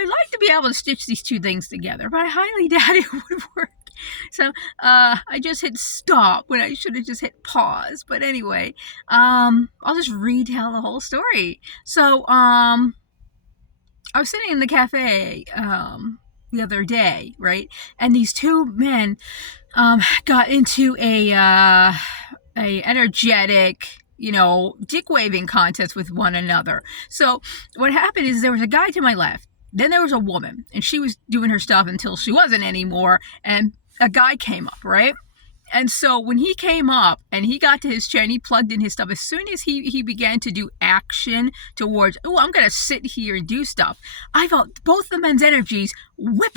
like to be able to stitch these two things together, but I highly doubt it would work. So I just hit stop when I should have just hit pause. But anyway, I'll just retell the whole story. So I was sitting in the cafe the other day, right? And these two men got into a energetic, dick waving contest with one another. So what happened is there was a guy to my left. Then there was a woman, and she was doing her stuff until she wasn't anymore. And a guy came up, right? And so when he came up and he got to his chair and he plugged in his stuff, as soon as he began to do action towards, I'm going to sit here and do stuff, I felt both the men's energies whip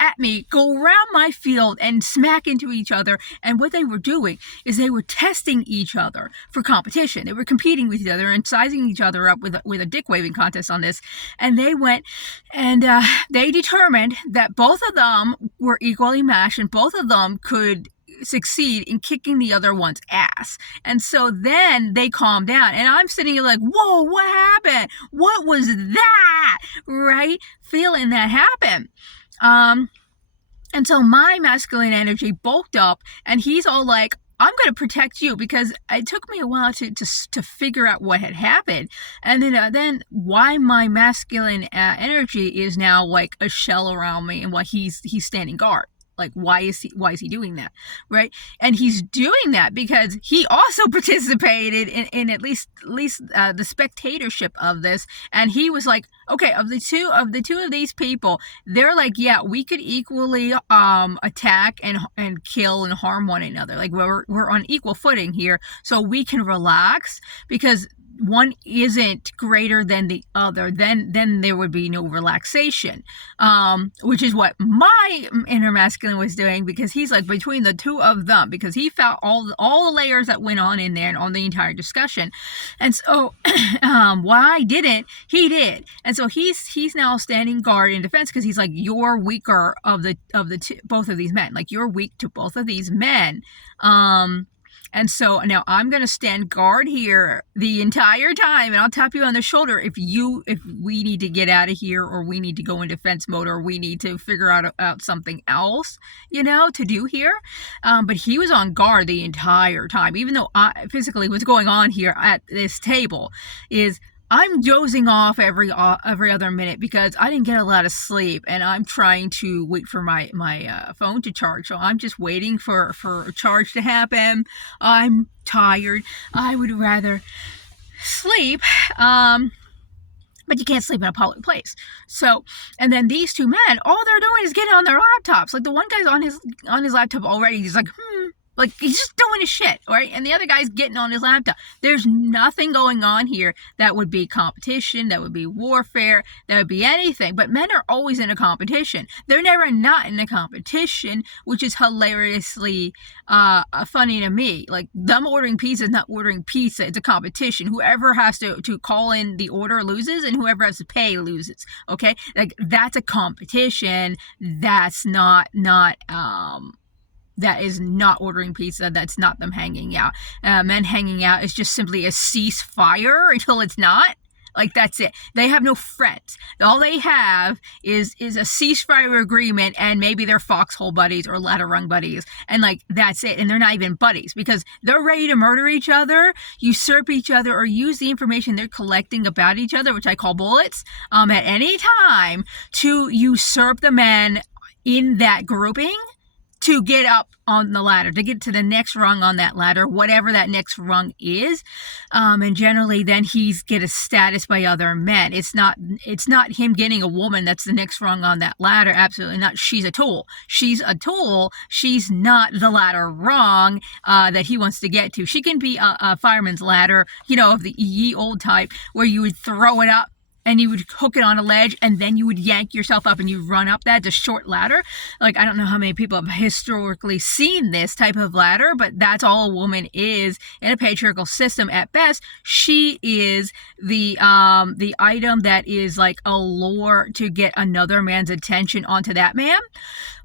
at me, go around my field and smack into each other. And what they were doing is they were testing each other for competition. They were competing with each other and sizing each other up with a dick waving contest on this. And they went and they determined that both of them were equally matched and both of them could succeed in kicking the other one's ass. And so then they calmed down, and I'm sitting here like, whoa, what happened? What was that? Right? Feeling that happen. And so my masculine energy bulked up, and he's all like, I'm going to protect you, because it took me a while to figure out what had happened. And then why my masculine energy is now like a shell around me, and why he's standing guard. Like, why is he doing that, right? And he's doing that because he also participated in at least the spectatorship of this. And he was like, okay, of the two of these people, they're like, yeah, we could equally attack and kill and harm one another. Like, we're on equal footing here, so we can relax because one isn't greater than the other, then there would be no relaxation, which is what my inner masculine was doing, because he's like, between the two of them, because he felt all the layers that went on in there and on the entire discussion. And so while I didn't, he did. And so he's now standing guard in defense, because he's like, you're weaker of the two, both of these men, like, you're weak to both of these men. And so now I'm going to stand guard here the entire time, and I'll tap you on the shoulder if we need to get out of here, or we need to go in defense mode, or we need to figure out something else, to do here. But he was on guard the entire time, even though physically what's going on here at this table is I'm dozing off every other minute because I didn't get a lot of sleep, and I'm trying to wait for my phone to charge. So I'm just waiting for a charge to happen. I'm tired. I would rather sleep. But you can't sleep in a public place. So, and then these two men, all they're doing is getting on their laptops. Like, the one guy's on his laptop already. He's like, like, he's just doing his shit, right? And the other guy's getting on his laptop. There's nothing going on here that would be competition, that would be warfare, that would be anything. But men are always in a competition. They're never not in a competition, which is hilariously funny to me. Like, them ordering pizza is not ordering pizza. It's a competition. Whoever has to call in the order loses, and whoever has to pay loses, okay? Like, that's a competition. That's not that is not ordering pizza. That's not them hanging out. Men hanging out is just simply a ceasefire until it's not. Like, that's it. They have no friends. All they have is a ceasefire agreement, and maybe they're foxhole buddies or ladder rung buddies, and like, that's it. And they're not even buddies, because they're ready to murder each other, usurp each other, or use the information they're collecting about each other, which I call bullets, at any time, to usurp the men in that grouping, to get up on the ladder, to get to the next rung on that ladder, whatever that next rung is. And generally then he's get a status by other men. It's not him getting a woman that's the next rung on that ladder. Absolutely not. She's a tool. She's a tool. She's not the ladder rung that he wants to get to. She can be a fireman's ladder, of the ye old type, where you would throw it up and you would hook it on a ledge, and then you would yank yourself up and you run up that. It's a short ladder. Like, I don't know how many people have historically seen this type of ladder, but that's all a woman is in a patriarchal system at best. She is the item that is like a lure to get another man's attention onto that man,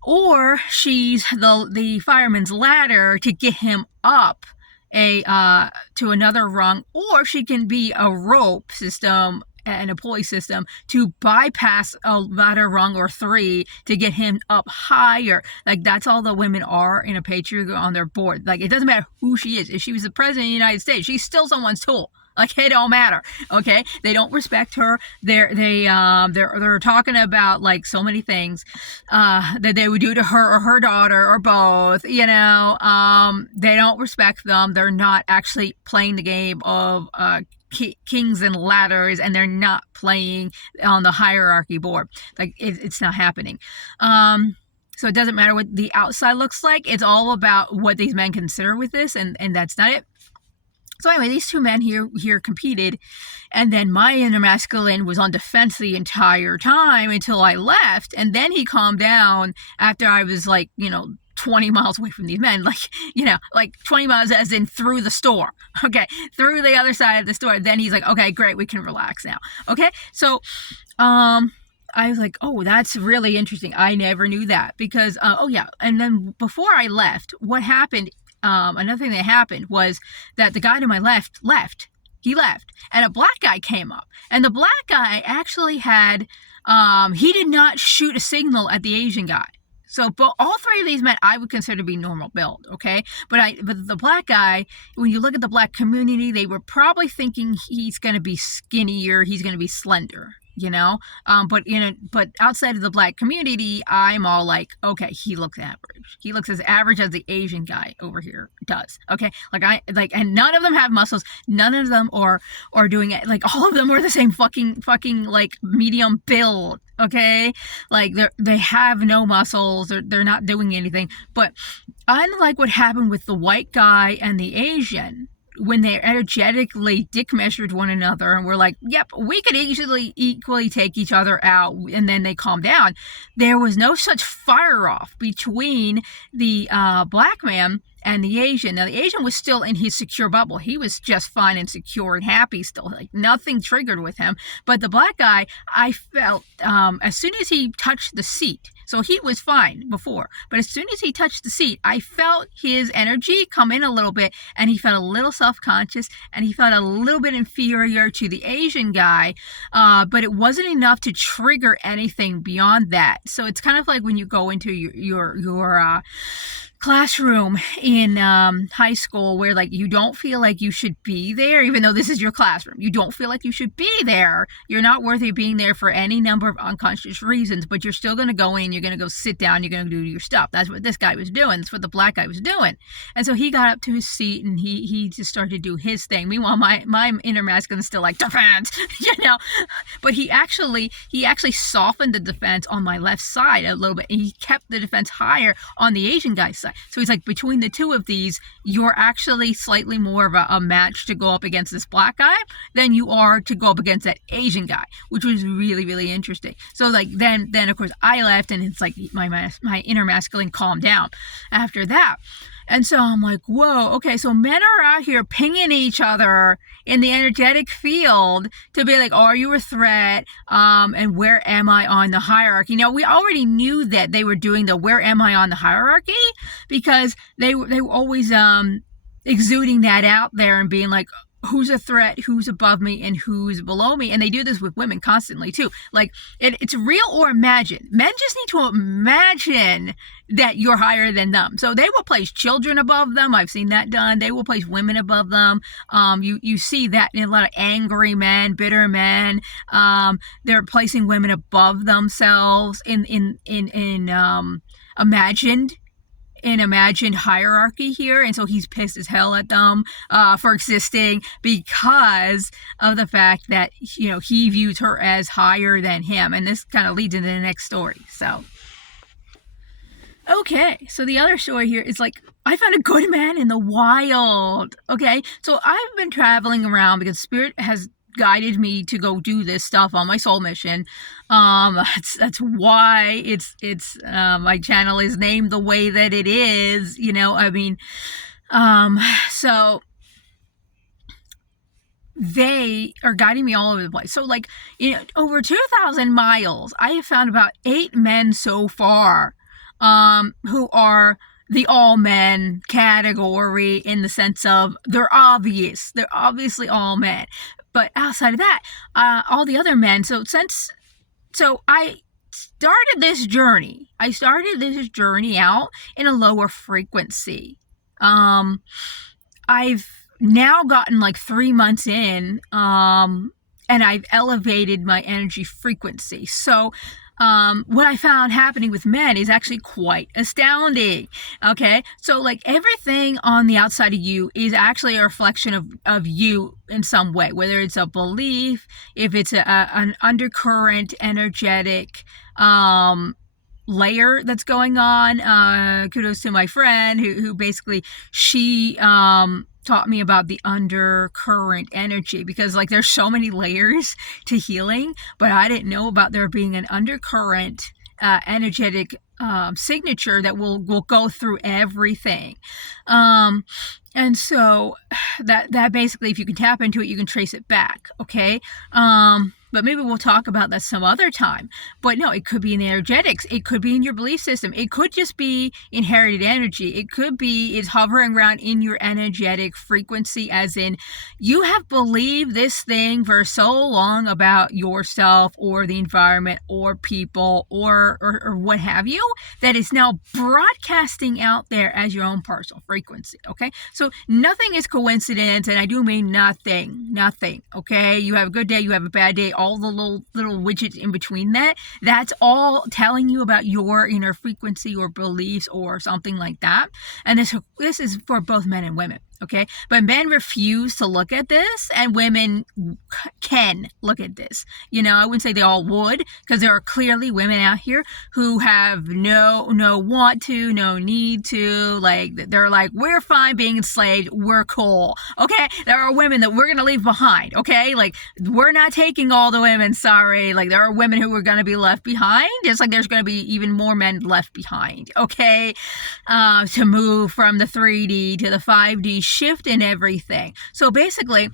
or she's the fireman's ladder to get him up to another rung, or she can be a rope system and a pulley system to bypass a ladder rung or 3 to get him up higher. Like, that's all the women are in a patriarchy on their board. Like, it doesn't matter who she is. If she was the president of the United States, she's still someone's tool. Like, it don't matter. Okay, they don't respect her. They're talking about like so many things that they would do to her or her daughter or both. You know, they don't respect them. They're not actually playing the game of kings and ladders, and they're not playing on the hierarchy board. Like, it's not happening. So it doesn't matter what the outside looks like. It's all about what these men consider with this, and that's not it. So anyway, these two men here competed, and then my inner masculine was on defense the entire time until I left, and then he calmed down after I was like, 20 miles away from these men, like 20 miles as in through the store, okay, through the other side of the store. Then he's like, okay, great, we can relax now, okay? So, I was like, oh, that's really interesting. I never knew that because, and then before I left, what happened, another thing that happened was that the guy to my left, he left, and a black guy came up, and the black guy actually had, he did not shoot a signal at the Asian guy. So, but all 3 of these men I would consider to be normal build, okay? But the black guy, when you look at the black community, they were probably thinking he's going to be skinnier, he's going to be slender, but outside of the black community, I'm all like, okay, he looks average. He looks as average as the Asian guy over here does. Okay, and none of them have muscles. None of them are doing it. Like, all of them are the same fucking like medium build. Okay, like they have no muscles. They're not doing anything. But unlike what happened with the white guy and the Asian, when they energetically dick measured one another and were like, yep, we could equally take each other out, and then they calmed down, there was no such fire off between the black man and the Asian. Now, the Asian was still in his secure bubble. He was just fine and secure and happy still. Like, nothing triggered with him. But the black guy, I felt, as soon as he touched the seat, so he was fine before, but as soon as he touched the seat, I felt his energy come in a little bit, and he felt a little self-conscious, and he felt a little bit inferior to the Asian guy, but it wasn't enough to trigger anything beyond that. So it's kind of like when you go into your classroom in high school where, like, you don't feel like you should be there, even though this is your classroom. You don't feel like you should be there. You're not worthy of being there for any number of unconscious reasons, but you're still going to go in, you're going to go sit down, you're going to do your stuff. That's what this guy was doing. That's what the black guy was doing. And so he got up to his seat, and he just started to do his thing. Meanwhile, my inner masculine is still like, defense, But he actually softened the defense on my left side a little bit, and he kept the defense higher on the Asian guy's side. So he's like, between the two of these, you're actually slightly more of a match to go up against this black guy than you are to go up against that Asian guy, which was really, really interesting. So, like, then of course I left, and it's like my inner masculine calmed down after that. And so I'm like, whoa, okay, so men are out here pinging each other in the energetic field to be like, are you a threat? And where am I on the hierarchy? Now, we already knew that they were doing the where am I on the hierarchy, because they were always exuding that out there and being like, who's a threat, who's above me, and who's below me. And they do this with women constantly too. Like, it's real or imagined. Men just need to imagine that you're higher than them. So they will place children above them. I've seen that done. They will place women above them. You see that in a lot of angry men, bitter men. They're placing women above themselves in imagined hierarchy here, and so he's pissed as hell at them for existing because of the fact that he views her as higher than him, and this kind of leads into the next story. So, okay, so the other story here is like, I found a good man in the wild. Okay, so I've been traveling around because Spirit has guided me to go do this stuff on my soul mission. That's why it's my channel is named the way that it is, so they are guiding me all over the place. So, like, over 2,000 miles, I have found about 8 men so far, who are the all men category, in the sense of they're obviously all men. But outside of that, all the other men. So I started this journey. I started this journey out in a lower frequency. I've now gotten like 3 months in, and I've elevated my energy frequency. So what I found happening with men is actually quite astounding. Okay, so like everything on the outside of you is actually a reflection of you in some way, whether it's a belief, if it's an undercurrent energetic layer that's going on. Kudos to my friend who basically she taught me about the undercurrent energy, because like there's so many layers to healing, but I didn't know about there being an undercurrent energetic signature that will go through everything. And so that basically, if you can tap into it, you can trace it back. Okay. But maybe we'll talk about that some other time. But no, it could be in the energetics. It could be in your belief system. It could just be inherited energy. It could be it's hovering around in your energetic frequency, as in you have believed this thing for so long about yourself or the environment or people or what have you, that is now broadcasting out there as your own personal frequency. Okay. So nothing is coincidence, and I do mean nothing. Okay. You have a good day, you have a bad day, all the little widgets in between that's all telling you about your inner frequency or beliefs or something like that. And this is for both men and women. Okay, but men refuse to look at this, and women can look at this. I wouldn't say they all would, because there are clearly women out here who have no want to, no need to. Like they're like, we're fine being enslaved, we're cool. Okay, there are women that we're gonna leave behind. Okay, like we're not taking all the women. Sorry, like there are women who are gonna be left behind. Just like there's gonna be even more men left behind. Okay, to move from the 3D to the 5D shift and everything. So basically,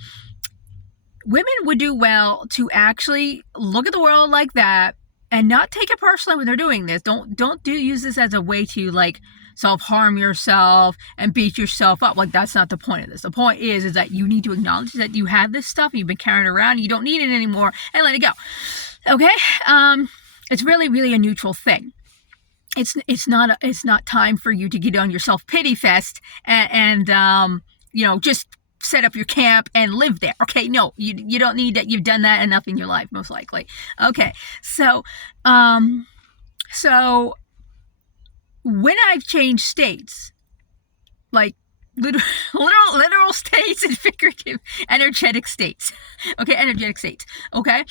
women would do well to actually look at the world like that and not take it personally when they're doing this. Don't use this as a way to like self-harm yourself and beat yourself up. Like that's not the point of this. The point is that you need to acknowledge that you have this stuff and you've been carrying it around and you don't need it anymore, and let it go. Okay? It's really a neutral thing. It's not time for you to get on your self-pity fest and just set up your camp and live there. Okay, no, you don't need that. You've done that enough in your life, most likely. Okay, so when I've changed states, like literal states and figurative energetic states, okay, okay,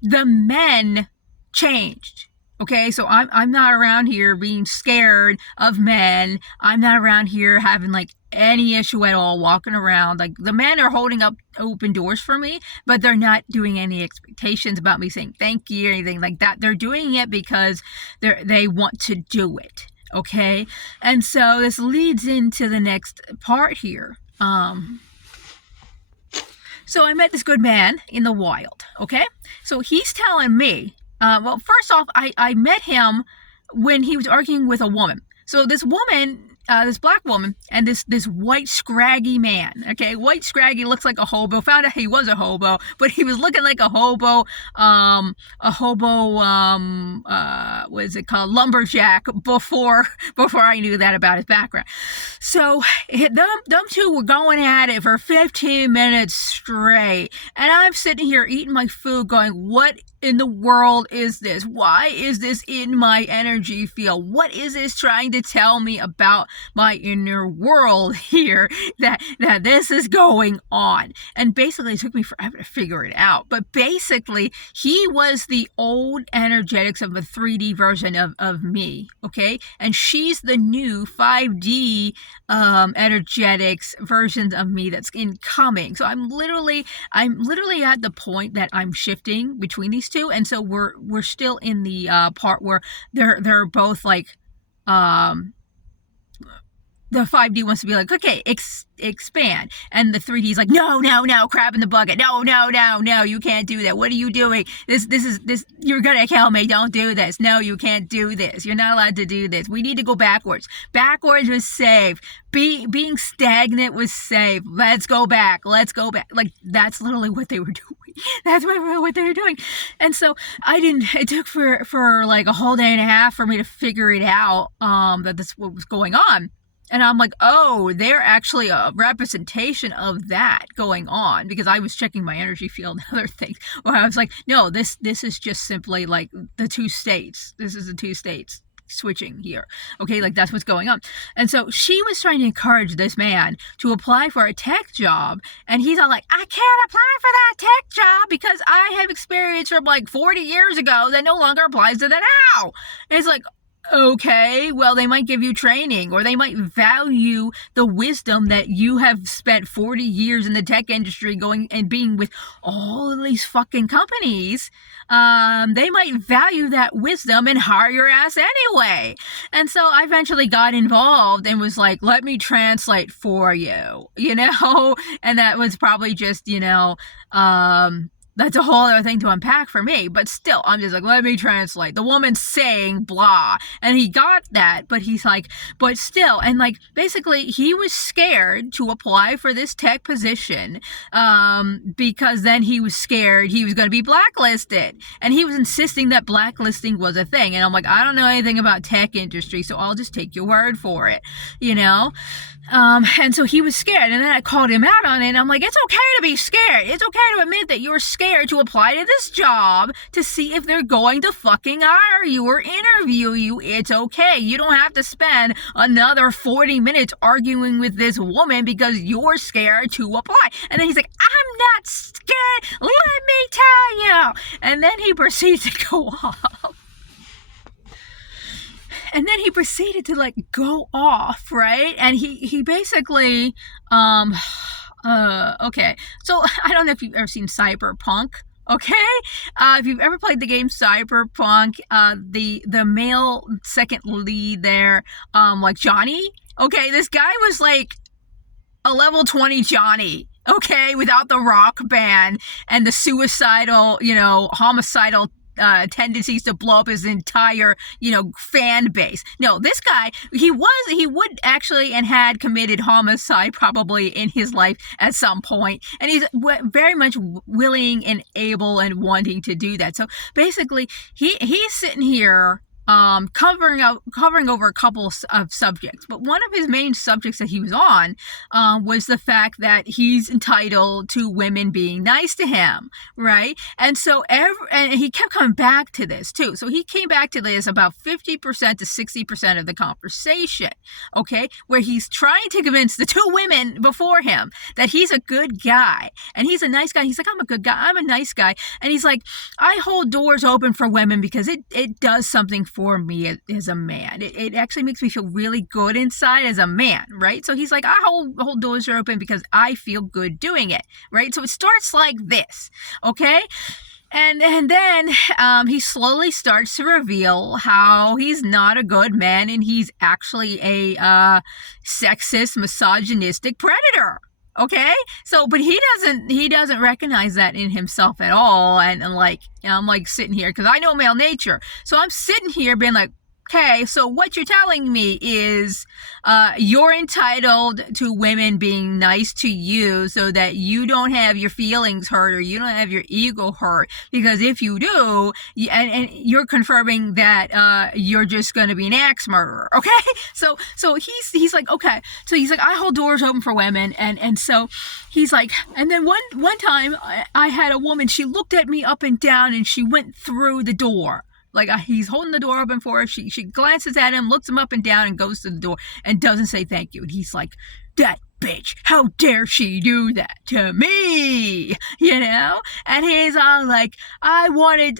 the men changed. Okay, so I'm not around here being scared of men. I'm not around here having like any issue at all walking around. Like the men are holding up open doors for me, but they're not doing any expectations about me saying thank you or anything like that. They're doing it because they want to do it. Okay, and so this leads into the next part here. So I met this good man in the wild. Okay, so he's telling me. Well, first off, I met him when he was arguing with a woman. So this woman, this black woman, and this white scraggy man. Okay, white scraggy, looks like a hobo. Found out he was a hobo, but he was looking like a hobo. What is it called? Lumberjack. Before I knew that about his background. So them two were going at it for 15 minutes straight, and I'm sitting here eating my food, going, what in the world is this? Why is this in my energy field? What is this trying to tell me about my inner world here that this is going on? And basically it took me forever to figure it out. But basically he was the old energetics of a 3D version of me, okay? And she's the new 5D energetics versions of me that's incoming. So I'm literally at the point that I'm shifting between these two, and so we're still in the part where they're both like the 5D wants to be like, okay, expand. And the 3D is like, no, crab in the bucket. No, you can't do that. What are you doing? This, you're gonna kill me. Don't do this. No, you can't do this. You're not allowed to do this. We need to go backwards. Backwards was safe. Being stagnant was safe. Let's go back. Like, that's literally what they were doing. That's what they were doing. And so it took for like a whole day and a half for me to figure it out, that this what was going on. And I'm like, oh, they're actually a representation of that going on, because I was checking my energy field and other things where I was like, no, this is just simply like the two states. This is the two states switching here. Okay, like that's what's going on. And so she was trying to encourage this man to apply for a tech job, and he's all like, I can't apply for that tech job because I have experience from like 40 years ago that no longer applies to that now. And it's like, okay, well, they might give you training, or they might value the wisdom that you have spent 40 years in the tech industry going and being with all of these fucking companies. They might value that wisdom and hire your ass anyway. And so I eventually got involved and was like, let me translate for you, and that was probably just, that's a whole other thing to unpack for me. But still, I'm just like, let me translate. The woman's saying blah. And he got that, but he's like, but still. And like, basically, he was scared to apply for this tech position, because then he was scared he was going to be blacklisted. And he was insisting that blacklisting was a thing. And I'm like, I don't know anything about tech industry, so I'll just take your word for it, and so he was scared, and then I called him out on it, and I'm like, it's okay to be scared. It's okay to admit that you're scared to apply to this job to see if they're going to fucking hire you or interview you. It's okay. You don't have to spend another 40 minutes arguing with this woman because you're scared to apply. And then he's like, I'm not scared. Let me tell you. And then he proceeds to go off. And then he proceeded to like go off, right? And he basically, okay. So I don't know if you've ever seen Cyberpunk. Okay, if you've ever played the game Cyberpunk, the male second lead there, like Johnny. Okay, this guy was like a level 20 Johnny. Okay, without the rock band and the suicidal, homicidal tendencies to blow up his entire, fan base. No, this guy, he would actually and had committed homicide probably in his life at some point, and he's very much willing and able and wanting to do that. So basically, he's sitting here covering over a couple of subjects, but one of his main subjects that he was on was the fact that he's entitled to women being nice to him, right? And so and he kept coming back to this too. So he came back to this about 50% to 60% of the conversation, okay, where he's trying to convince the two women before him that he's a good guy and he's a nice guy. He's like, I'm a good guy, I'm a nice guy, and he's like, I hold doors open for women because it does something for me as a man. It actually makes me feel really good inside as a man, right? So he's like, I hold doors are open because I feel good doing it, right? So it starts like this, okay? And then he slowly starts to reveal how he's not a good man and he's actually a sexist, misogynistic predator. Okay, so but he doesn't recognize that in himself at all, and like, I'm like sitting here because I know male nature, so I'm sitting here being like, okay, so what you're telling me is you're entitled to women being nice to you so that you don't have your feelings hurt or you don't have your ego hurt, because if you do, and you're confirming that you're just going to be an axe murderer, okay? So he's like, okay, so he's like, I hold doors open for women, and so he's like, and then one time I had a woman, she looked at me up and down and she went through the door. Like, he's holding the door open for her. She glances at him, looks him up and down, and goes to the door and doesn't say thank you. And he's like, that bitch, how dare she do that to me? And he's all like, I wanted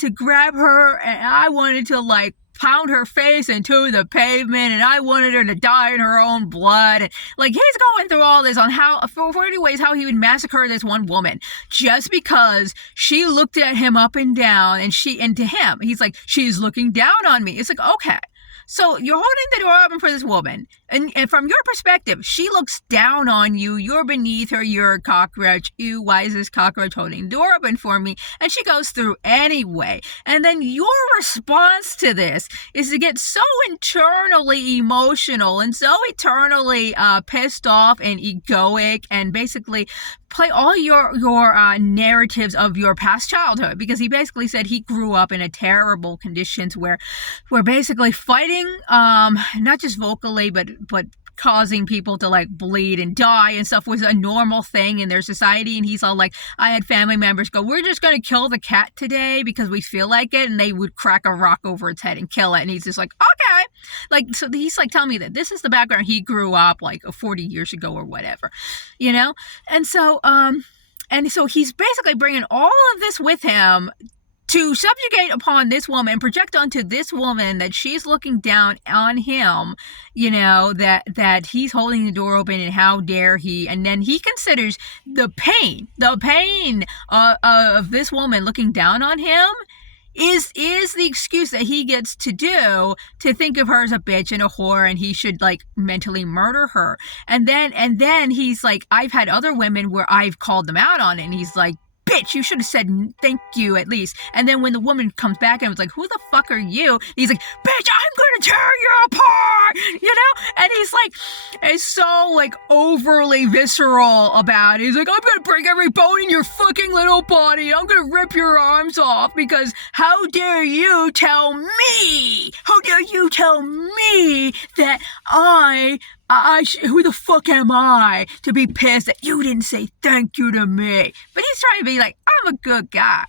to grab her, and I wanted to like pound her face into the pavement, and I wanted her to die in her own blood. And like, he's going through all this on how 40 ways how he would massacre this one woman just because she looked at him up and down, and to him he's like, she's looking down on me. It's like, okay, So you're holding the door open for this woman, and from your perspective, she looks down on you. You're beneath her. You're a cockroach. Ew, why is this cockroach holding the door open for me? And she goes through anyway. And then your response to this is to get so internally emotional and so eternally pissed off and egoic, and basically play all your narratives of your past childhood, because he basically said he grew up in a terrible conditions where basically fighting, not just vocally but causing people to like bleed and die and stuff was a normal thing in their society. And he's all like, I had family members go, we're just gonna kill the cat today because we feel like it, and they would crack a rock over its head and kill it. And he's just like, okay, like, so he's like telling me that this is the background he grew up like 40 years ago or whatever, you know. And so he's basically bringing all of this with him to subjugate upon this woman and project onto this woman that she's looking down on him, you know, that he's holding the door open and how dare he. And then he considers the pain of this woman looking down on him is the excuse that he gets to do to think of her as a bitch and a whore, and he should like mentally murder her. And then he's like, I've had other women where I've called them out on it, and he's like, bitch, you should have said thank you at least. And then when the woman comes back and was like, who the fuck are you? And he's like, bitch, I'm gonna tear you apart, you know? And he's like, it's so like overly visceral about it. He's like, I'm gonna break every bone in your fucking little body. I'm gonna rip your arms off because how dare you tell me that who the fuck am I to be pissed that you didn't say thank you to me? But he's trying to be like, I'm a good guy.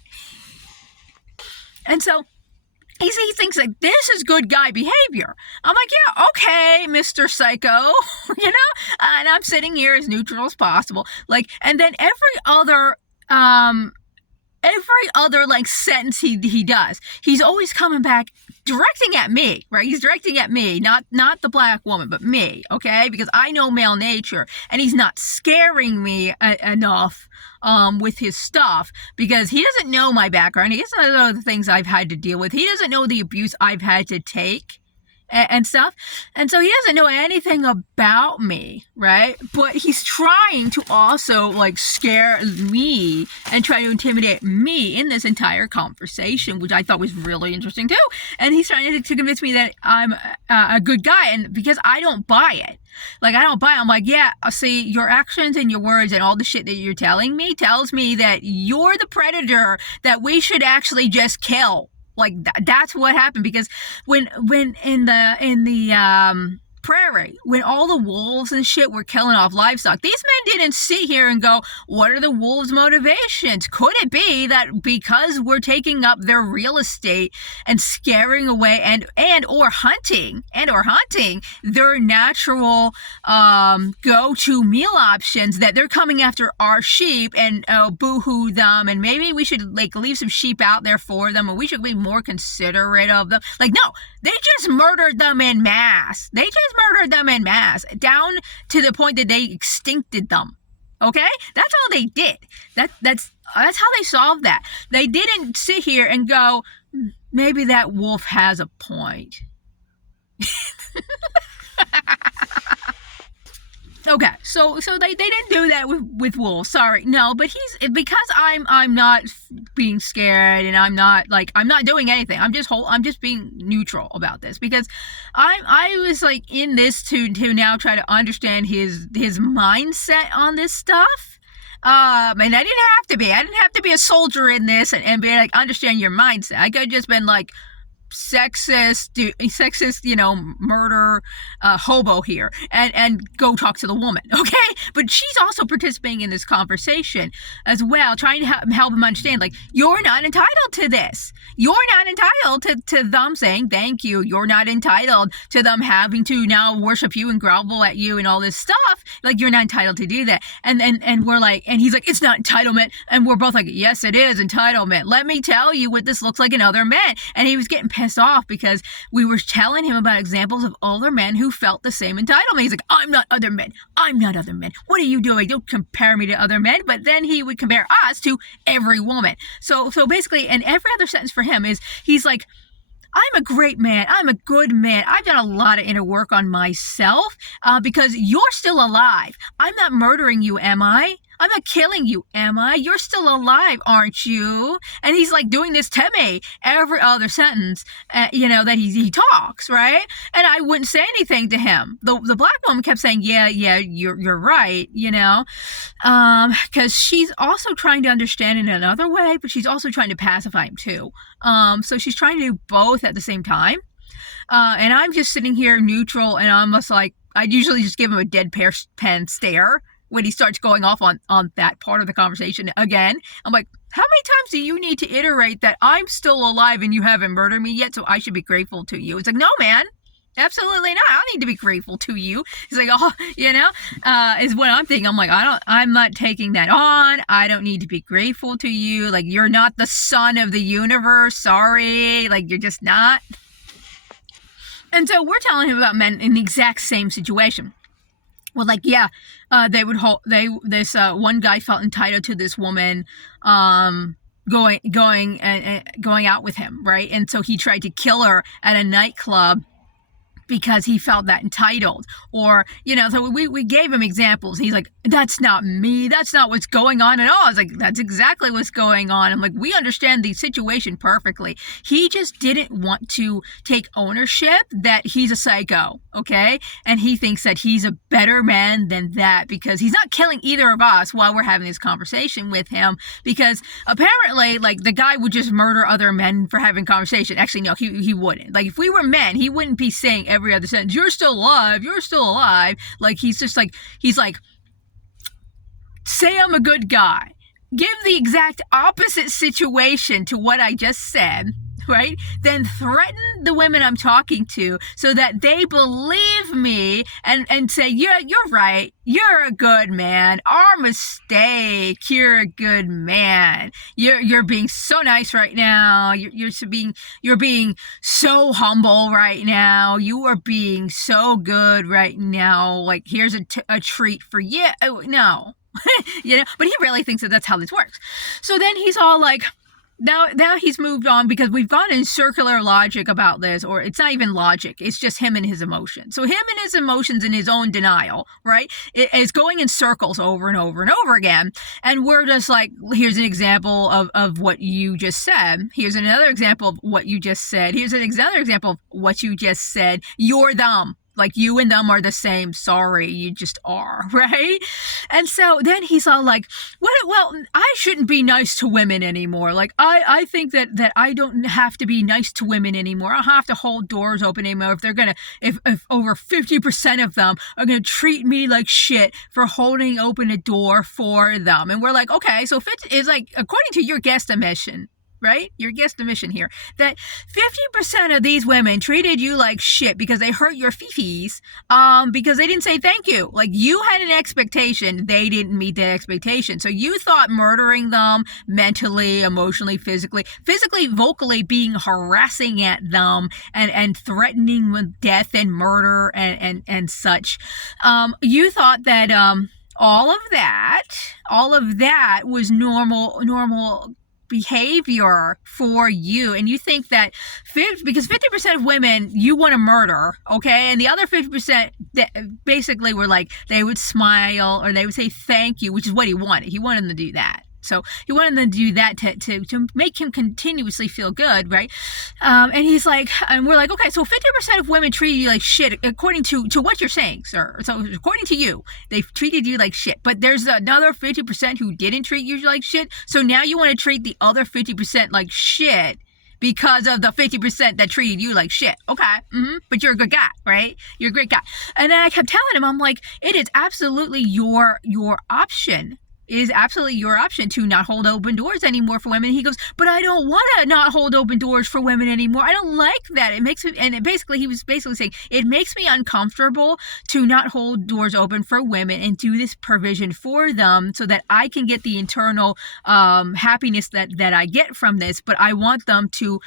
And so he thinks like this is good guy behavior. I'm like, yeah, okay, Mr. Psycho, you know? And I'm sitting here as neutral as possible. Like, and then every other like sentence he does, he's always coming back directing at me, right? He's directing at me, not the black woman, but me, okay? Because I know male nature, and he's not scaring me enough with his stuff, because he doesn't know my background. He doesn't know the things I've had to deal with. He doesn't know the abuse I've had to take and stuff. And so he doesn't know anything about me, right? But he's trying to also like scare me and try to intimidate me in this entire conversation, which I thought was really interesting too. And he's trying to convince me that I'm a good guy, and because I don't buy it. Like, I don't buy it. I'm like, yeah, see, your actions and your words and all the shit that you're telling me tells me that you're the predator that we should actually just kill. Like, that's what happened. Because when in the prairie, when all the wolves and shit were killing off livestock, these men didn't sit here and go, what are the wolves' motivations? Could it be that because we're taking up their real estate and scaring away and or hunting their natural go-to meal options, that they're coming after our sheep and boo-hoo them, and maybe we should like leave some sheep out there for them, and we should be more considerate of them? Like, no, they just murdered them in mass. Down to the point that they extincted them. Okay? That's all they did. That's how they solved that. They didn't sit here and go, maybe that wolf has a point. Okay, so they didn't do that with wolves. Sorry, no, but because I'm not being scared, and I'm not doing anything. I'm just being neutral about this, because I was like in this to now try to understand his mindset on this stuff. And I didn't have to be a soldier in this and be like, understand your mindset. I could have just been like sexist, you know, murder hobo here, and go talk to the woman, okay? But she's also participating in this conversation as well, trying to help him understand, like, you're not entitled to this. You're not entitled to them saying thank you. You're not entitled to them having to now worship you and grovel at you and all this stuff. Like, you're not entitled to do that. And we're like, and he's like, it's not entitlement. And we're both like, yes, it is entitlement. Let me tell you what this looks like in other men. And he was getting pissed off because we were telling him about examples of other men who felt the same entitlement. He's like, I'm not other men. What are you doing? Don't compare me to other men. But then he would compare us to every woman. So basically, and every other sentence for him is, he's like, I'm a great man. I'm a good man. I've done a lot of inner work on myself because you're still alive. I'm not murdering you, am I? I'm not killing you, am I? You're still alive, aren't you? And he's like doing this to me every other sentence, that he talks, right? And I wouldn't say anything to him. The black woman kept saying, yeah, you're right, because she's also trying to understand in another way, but she's also trying to pacify him too. So she's trying to do both at the same time. And I'm just sitting here neutral, and I'm just like, I usually just give him a deadpan stare when he starts going off on that part of the conversation again. I'm like, how many times do you need to iterate that I'm still alive and you haven't murdered me yet, so I should be grateful to you? It's like, no, man. Absolutely not. I don't need to be grateful to you. He's like, is what I'm thinking. I'm like, I'm not taking that on. I don't need to be grateful to you. Like, you're not the sun of the universe. Sorry. Like, you're just not. And so we're telling him about men in the exact same situation. Well, like, yeah, this one guy felt entitled to this woman, going out with him, right? And so he tried to kill her at a nightclub because he felt that entitled. Or, so we gave him examples. He's like, that's not me. That's not what's going on at all. I was like, that's exactly what's going on. I'm like, we understand the situation perfectly. He just didn't want to take ownership that he's a psycho, okay? And he thinks that he's a better man than that because he's not killing either of us while we're having this conversation with him, because apparently, like, the guy would just murder other men for having conversation. Actually, no, he wouldn't. Like, if we were men, he wouldn't be saying every other sentence, you're still alive, you're still alive. Like, he's like, say I'm a good guy. Give the exact opposite situation to what I just said, right? Then threaten the women I'm talking to so that they believe me and say, yeah, you're right. You're a good man. Our mistake. You're a good man. You're being so nice right now. You're being so humble right now. You are being so good right now. Like, here's a treat for you. Oh, no. But he really thinks that that's how this works. So then he's all like, now he's moved on because we've gone in circular logic about this, or it's not even logic. It's just him and his emotions. So him and his emotions and his own denial, right? It is going in circles over and over and over again. And we're just like, here's an example of what you just said. Here's another example of what you just said. Here's another example of what you just said. You're dumb. Like, you and them are the same. Sorry, you just are, right? And so then he's all like, well, I shouldn't be nice to women anymore. Like, I think that I don't have to be nice to women anymore. I don't have to hold doors open anymore if over 50% of them are going to treat me like shit for holding open a door for them. And we're like, okay, so if it's like, according to your guesstimation, right? Your guesstimation here, that 50% of these women treated you like shit because they hurt your fifis, because they didn't say thank you. Like, you had an expectation, they didn't meet that expectation. So you thought murdering them mentally, emotionally, physically, vocally, being harassing at them and threatening with death and murder and such. You thought that all of that was normal behavior for you, and you think that because 50% of women you want to murder, okay, and the other 50% basically were like, they would smile or they would say thank you, which is what he wanted. He wanted them to do that. So he wanted them to do that to make him continuously feel good, right? And he's like, and we're like, okay, so 50% of women treated you like shit, according to what you're saying, sir. So according to you, they've treated you like shit. But there's another 50% who didn't treat you like shit. So now you want to treat the other 50% like shit because of the 50% that treated you like shit. Okay, but you're a good guy, right? You're a great guy. And then I kept telling him, I'm like, it is absolutely your option. It is absolutely your option to not hold open doors anymore for women. He goes, but I don't want to not hold open doors for women anymore. I don't like that. It makes me, and he was basically saying, it makes me uncomfortable to not hold doors open for women and do this provision for them so that I can get the internal happiness that I get from this. But I want them to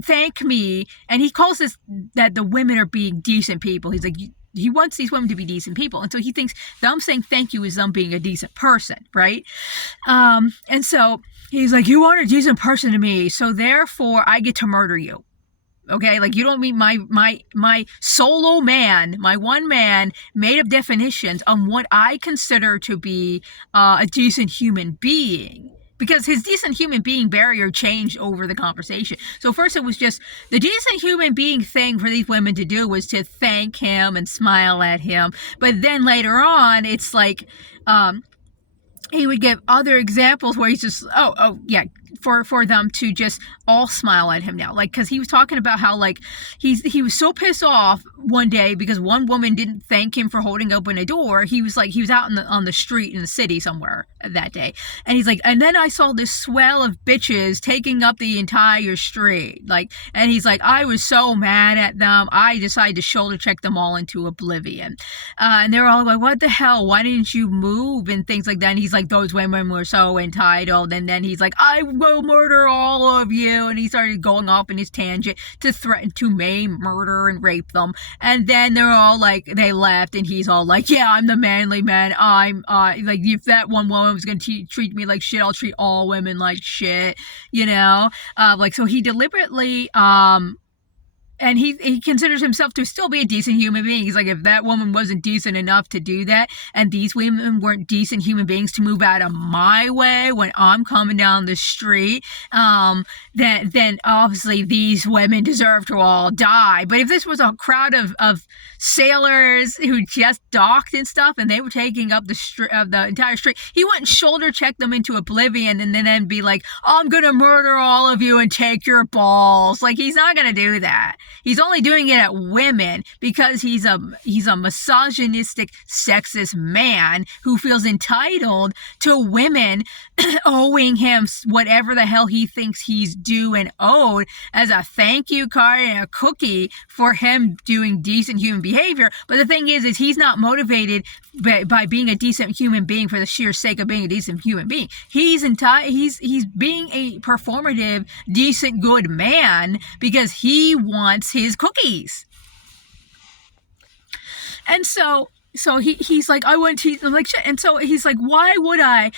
thank me. And he calls this that the women are being decent people. He's like, he wants these women to be decent people. And so he thinks them saying thank you is them being a decent person, right? And so he's like, you aren't a decent person to me, so therefore I get to murder you. Okay, like you don't meet my solo man, my one man made up definitions on what I consider to be a decent human being. Because his decent human being barrier changed over the conversation. So first it was just the decent human being thing for these women to do was to thank him and smile at him. But then later on, it's like he would give other examples where he's just, oh yeah, for them to just all smile at him now. Like, because he was talking about how, like, he was so pissed off one day because one woman didn't thank him for holding open a door. He was out on the street in the city somewhere that day. And he's like, and then I saw this swell of bitches taking up the entire street. Like, and he's like, I was so mad at them. I decided to shoulder check them all into oblivion. And they're all like, what the hell? Why didn't you move? And things like that. And he's like, those women were so entitled. And then he's like, I will murder all of you. And he started going off in his tangent to threaten to maim, murder, and rape them. And then they're all like, they left, and he's all like, yeah, I'm the manly man. I'm like, if that one woman was gonna treat me like shit, I'll treat all women like shit, you know? Like, so he deliberately and he considers himself to still be a decent human being. He's like, if that woman wasn't decent enough to do that, and these women weren't decent human beings to move out of my way when I'm coming down the street, then obviously these women deserve to all die. But if this was a crowd of sailors who just docked and stuff, and they were taking up the entire street, he wouldn't shoulder check them into oblivion and then be like, I'm gonna murder all of you and take your balls. Like, he's not gonna do that. He's only doing it at women because he's a misogynistic, sexist man who feels entitled to women owing him whatever the hell he thinks he's due and owed as a thank you card and a cookie for him doing decent human behavior. But the thing is he's not motivated by being a decent human being for the sheer sake of being a decent human being. He's being a performative, decent, good man because he wants his cookies. And so he's like, I want to, I'm like, shit. And so he's like, why would I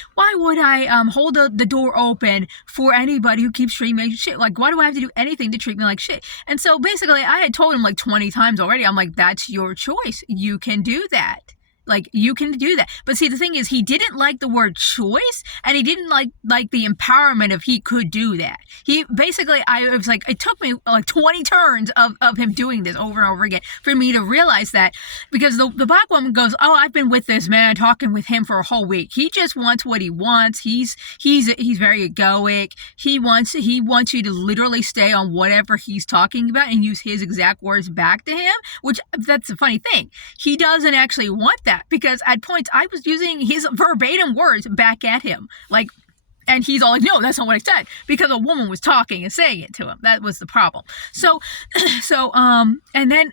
hold the door open for anybody who keeps treating me like shit? Like, why do I have to do anything to treat me like shit? And so basically I had told him like 20 times already, I'm like, that's your choice. You can do that. Like, you can do that. But see, the thing is, he didn't like the word choice, and he didn't like the empowerment of he could do that. He basically, it was like, it took me like 20 turns of him doing this over and over again for me to realize that, because the black woman goes, oh, I've been with this man, talking with him for a whole week. He just wants what he wants. He's very egoic. He wants you to literally stay on whatever he's talking about and use his exact words back to him, which, that's the funny thing. He doesn't actually want that. Because at points I was using his verbatim words back at him, like, and he's all like, no, that's not what I said, because a woman was talking and saying it to him. That was the problem. So and then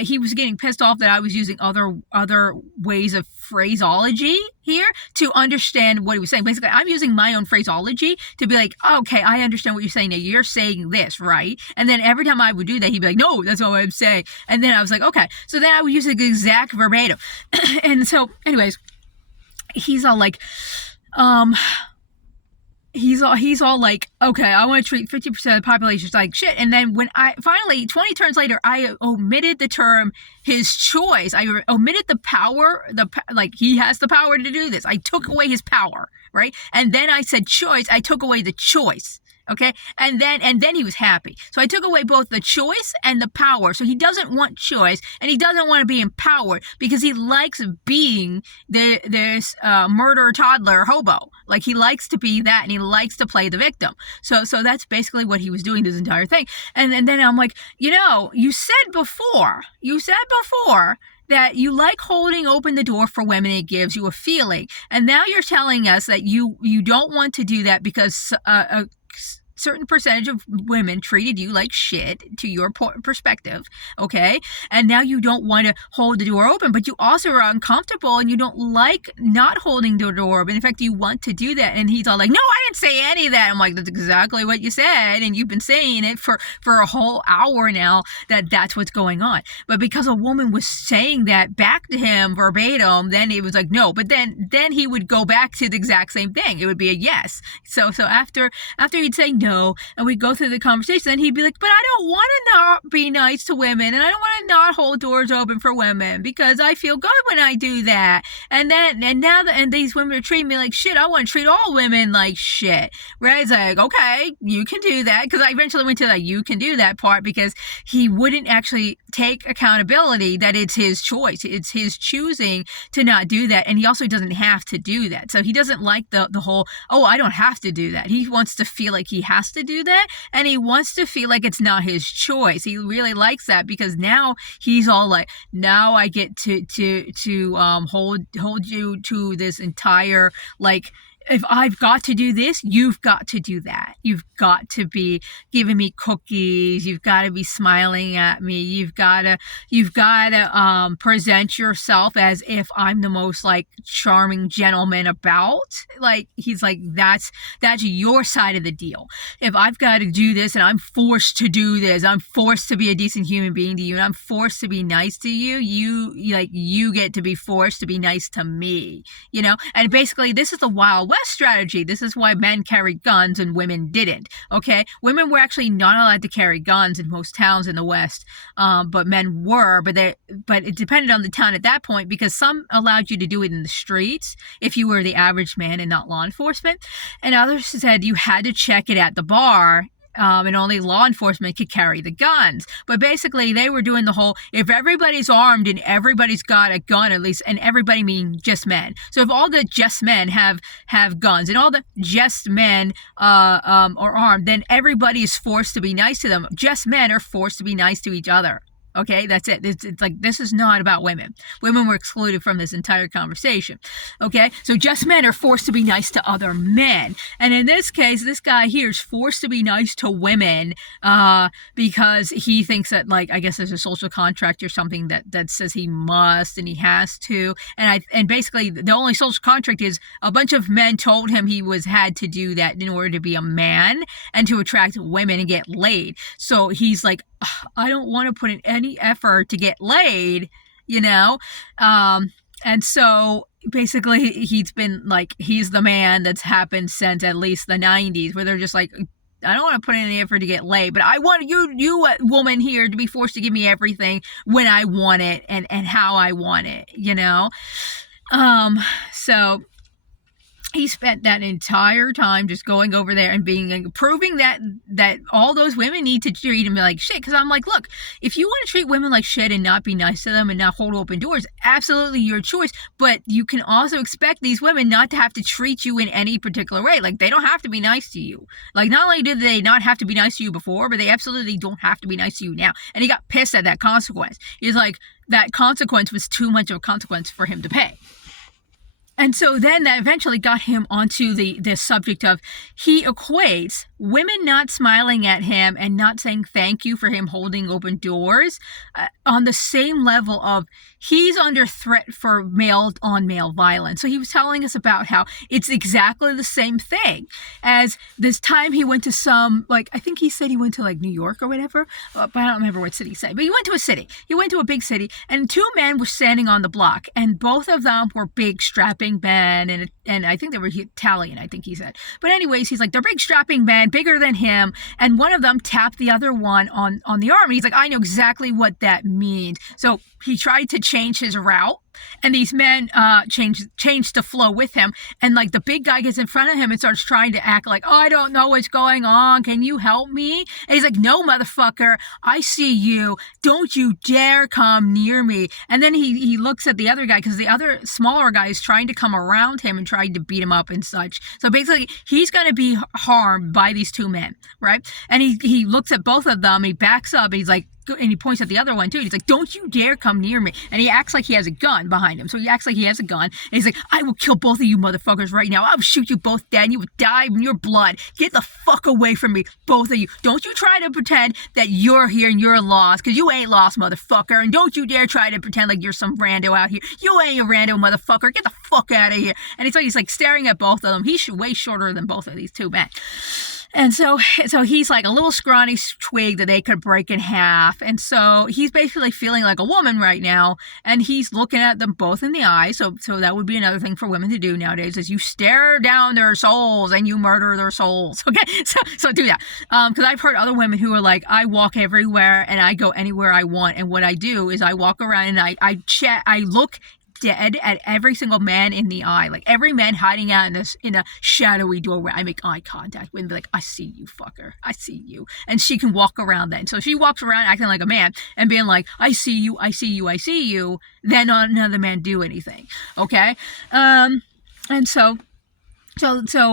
he was getting pissed off that I was using other ways of phraseology here to understand what he was saying. Basically, I'm using my own phraseology to be like, okay, I understand what you're saying now. You're saying this, right? And then every time I would do that, he'd be like, no, that's not what I'm saying. And then I was like, okay. So then I would use the exact verbatim. And so, anyways, he's all like, he's all like, okay, I want to treat 50% of the population like shit. And then when I finally, 20 turns later, I omitted the term his choice. I omitted the power, like, he has the power to do this. I took away his power, right? And then I said choice. I took away the choice. Okay, and then he was happy. So I took away both the choice and the power. So he doesn't want choice, and he doesn't want to be empowered because he likes being this murder toddler hobo. Like, he likes to be that, and he likes to play the victim. So that's basically what he was doing this entire thing. And then I'm like, you said before that you like holding open the door for women. It gives you a feeling, and now you're telling us that you don't want to do that because certain percentage of women treated you like shit to your perspective, okay? And now you don't want to hold the door open, but you also are uncomfortable and you don't like not holding the door open. In fact, you want to do that. And he's all like, no, I didn't say any of that. I'm like, that's exactly what you said. And you've been saying it for a whole hour now that's what's going on. But because a woman was saying that back to him verbatim, then it was like, no. But then he would go back to the exact same thing. It would be a yes. So after he'd say no, and we'd go through the conversation, then he'd be like, but I don't want to not be nice to women, and I don't want to not hold doors open for women because I feel good when I do that. And now these women are treating me like shit. I want to treat all women like shit. Right? It's like, okay, you can do that. Because I eventually went to like, you can do that part, because he wouldn't actually take accountability that it's his choice. It's his choosing to not do that. And he also doesn't have to do that. So he doesn't like the whole, oh, I don't have to do that. He wants to feel like he has to do that. And he wants to feel like it's not his choice. He really likes that, because now he's all like, now I get to hold you to this entire, like, if I've got to do this, you've got to do that. You've got to be giving me cookies. You've got to be smiling at me. You've got to present yourself as if I'm the most like charming gentleman about. Like, he's like, that's your side of the deal. If I've got to do this and I'm forced to do this, I'm forced to be a decent human being to you, and I'm forced to be nice to you, you get to be forced to be nice to me, you know? And basically, this is the Wild West strategy. This is why men carried guns and women didn't. Okay, women were actually not allowed to carry guns in most towns in the West, but men were. But it depended on the town at that point, because some allowed you to do it in the streets if you were the average man and not law enforcement, and others said you had to check it at the bar. And only law enforcement could carry the guns. But basically, they were doing the whole, if everybody's armed and everybody's got a gun, at least, and everybody mean just men. So if all the just men have guns and all the just men are armed, then everybody is forced to be nice to them. Just men are forced to be nice to each other. Okay, that's it. It's like, this is not about women. Women were excluded from this entire conversation. Okay, so just men are forced to be nice to other men. And in this case, this guy here is forced to be nice to women because he thinks that, like, I guess there's a social contract or something that says he must and he has to. And basically, the only social contract is a bunch of men told him he had to do that in order to be a man and to attract women and get laid. So he's like, I don't want to put in any effort to get laid, you know? And so basically he's been like, he's the man that's happened since at least the 90s, where they're just like, I don't want to put in any effort to get laid, but I want you woman here to be forced to give me everything when I want it and how I want it, you know? So he spent that entire time just going over there and proving that all those women need to treat him like shit. Because I'm like, look, if you want to treat women like shit and not be nice to them and not hold open doors, absolutely your choice. But you can also expect these women not to have to treat you in any particular way. Like, they don't have to be nice to you. Like, not only did they not have to be nice to you before, but they absolutely don't have to be nice to you now. And he got pissed at that consequence. He's like, that consequence was too much of a consequence for him to pay. And so then that eventually got him onto the subject of, he equates women not smiling at him and not saying thank you for him holding open doors on the same level of, he's under threat for male-on-male violence. So he was telling us about how it's exactly the same thing as this time he went to some, like, I think he said he went to like New York or whatever, but I don't remember what city he said. But he went to a city. He went to a big city, and two men were standing on the block, and both of them were big, strapping men, and I think they were Italian, I think he said. But anyways, he's like, they're big, strapping men, bigger than him, and one of them tapped the other one on the arm, and he's like, I know exactly what that means. So he tried to change his route, and these men changed the flow with him, and like the big guy gets in front of him and starts trying to act like, oh, I don't know what's going on, can you help me? And he's like, no, motherfucker, I see you, don't you dare come near me. And then he looks at the other guy, because the other smaller guy is trying to come around him and trying to beat him up and such. So basically, he's going to be harmed by these two men, right? And he looks at both of them, he backs up, and he's like, and he points at the other one too. He's like, don't you dare come near me. And he acts like he has a gun behind him. So he acts like he has a gun. And he's like, I will kill both of you motherfuckers right now. I'll shoot you both dead and you will die in your blood. Get the fuck away from me, both of you. Don't you try to pretend that you're here and you're lost, because you ain't lost, motherfucker. And don't you dare try to pretend like you're some rando out here. You ain't a rando, motherfucker. Get the fuck out of here. And he's like staring at both of them. He's way shorter than both of these two men. And so he's like a little scrawny twig that they could break in half. And so he's basically feeling like a woman right now. And he's looking at them both in the eye. So that would be another thing for women to do nowadays, is you stare down their souls and you murder their souls. Okay, so do that. Because I've heard other women who are like, I walk everywhere and I go anywhere I want. And what I do is I walk around and I look dead at every single man in the eye. Like every man hiding out in a shadowy doorway, I make eye contact with and be like, I see you, fucker. I see you. And she can walk around then. So she walks around acting like a man and being like, I see you, I see you, I see you. Then none of the men do anything. Okay? And so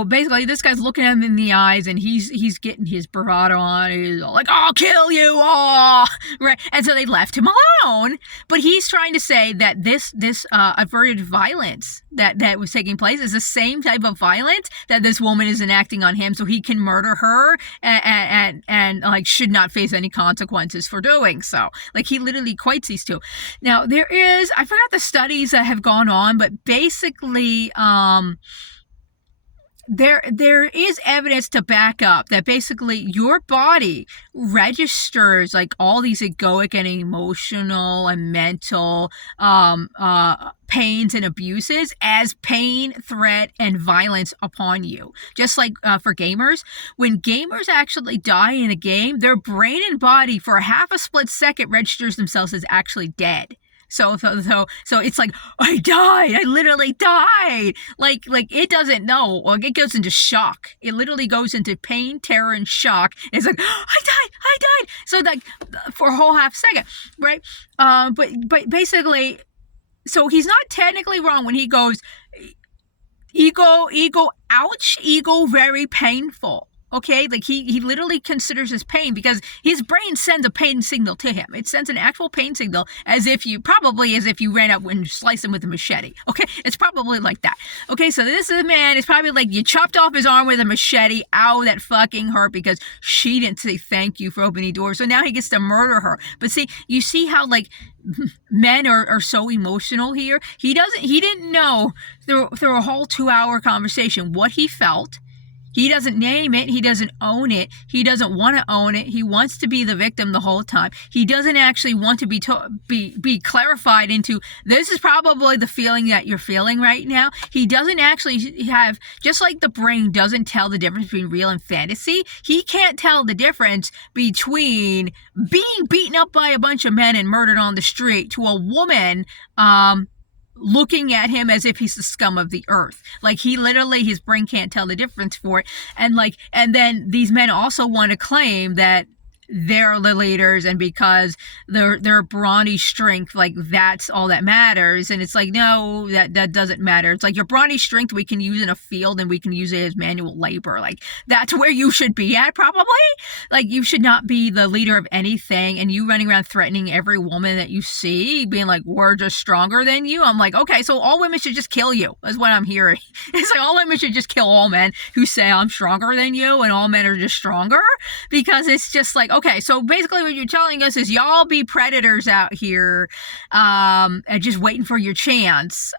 basically, this guy's looking at him in the eyes, and he's getting his bravado on. He's all like, "I'll kill you!" Oh, right. And so they left him alone. But he's trying to say that this averted violence that was taking place is the same type of violence that this woman is enacting on him, so he can murder her and like should not face any consequences for doing so. Like he literally equates these two. Now I forgot the studies that have gone on, but basically, there is evidence to back up that basically your body registers like all these egoic and emotional and mental pains and abuses as pain, threat, and violence upon you. Just like for gamers, when gamers actually die in a game, their brain and body for a half a split second registers themselves as actually dead. So it's like, I died. I literally died. Like it doesn't know. Like it goes into shock. It literally goes into pain, terror, and shock. It's like, I died. So like for a whole half second, right? But basically, so he's not technically wrong when he goes, ego, ouch, ego, very painful. Okay, like he literally considers his pain because his brain sends a pain signal to him. It sends an actual pain signal as if you ran up and sliced him with a machete. Okay, it's probably like that. Okay, so this is a man. It's probably like you chopped off his arm with a machete. Ow, that fucking hurt because she didn't say thank you for opening doors. So now he gets to murder her. But see, you see how like men are so emotional here. He didn't know through a whole 2-hour conversation what he felt. He doesn't name it. He doesn't own it. He doesn't want to own it. He wants to be the victim the whole time. He doesn't actually want to be clarified into, this is probably the feeling that you're feeling right now. He doesn't actually have, just like the brain doesn't tell the difference between real and fantasy, he can't tell the difference between being beaten up by a bunch of men and murdered on the street to a woman, looking at him as if he's the scum of the earth. Like he literally, his brain can't tell the difference for it. And then these men also want to claim that they're the leaders, and because their brawny strength, like that's all that matters. And it's like, no, that doesn't matter. It's like your brawny strength we can use in a field and we can use it as manual labor. Like that's where you should be at, probably. Like you should not be the leader of anything, and you running around threatening every woman that you see, being like, we're just stronger than you. I'm like, okay, so all women should just kill you. That's what I'm hearing. It's like all women should just kill all men who say I'm stronger than you, and all men are just stronger, because it's just like, okay, so basically what you're telling us is y'all be predators out here, and just waiting for your chance.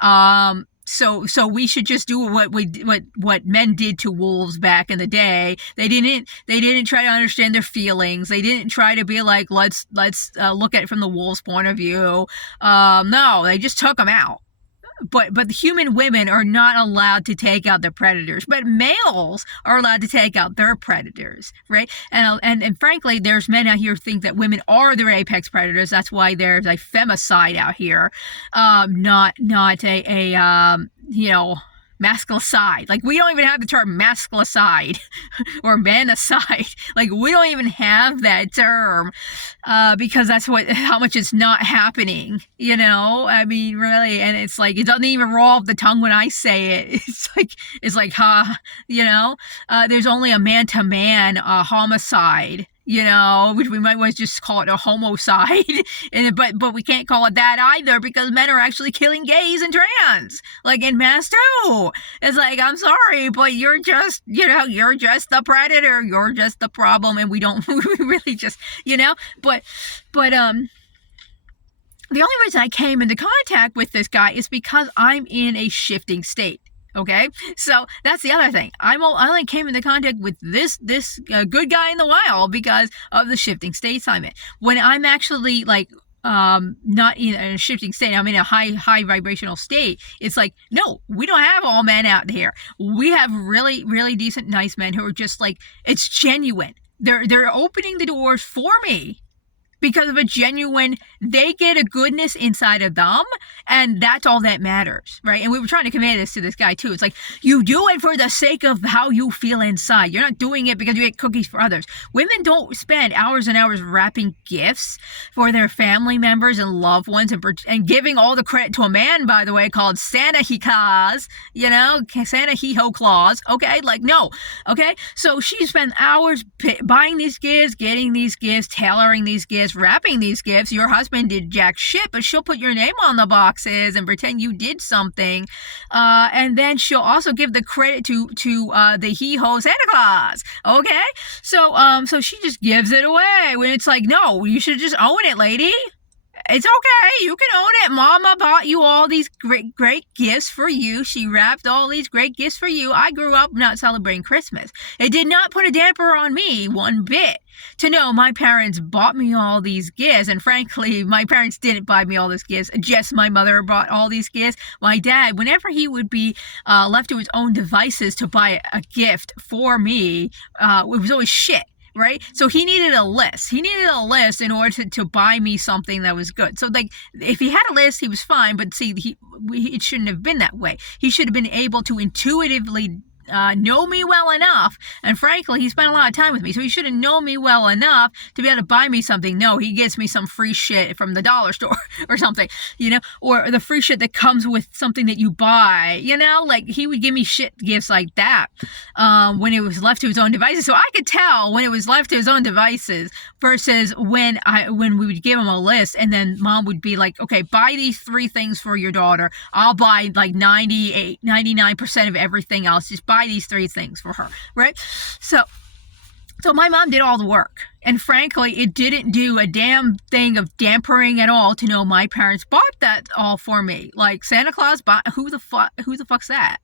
So we should just do what men did to wolves back in the day. They didn't try to understand their feelings. They didn't try to be like, let's look at it from the wolf's point of view. No, they just took them out. But the human women are not allowed to take out their predators, but males are allowed to take out their predators, right? And frankly, there's men out here who think that women are their apex predators. That's why there's a femicide out here, not a masculicide. Like we don't even have the term masculicide or manicide. Like we don't even have that term, because that's how much it's not happening, I mean, really. And it's like, it doesn't even roll off the tongue when I say it. It's like, there's only a man-to-man homicide, which we might as well just call it a homicide. But we can't call it that either, because men are actually killing gays and trans, like in mass too. It's like, I'm sorry, but you're just the predator. You're just the problem, and we really just, but the only reason I came into contact with this guy is because I'm in a shifting state. Okay, so that's the other thing. I only came into contact with this good guy in the wild because of the shifting states I'm in. When I'm actually like not in a shifting state, I'm in a high vibrational state. It's like, no, we don't have all men out here. We have really, really decent, nice men who are just like, it's genuine. They're opening the doors for me because of a genuine, they get a goodness inside of them, and that's all that matters, right? And we were trying to convey this to this guy too. It's like, you do it for the sake of how you feel inside. You're not doing it because you get cookies for others. Women don't spend hours and hours wrapping gifts for their family members and loved ones, and giving all the credit to a man, by the way, called Santa He Claus, Santa He Ho Claus, okay? Like, no, okay? So she spent hours buying these gifts, getting these gifts, tailoring these gifts, wrapping these gifts. Your husband did jack shit, but she'll put your name on the boxes and pretend you did something, and then she'll also give the credit to the he-ho Santa Claus. Okay, so she just gives it away when it's like, no, you should just own it, lady. It's okay, you can own it. Mama bought you all these great gifts for you. She wrapped all these great gifts for you. I grew up not celebrating Christmas. It did not put a damper on me one bit to know my parents bought me all these gifts. And frankly, my parents didn't buy me all these gifts. Just my mother bought all these gifts. My dad, whenever he would be left to his own devices to buy a gift for me, it was always shit. Right? So he needed a list. He needed a list in order to buy me something that was good. So like, if he had a list, he was fine. But see, it shouldn't have been that way. He should have been able to intuitively know me well enough, and frankly, he spent a lot of time with me, so he should have known me well enough to be able to buy me something. No, he gets me some free shit from the dollar store or something, or the free shit that comes with something that you buy, like he would give me shit gifts like that when it was left to his own devices. So I could tell when it was left to his own devices versus when we would give him a list, and then mom would be like, okay, buy these 3 things for your daughter. I'll buy like 99% of everything else. Just buy these 3 things for her, right? So my mom did all the work, and frankly, it didn't do a damn thing of dampering at all to know my parents bought that all for me. Like, Santa Claus bought, who the fuck's that?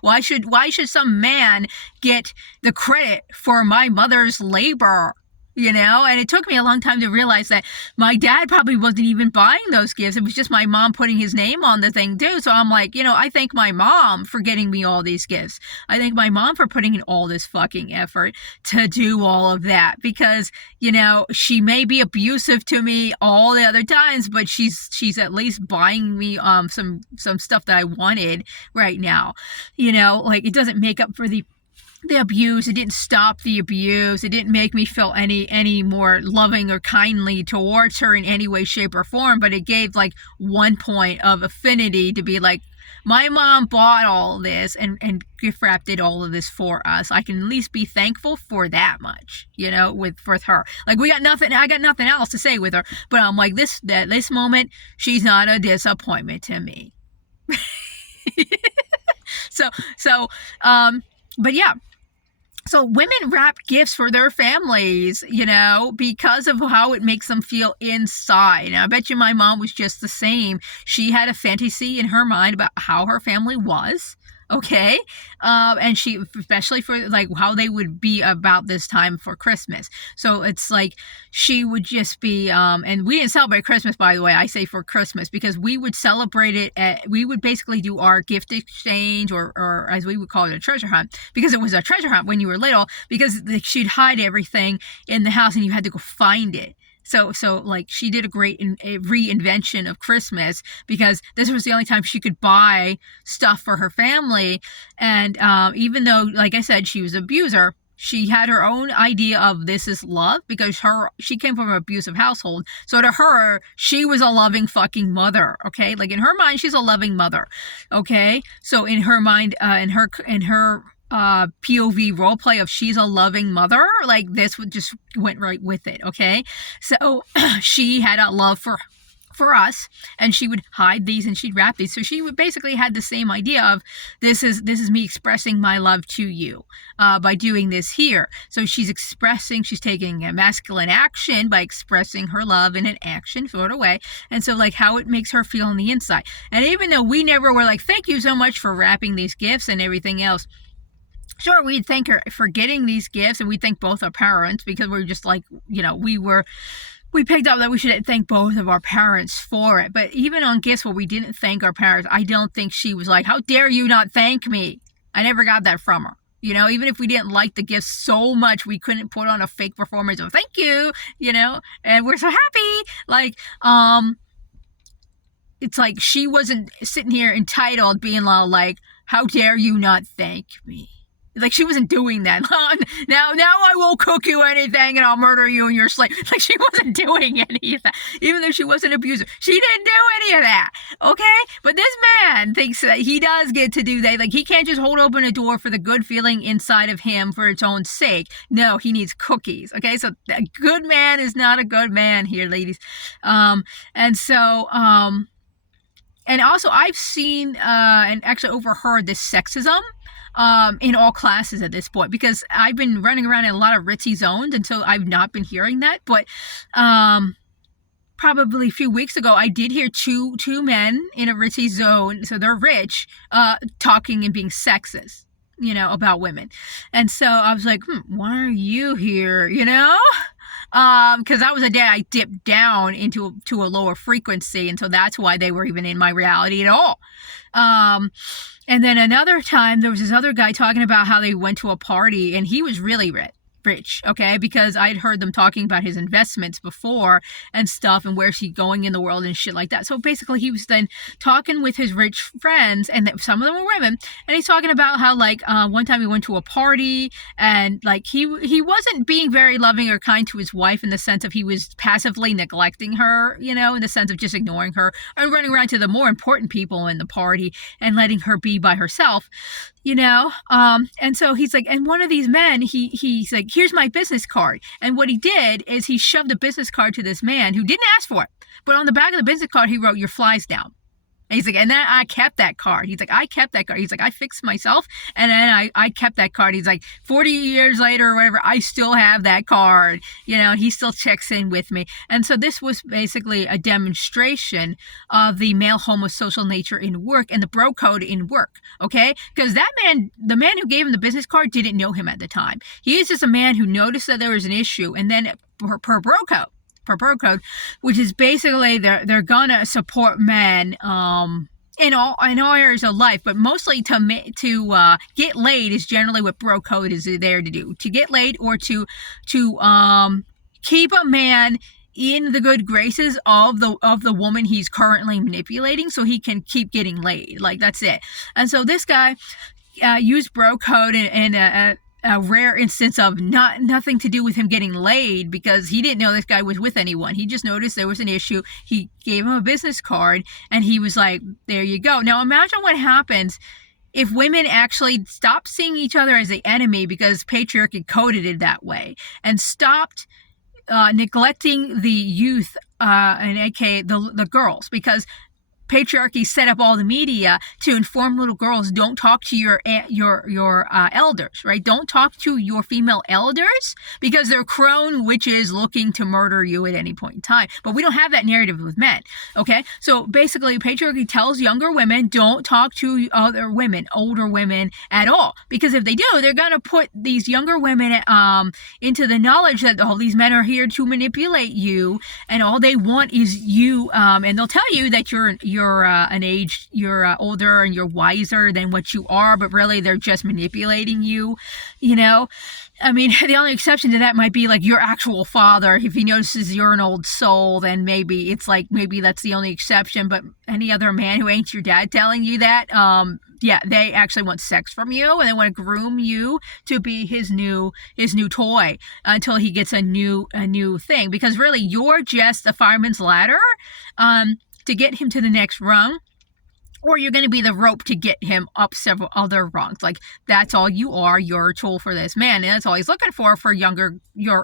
Why should some man get the credit for my mother's labor? And it took me a long time to realize that my dad probably wasn't even buying those gifts. It was just my mom putting his name on the thing too. So I'm like, I thank my mom for getting me all these gifts. I thank my mom for putting in all this fucking effort to do all of that, because, she may be abusive to me all the other times, but she's at least buying me some stuff that I wanted right now. Like, it doesn't make up for the abuse. It didn't stop the abuse. It didn't make me feel any more loving or kindly towards her in any way, shape, or form, but it gave like 1 point of affinity to be like, my mom bought all this and gift wrapped it all of this for us. I can at least be thankful for that much, with her. Like, I got nothing else to say with her, but I'm like, this moment, she's not a disappointment to me. But yeah. So women wrap gifts for their families, because of how it makes them feel inside. And I bet you my mom was just the same. She had a fantasy in her mind about how her family was. Okay, and she, especially for like how they would be about this time for Christmas. So it's like she would just be, and we didn't celebrate Christmas, by the way. I say for Christmas because we would celebrate it. We would basically do our gift exchange, or as we would call it, a treasure hunt, because it was a treasure hunt when you were little. Because she'd hide everything in the house, and you had to go find it. So like, she did a great reinvention of Christmas, because this was the only time she could buy stuff for her family. And even though, like I said, she was an abuser, she had her own idea of this is love, because she came from an abusive household. So to her, she was a loving fucking mother. Okay, like in her mind, she's a loving mother. Okay, so in her mind, in her POV role play of she's a loving mother, like this would just went right with it. Okay, so she had a love for us, and she would hide these and she'd wrap these. So she would basically had the same idea of this is me expressing my love to you by doing this here. So she's taking a masculine action by expressing her love in an action sort of way, and so like how it makes her feel on the inside. And even though we never were like, thank you so much for wrapping these gifts and everything else, sure, we'd thank her for getting these gifts, and we'd thank both our parents, because we're just like, we picked up that we should thank both of our parents for it. But even on gifts where we didn't thank our parents, I don't think she was like, how dare you not thank me? I never got that from her. Even if we didn't like the gifts so much, we couldn't put on a fake performance of thank you, and we're so happy. Like, it's like she wasn't sitting here entitled being like, how dare you not thank me? Like, she wasn't doing that. Now I won't cook you anything and I'll murder you in your sleep. Like, she wasn't doing any of that. Even though she was an abuser, she didn't do any of that. Okay? But this man thinks that he does get to do that. Like, he can't just hold open a door for the good feeling inside of him for its own sake. No, he needs cookies. Okay? So a good man is not a good man here, ladies. And also I've seen and actually overheard this sexism in all classes at this point, because I've been running around in a lot of ritzy zones, and so I've not been hearing that. But probably a few weeks ago, I did hear two men in a ritzy zone, so they're rich, talking and being sexist, about women. And so I was like, why are you here, because that was a day I dipped down into a lower frequency, and so that's why they were even in my reality at all. And then another time, there was this other guy talking about how they went to a party, and he was really rich, okay, because I'd heard them talking about his investments before and stuff, and where's he going in the world and shit like that. So basically he was then talking with his rich friends, and some of them were women, and he's talking about how like one time he went to a party, and like he wasn't being very loving or kind to his wife, in the sense of he was passively neglecting her, in the sense of just ignoring her and running around to the more important people in the party and letting her be by herself. And so he's like, and one of these men, he's like, here's my business card. And what he did is he shoved a business card to this man who didn't ask for it. But on the back of the business card, he wrote, your fly's down. And he's like, and then I kept that card. He's like, I kept that card. He's like, I fixed myself, and then I kept that card. He's like, 40 years later or whatever, I still have that card, and he still checks in with me. And so this was basically a demonstration of the male homosocial nature in work and the bro code in work, okay? Because that man, the man who gave him the business card, didn't know him at the time. He is just a man who noticed that there was an issue, and then per bro code, which is basically they're gonna support men in all areas of life, but mostly to get laid is generally what bro code is there to do. To get laid, or to keep a man in the good graces of the woman he's currently manipulating, so he can keep getting laid. Like, that's it. And so this guy used bro code in a rare instance of nothing to do with him getting laid, because he didn't know this guy was with anyone. He just noticed there was an issue. He gave him a business card, and he was like, there you go. Now imagine what happens if women actually stopped seeing each other as the enemy, because patriarchy coded it that way, and stopped neglecting the youth, and aka the girls, because patriarchy set up all the media to inform little girls, don't talk to your elders, right? Don't talk to your female elders, because they're crone witches looking to murder you at any point in time. But we don't have that narrative with men, okay? So basically, patriarchy tells younger women, don't talk to other women, older women at all, because if they do, they're gonna put these younger women into the knowledge that all these men are here to manipulate you, and all they want is you, and they'll tell you that you're older and you're wiser than what you are, but really they're just manipulating you, I mean, the only exception to that might be like your actual father. If he notices you're an old soul, then maybe that's the only exception. But any other man who ain't your dad telling you that, they actually want sex from you, and they want to groom you to be his new toy until he gets a new thing. Because really, you're just the fireman's ladder to get him to the next rung. or you're going to be the rope to get him up several other rungs. Like, that's all you are. You're a tool for this man, and that's all he's looking for younger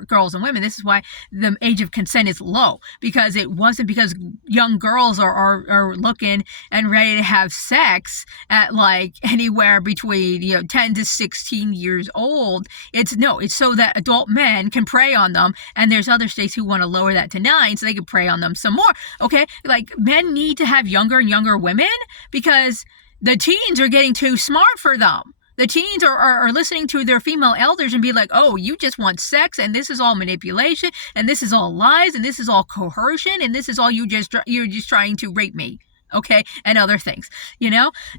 girls and women. This is why the age of consent is low, because it wasn't because young girls are looking and ready to have sex at like anywhere between 10 to 16 years old. It's so that adult men can prey on them, and there's other states who want to lower that to 9 so they can prey on them some more. Okay, like, men need to have younger and younger women, because the teens are getting too smart for them. The teens are listening to their female elders and be like, oh, you just want sex, and this is all manipulation, and this is all lies, and this is all coercion, and this is all you're just trying to rape me, okay, and other things,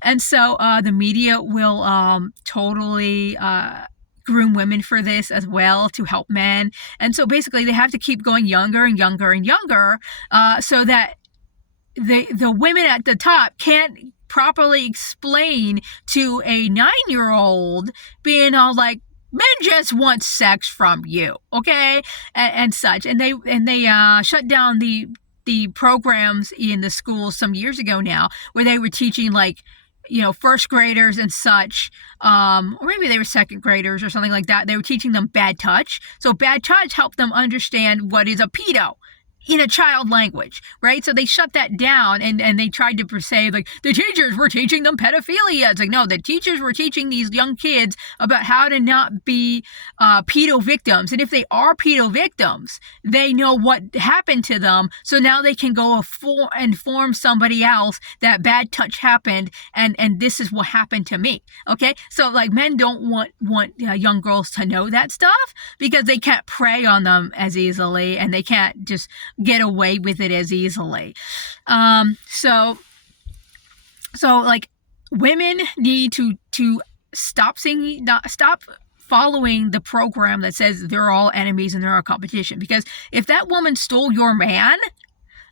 And so the media will totally groom women for this as well, to help men. And so basically they have to keep going younger and younger and younger, so that the women at the top can't properly explain to a 9-year-old, being all like, men just want sex from you, okay, and such. And they shut down the programs in the schools some years ago now, where they were teaching like first graders and such, or maybe they were second graders or something like that. They were teaching them bad touch. So bad touch helped them understand what is a pedo in a child language, right? So they shut that down, and they tried to say, like, the teachers were teaching them pedophilia. It's like, no, the teachers were teaching these young kids about how to not be pedo victims. And if they are pedo victims, they know what happened to them. So now they can go inform somebody else that bad touch happened, and this is what happened to me. Okay? So, like, men don't want young girls to know that stuff, because they can't prey on them as easily, and they can't just get away with it as easily. So like, women need to stop following the program that says they're all enemies and they're all competition. Because if that woman stole your man,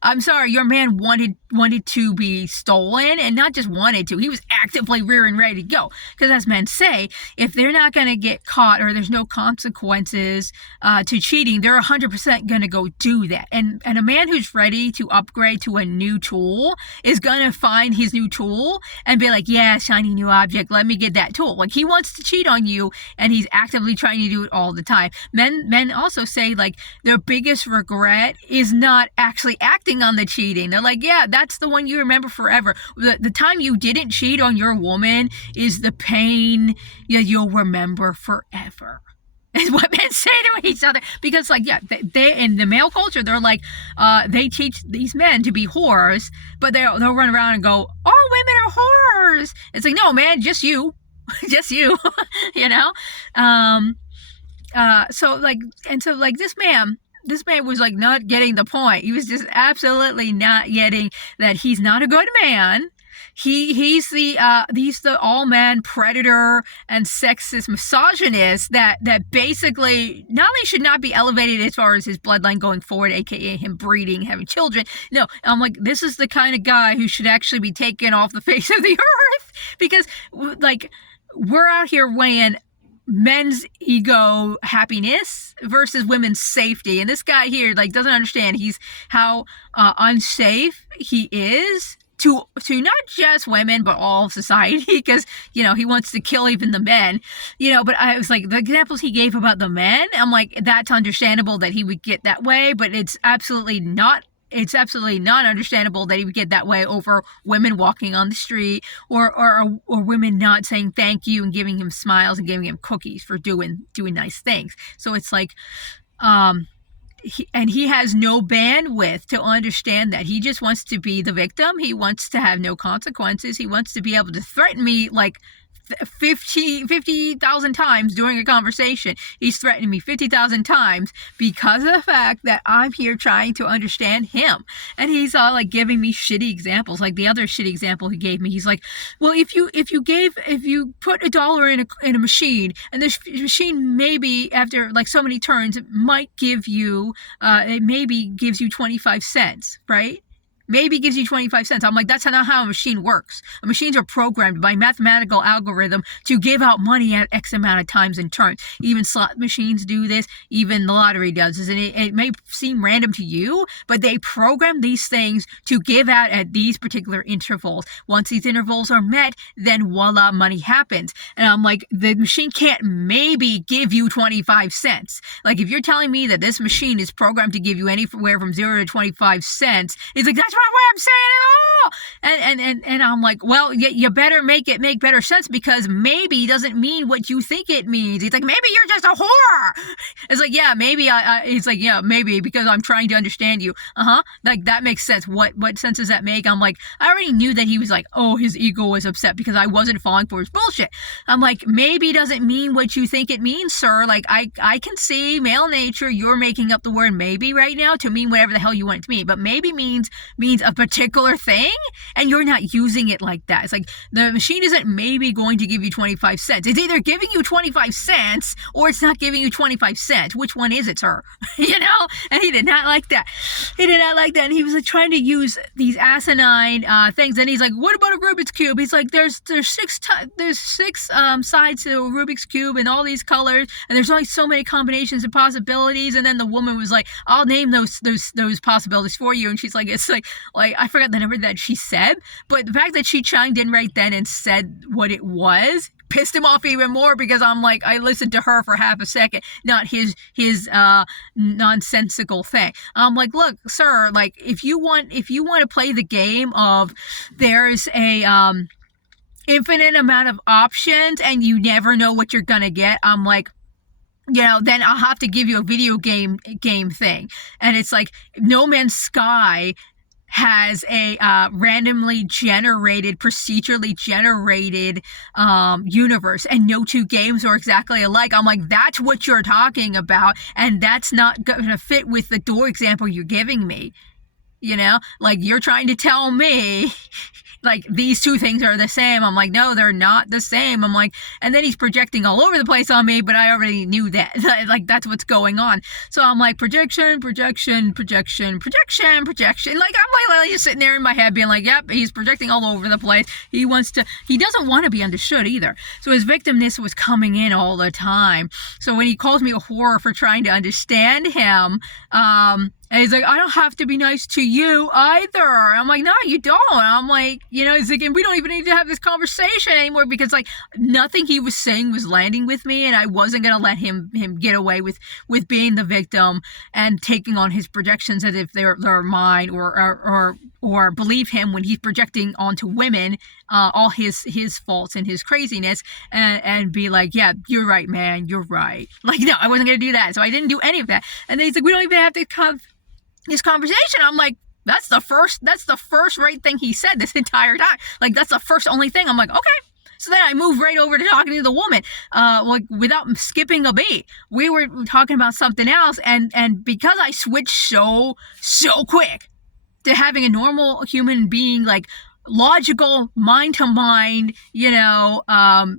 I'm sorry, your man wanted to be stolen, and not just wanted to, he was actively rearing ready to go. Because as men say, if they're not going to get caught, or there's no consequences to cheating, they're 100% going to go do that. And a man who's ready to upgrade to a new tool is going to find his new tool and be like, yeah, shiny new object, let me get that tool. Like, he wants to cheat on you, and he's actively trying to do it all the time. Men also say, like, their biggest regret is not actually acting on the cheating. They're like, yeah, that's the one you remember forever. The time you didn't cheat on your woman is the pain you'll remember forever. Is what men say to each other. Because, like, yeah, they in the male culture, they're like, they teach these men to be whores, but they'll run around and go, all women are whores. It's like, no, man, just you. Just you. So this man was like not getting the point. He was just absolutely not getting that he's not a good man. He's the all man predator and sexist misogynist that basically not only should not be elevated as far as his bloodline going forward, aka him breeding, having children. No, I'm like, this is the kind of guy who should actually be taken off the face of the earth, because, like, we're out here weighing men's ego happiness versus women's safety, and this guy here, like, doesn't understand how unsafe he is to not just women but all of society, because he wants to kill even the men. But I was like, the examples he gave about the men, I'm like, that's understandable that he would get that way, but it's absolutely not understandable that he would get that way over women walking on the street, or women not saying thank you and giving him smiles and giving him cookies for doing nice things. So it's like, he has no bandwidth to understand that. He just wants to be the victim. He wants to have no consequences. He wants to be able to threaten me like 50,000 times during a conversation. He's threatened me 50,000 times because of the fact that I'm here trying to understand him. And he's all like giving me shitty examples. Like the other shitty example he gave me, he's like, well, if you put $1 in a machine, and this machine maybe after like so many turns, it might give you, it maybe gives you 25 cents, right? Maybe gives you 25 cents. I'm like, that's not how a machine works. Machines are programmed by mathematical algorithm to give out money at X amount of times in turns. Even slot machines do this. Even the lottery does this. And it may seem random to you, but they program these things to give out at these particular intervals. Once these intervals are met, then voila, money happens. And I'm like, the machine can't maybe give you 25 cents. Like, if you're telling me that this machine is programmed to give you anywhere from 0 to 25 cents, it's like, that's not what I'm saying at all. And I'm like, well, you better make it make better sense, because maybe doesn't mean what you think it means. He's like, maybe you're just a whore. It's like, yeah, maybe he's like, yeah, maybe, because I'm trying to understand you. Like, that makes sense. What sense does that make? I'm like, I already knew that he was like, oh, his ego was upset because I wasn't falling for his bullshit. I'm like, maybe doesn't mean what you think it means, sir. Like, I can see male nature. You're making up the word maybe right now to mean whatever the hell you want it to mean. But maybe means a particular thing, and you're not using it like that. It's like, the machine isn't maybe going to give you 25 cents. It's either giving you 25 cents or it's not giving you 25 cents. Which one is it, sir? You know? And he did not like that. He did not like that. And he was like trying to use these asinine things. And he's like, what about a Rubik's Cube? He's like, there's six sides to a Rubik's Cube and all these colors, and there's only so many combinations and possibilities. And then the woman was like, I'll name those possibilities for you. And she's like, it's like I forgot the number that she said, but the fact that she chimed in right then and said what it was pissed him off even more, because I'm like, I listened to her for half a second, not his nonsensical thing. I'm like, look, sir, like, if you want to play the game of there's a infinite amount of options and you never know what you're gonna get, I'm like, you know, then I'll have to give you a video game thing. And it's like, No Man's Sky has a randomly generated, procedurally generated universe, and no two games are exactly alike. I'm like, that's what you're talking about, and that's not going to fit with the door example you're giving me. You know, like, you're trying to tell me like these two things are the same. I'm like, no, they're not the same. I'm like, and then he's projecting all over the place on me, but I already knew that. Like, that's what's going on. So I'm like, projection. Like, I'm like just sitting there in my head being like, yep, he's projecting all over the place. He doesn't want to be understood either. So his victimness was coming in all the time. So when he calls me a whore for trying to understand him, and he's like, I don't have to be nice to you either. I'm like, no, you don't. I'm like, you know, he's like, and we don't even need to have this conversation anymore, because like nothing he was saying was landing with me, and I wasn't gonna let him get away with being the victim and taking on his projections as if they're mine, or believe him when he's projecting onto women all his faults and his craziness, and be like, yeah, you're right, man, you're right. Like, no, I wasn't gonna do that. So I didn't do any of that. And then he's like, we don't even have to have this conversation. I'm like, that's the first right thing he said this entire time. Like, that's the first only thing. I'm like, okay. So then I moved right over to talking to the woman, like, without skipping a beat. We were talking about something else, and because I switched so quick to having a normal human being, like, logical, mind-to-mind, you know,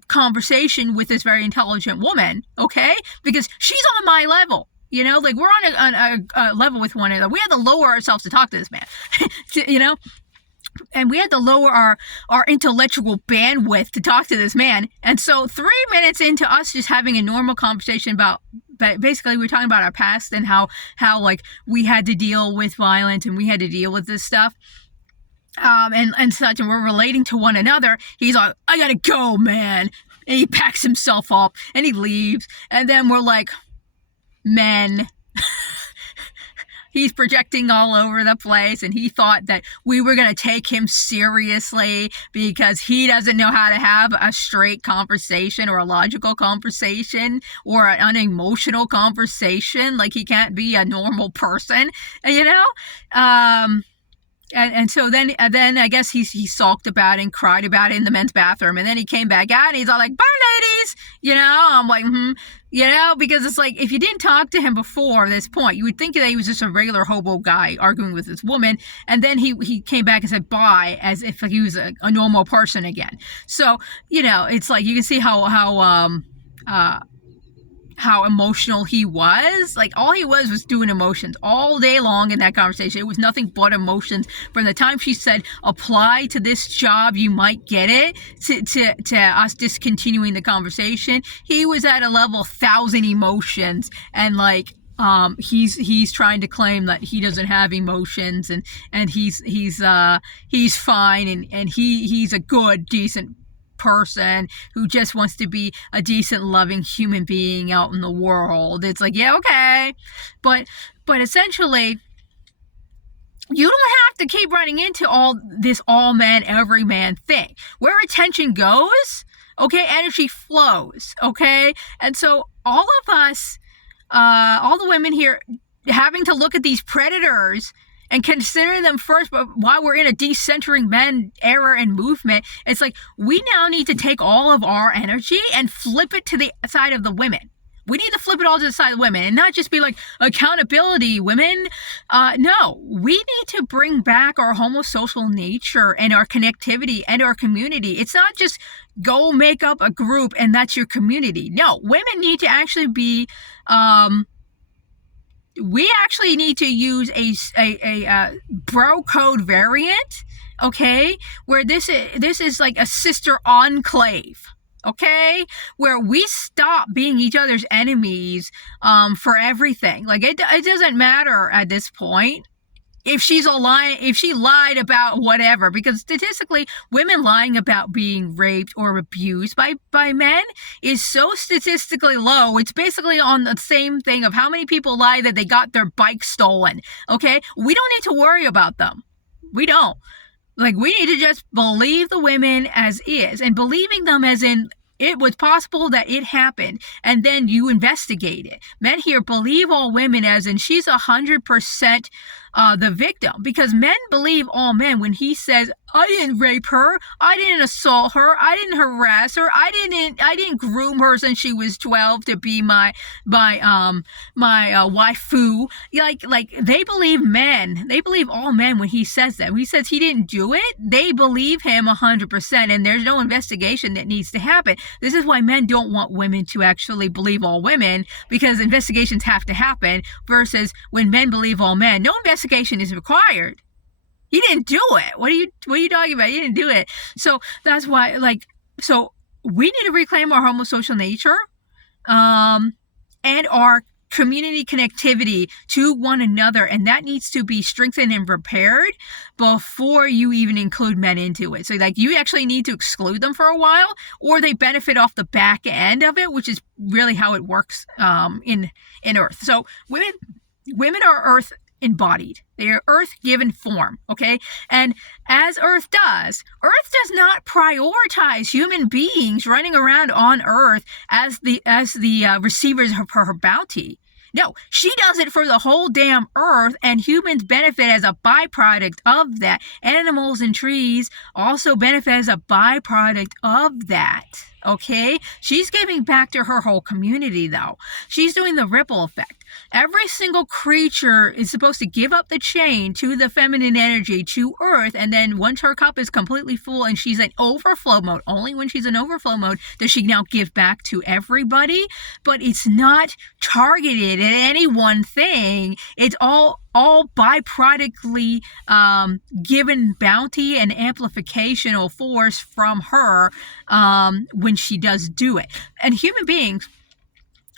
conversation with this very intelligent woman, okay? Because she's on my level. You know, like, we're on a level with one another. We had to lower ourselves to talk to this man, you know? And we had to lower our intellectual bandwidth to talk to this man. And so 3 minutes into us just having a normal conversation about, basically, we were talking about our past and how like, we had to deal with violence and we had to deal with this stuff. And such, and we're relating to one another. He's like, I gotta go, man. And he packs himself up and he leaves. And then we're like, men. He's projecting all over the place, and he thought that we were going to take him seriously because he doesn't know how to have a straight conversation or a logical conversation or an unemotional conversation. Like, he can't be a normal person, you know? And so then I guess he sulked about it and cried about it in the men's bathroom. And then he came back out and he's all like, bye, ladies. You know, I'm like, you know, because it's like, if you didn't talk to him before this point, you would think that he was just a regular hobo guy arguing with this woman. And then he came back and said bye as if he was a normal person again. So, you know, it's like, you can see how how emotional he was. Like, all he was doing emotions all day long in that conversation. It was nothing but emotions. From the time she said, apply to this job, you might get it, to us discontinuing the conversation, he was at a level 1,000 emotions. And like, he's trying to claim that he doesn't have emotions, and he's fine, and he's a good, decent person who just wants to be a decent, loving human being out in the world. It's like, yeah, okay, but essentially, you don't have to keep running into all this all man, every man thing. Where attention goes, okay, energy flows, okay? And so all of us, all the women here, having to look at these predators and consider them first, but while we're in a decentering men era and movement, it's like, we now need to take all of our energy and flip it to the side of the women. We need to flip it all to the side of the women and not just be like, accountability, women. No, we need to bring back our homosocial nature and our connectivity and our community. It's not just go make up a group and that's your community. No, women need to actually be, we actually need to use a bro code variant, okay, where this is like a sister enclave, okay, where we stop being each other's enemies for everything. Like, it doesn't matter at this point if she lied about whatever, because statistically, women lying about being raped or abused by men is so statistically low. It's basically on the same thing of how many people lie that they got their bike stolen. Okay, we don't need to worry about them. We don't. Like, we need to just believe the women as is, and believing them as in, it was possible that it happened, and then you investigate it. Men here believe all women as in she's 100% the victim, because men believe all men when he says, I didn't rape her, I didn't assault her, I didn't harass her, I didn't groom her since she was 12 to be my waifu. Like they believe men. They believe all men when he says that. When he says he didn't do it, they believe him 100%, and there's no investigation that needs to happen. This is why men don't want women to actually believe all women, because investigations have to happen, versus when men believe all men, no investigation is required. He didn't do it. What are you talking about? He didn't do it. So that's why, so we need to reclaim our homosocial nature, and our community connectivity to one another, and that needs to be strengthened and repaired before you even include men into it. So like, you actually need to exclude them for a while, or they benefit off the back end of it, which is really how it works in Earth. So women are Earth embodied. They are Earth given form, okay? And as Earth does not prioritize human beings running around on Earth as the receivers of her bounty. No, she does it for the whole damn Earth, and humans benefit as a byproduct of that. Animals and trees also benefit as a byproduct of that. Okay? She's giving back to her whole community, though. She's doing the ripple effect. Every single creature is supposed to give up the chain to the feminine energy, to Earth, and then once her cup is completely full and she's in overflow mode, only when she's in overflow mode does she now give back to everybody. But it's not targeted at any one thing. It's all byproductly given bounty and amplificational force from her when she does do it. And human beings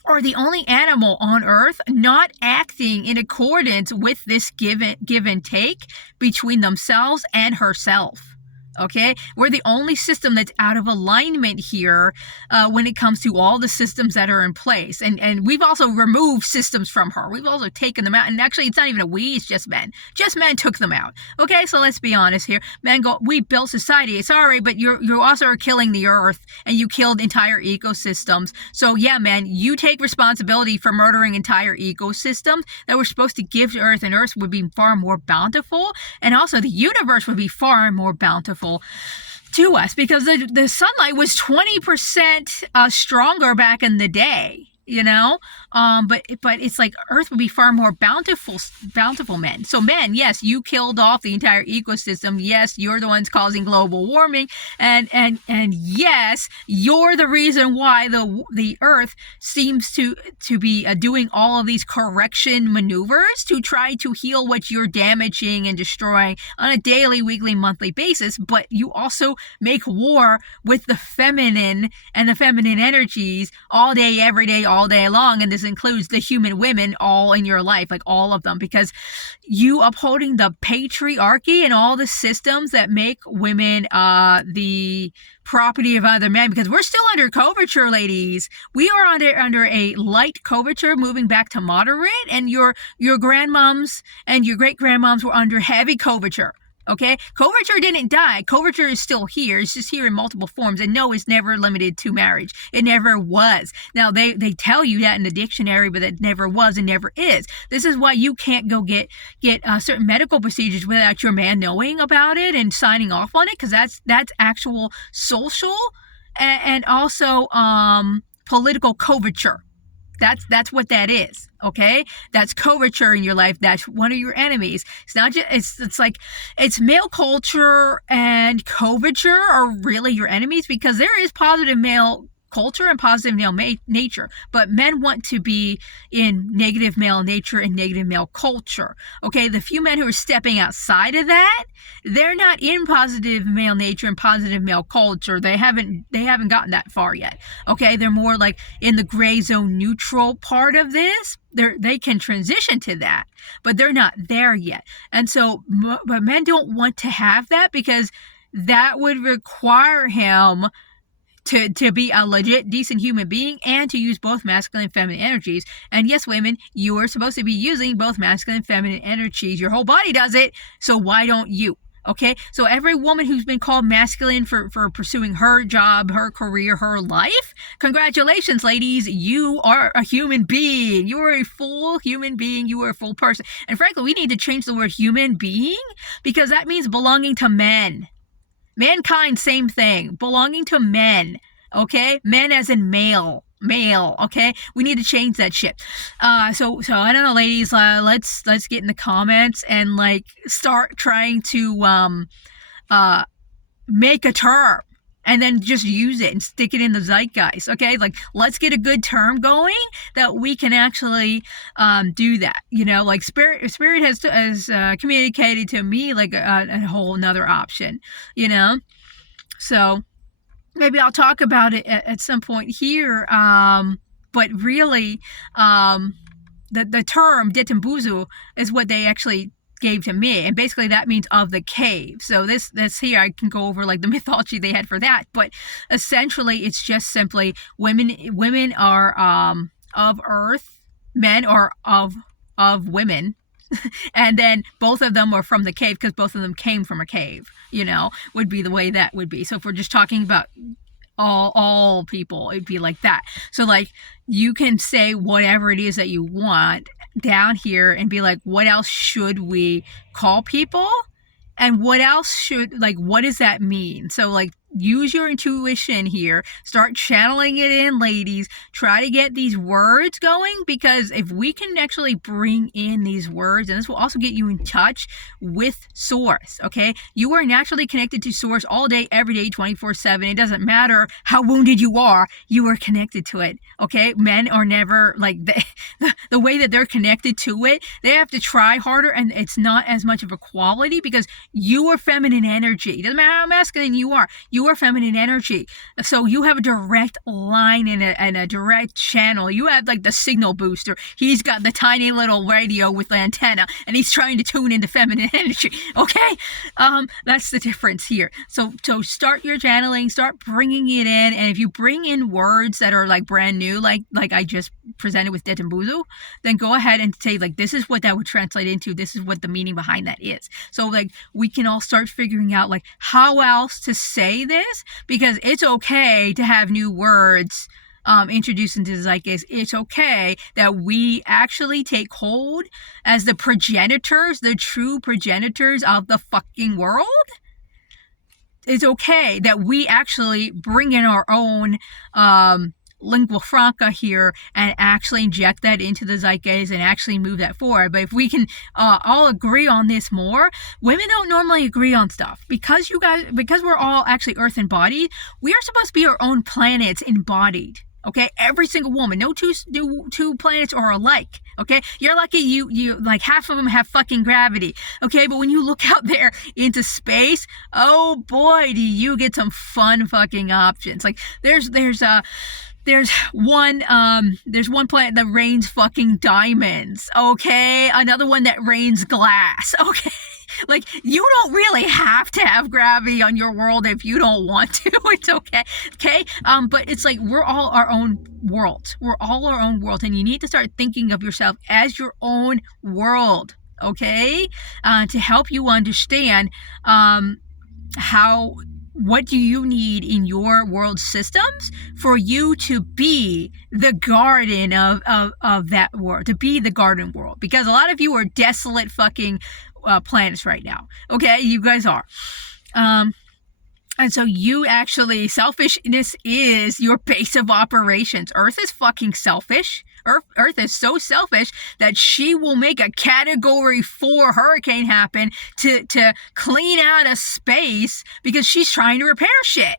are the only animal on Earth not acting in accordance with this give and take between themselves and herself. Okay, we're the only system that's out of alignment here when it comes to all the systems that are in place. And we've also removed systems from her. We've also taken them out. And actually, it's not even a we, it's just men. Just men took them out. Okay, so let's be honest here. Men go, we built society. Sorry, but you also are killing the Earth, and you killed entire ecosystems. So yeah, man, you take responsibility for murdering entire ecosystems that we're supposed to give to Earth, and Earth would be far more bountiful. And also the universe would be far more bountiful to us, because the sunlight was 20% stronger back in the day. But it's like Earth would be far more bountiful men. So men, yes, you killed off the entire ecosystem. Yes, you're the ones causing global warming, and yes, you're the reason why the Earth seems to be doing all of these correction maneuvers to try to heal what you're damaging and destroying on a daily, weekly, monthly basis. But you also make war with the feminine and the feminine energies all day, every day, all day long. And this includes the human women all in your life, like all of them, because you upholding the patriarchy and all the systems that make women the property of other men, because we're still under coverture, ladies. We are under a light coverture, moving back to moderate, and your grandmoms and your great grandmoms were under heavy coverture. Okay, coverture didn't die. Coverture is still here. It's just here in multiple forms. And no, it's never limited to marriage. It never was. Now, they tell you that in the dictionary, but it never was and never is. This is why you can't go get certain medical procedures without your man knowing about it and signing off on it, because that's actual social and also political coverture. That's what that is, okay? That's coverture in your life. That's one of your enemies. It's not just, it's like, it's male culture and coverture are really your enemies, because there is positive male culture and positive male nature, but men want to be in negative male nature and negative male culture. Okay, the few men who are stepping outside of that, they're not in positive male nature and positive male culture. They haven't gotten that far yet. Okay, they're more like in the gray zone neutral part of this. They can transition to that, but they're not there yet. And so, but men don't want to have that, because that would require him to be a legit, decent human being and to use both masculine and feminine energies. And yes, women, you are supposed to be using both masculine and feminine energies. Your whole body does it, so why don't you? Okay, so every woman who's been called masculine for pursuing her job, her career, her life, congratulations, ladies. You are a human being. You are a full human being. You are a full person. And frankly, we need to change the word human being, because that means belonging to men. Mankind, same thing. Belonging to men. Okay? Men as in male. Okay? We need to change that shit. So I don't know, ladies, let's get in the comments and like start trying to make a term and then just use it and stick it in the zeitgeist. Okay? Like, let's get a good term going that we can actually do that. You know, like Spirit has communicated to me like a whole nother option, you know? So maybe I'll talk about it at some point here. But really, the term Detembuzu is what they actually gave to me, and basically that means of the cave. So this here, I can go over like the mythology they had for that, but essentially it's just simply women are of earth, men are of women, and then both of them are from the cave because both of them came from a cave, you know, would be the way that would be. So if we're just talking about all people, it'd be like that. So like, you can say whatever it is that you want down here and be like, what else should we call people? And what else should, like, what does that mean? So like, use your intuition here. Start channeling it in, ladies. Try to get these words going, because if we can actually bring in these words, and this will also get you in touch with source, okay? You are naturally connected to source all day, every day, 24/7. It doesn't matter how wounded you are connected to it, okay? Men are never, like, the way that they're connected to it, they have to try harder, and it's not as much of a quality, because you are feminine energy. It doesn't matter how masculine you are feminine energy. So you have a direct line and a direct channel. You have like the signal booster. He's got the tiny little radio with the antenna, and he's trying to tune into feminine energy. Okay? That's the difference here. So start your channeling, start bringing it in, and if you bring in words that are like brand new, like I just presented with Detembuzu, then go ahead and say like, this is what that would translate into. This is what the meaning behind that is. So like, we can all start figuring out like how else to say this, because it's okay to have new words introduced into the zeitgeist. It's okay that we actually take hold as the progenitors, the true progenitors of the fucking world. It's okay that we actually bring in our own lingua franca here and actually inject that into the zeitgeist and actually move that forward. But if we can all agree on this more, women don't normally agree on stuff because we're all actually earth embodied. We are supposed to be our own planets embodied. Okay, every single woman. No two planets are alike. Okay, you're lucky you like half of them have fucking gravity. Okay, but when you look out there into space, oh boy, do you get some fun fucking options. Like there's one planet that rains fucking diamonds. Okay, another one that rains glass. Okay. Like, you don't really have to have gravity on your world if you don't want to. It's okay. Okay? But it's like we're all our own world. We're all our own world. And you need to start thinking of yourself as your own world. Okay? To help you understand what do you need in your world systems for you to be the garden of that world, to be the garden world. Because a lot of you are desolate fucking planets right now. Okay, you guys are. And so you actually, selfishness is your base of operations. Earth is fucking selfish. Earth is so selfish that she will make a Category 4 hurricane happen to clean out a space because she's trying to repair shit.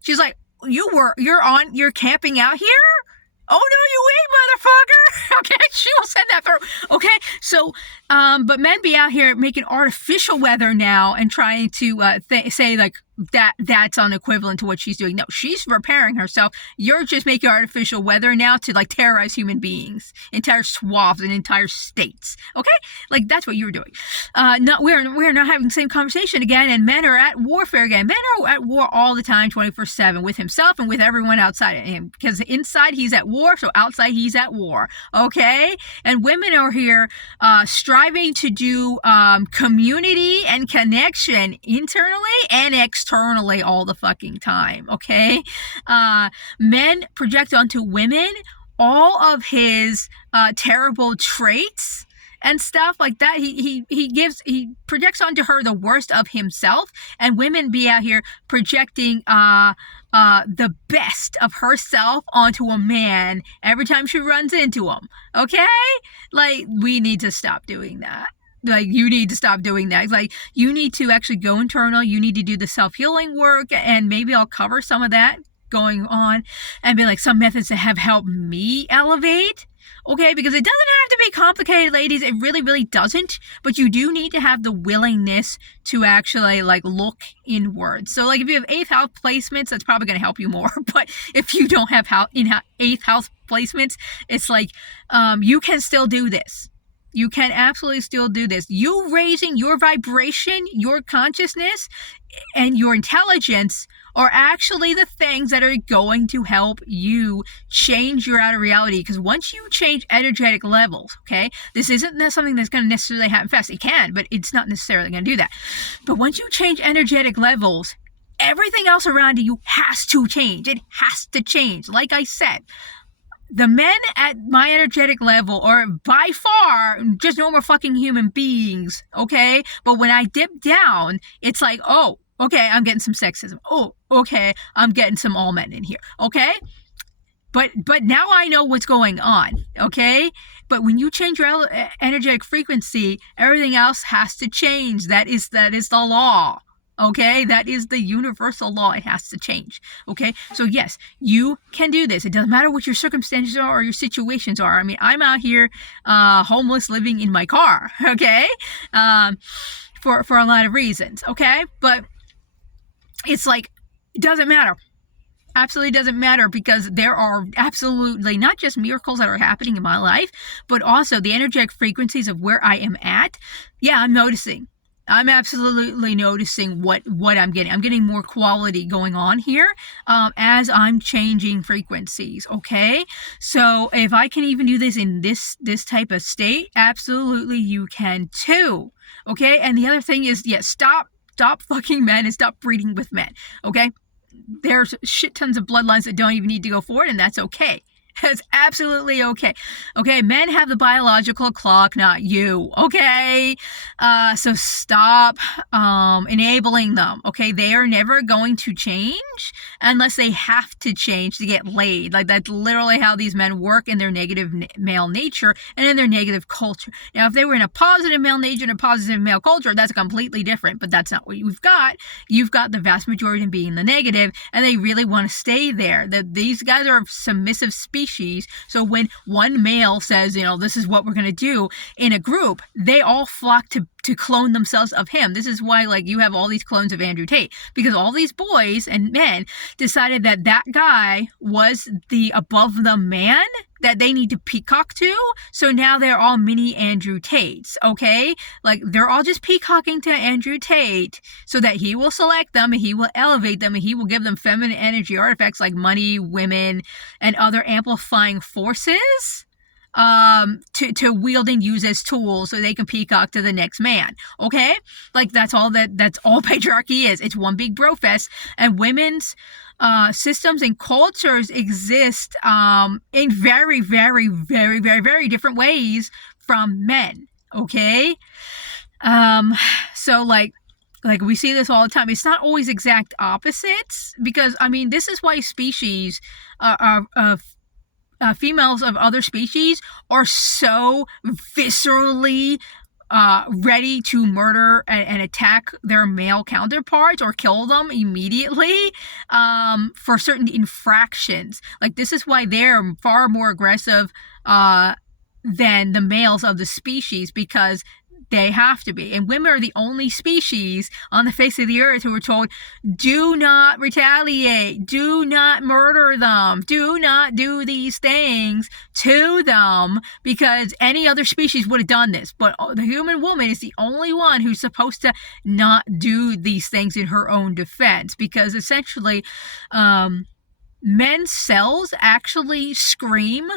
She's like, you're camping out here? Oh, no, you ain't, motherfucker. Okay, she will send that through. Okay, so, but men be out here making artificial weather now and trying to say, like, that's unequivalent to what she's doing. No, she's repairing herself. You're just making artificial weather now to, like, terrorize human beings, entire swaths and entire states. Okay, like that's what you're doing. We're not having the same conversation again. And men are at warfare again. Men are at war all the time, 24/7, with himself and with everyone outside of him. Because inside he's at war, so outside he's at war. Okay, and women are here striving to do community and connection internally and externally all the fucking time. Okay, men project onto women all of his terrible traits and stuff like that. He projects onto her the worst of himself, and women be out here projecting the best of herself onto a man every time she runs into him. Okay, like we need to stop doing that. Like, you need to stop doing that. It's like, you need to actually go internal. You need to do the self-healing work, and maybe I'll cover some of that going on and be like some methods that have helped me elevate. Okay, because it doesn't have to be complicated, ladies. It really, really doesn't. But you do need to have the willingness to actually, like, look inwards. So, like, if you have 8th house placements, that's probably going to help you more. But if you don't have 8th house placements, it's like, you can still do this. You can absolutely still do this. You raising your vibration, your consciousness, and your intelligence are actually the things that are going to help you change your outer reality. Because once you change energetic levels, okay, this isn't something that's going to necessarily happen fast. It can, but it's not necessarily going to do that. But once you change energetic levels, everything else around you has to change. It has to change. Like I said, the men at my energetic level are by far just normal fucking human beings, okay? But when I dip down, it's like, oh, okay, I'm getting some sexism. Oh, okay, I'm getting some all men in here, okay? But now I know what's going on, okay? But when you change your energetic frequency, everything else has to change. That is the law. Okay, that is the universal law. It has to change. Okay, so yes, you can do this. It doesn't matter what your circumstances are or your situations are. I mean, I'm out here homeless, living in my car. Okay, for a lot of reasons. Okay, but it's like, it doesn't matter. Absolutely doesn't matter, because there are absolutely not just miracles that are happening in my life, but also the energetic frequencies of where I am at. Yeah, I'm noticing. I'm absolutely noticing what I'm getting. I'm getting more quality going on here as I'm changing frequencies, okay? So if I can even do this in this type of state, absolutely you can too, okay? And the other thing is, yes, stop fucking men and stop breeding with men, okay? There's shit tons of bloodlines that don't even need to go forward, and that's okay. It's absolutely okay. Okay, men have the biological clock, not you. Okay, so stop enabling them. Okay, they are never going to change unless they have to change to get laid. Like that's literally how these men work in their negative male nature and in their negative culture. Now, if they were in a positive male nature and a positive male culture, that's completely different. But that's not what you've got. You've got the vast majority being the negative, and they really want to stay there. These guys are submissive species. So when one male says, this is what we're going to do in a group, they all flock to clone themselves of him. This is why, like, you have all these clones of Andrew Tate, because all these boys and men decided that that guy was the above the man that they need to peacock to. So now they're all mini Andrew Tates, okay? Like, they're all just peacocking to Andrew Tate so that he will select them and he will elevate them and he will give them feminine energy artifacts like money, women, and other amplifying forces to wield and use as tools so they can peacock to the next man. Okay? Like, that's all patriarchy is. It's one big bro fest, and women's systems and cultures exist in very, very, very, very, very different ways from men. Okay? So like we see this all the time. It's not always exact opposites, because this is why species females of other species are so viscerally ready to murder and attack their male counterparts or kill them immediately for certain infractions. Like, this is why they're far more aggressive than the males of the species, because they have to be. And women are the only species on the face of the earth who are told, do not retaliate, do not murder them, do not do these things to them, because any other species would have done this. But the human woman is the only one who's supposed to not do these things in her own defense, because essentially men's cells actually scream.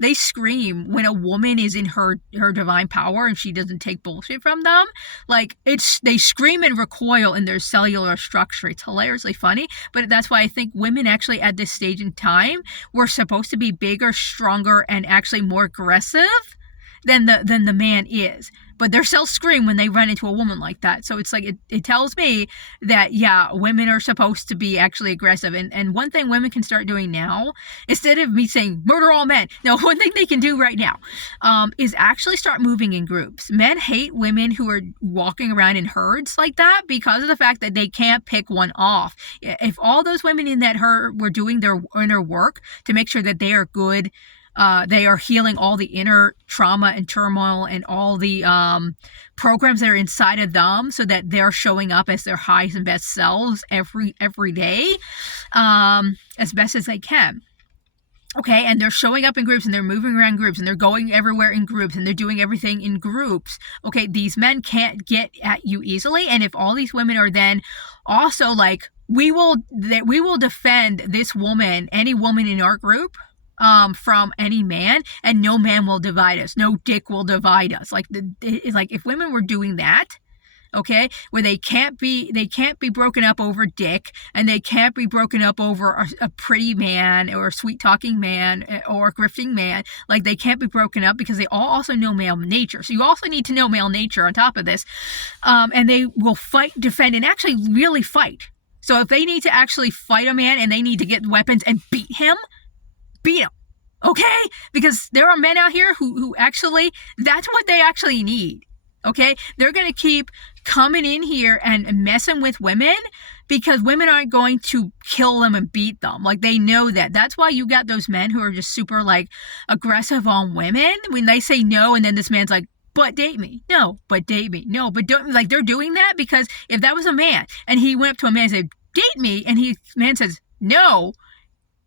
They scream when a woman is in her divine power and she doesn't take bullshit from them. Like, they scream and recoil in their cellular structure. It's hilariously funny, but that's why I think women actually at this stage in time were supposed to be bigger, stronger, and actually more aggressive than the man is. But their cells scream when they run into a woman like that. So it's like, it tells me that, yeah, women are supposed to be actually aggressive. And one thing women can start doing now, instead of me saying murder all men, no, one thing they can do right now is actually start moving in groups. Men hate women who are walking around in herds like that because of the fact that they can't pick one off. If all those women in that herd were doing their inner work to make sure that they are good, they are healing all the inner trauma and turmoil and all the programs that are inside of them, so that they're showing up as their highest and best selves every day, as best as they can. Okay, and they're showing up in groups, and they're moving around groups, and they're going everywhere in groups, and they're doing everything in groups. Okay, these men can't get at you easily, and if all these women are then also like, we will defend this woman, any woman in our group, from any man, and no man will divide us, no dick will divide us. Like if women were doing that, okay, where they can't be broken up over dick, and they can't be broken up over a pretty man or a sweet talking man or a grifting man. Like, they can't be broken up because they all also know male nature. So you also need to know male nature on top of this, and they will fight, defend, and actually really fight. So if they need to actually fight a man and they need to get weapons and beat him, okay? Because there are men out here who actually, that's what they actually need, okay? They're going to keep coming in here and messing with women because women aren't going to kill them and beat them. Like, they know that. That's why you got those men who are just super, like, aggressive on women when they say no, and then this man's like, but date me. No, but date me. No, but don't. Like, they're doing that because if that was a man and he went up to a man and said, date me, and man says no,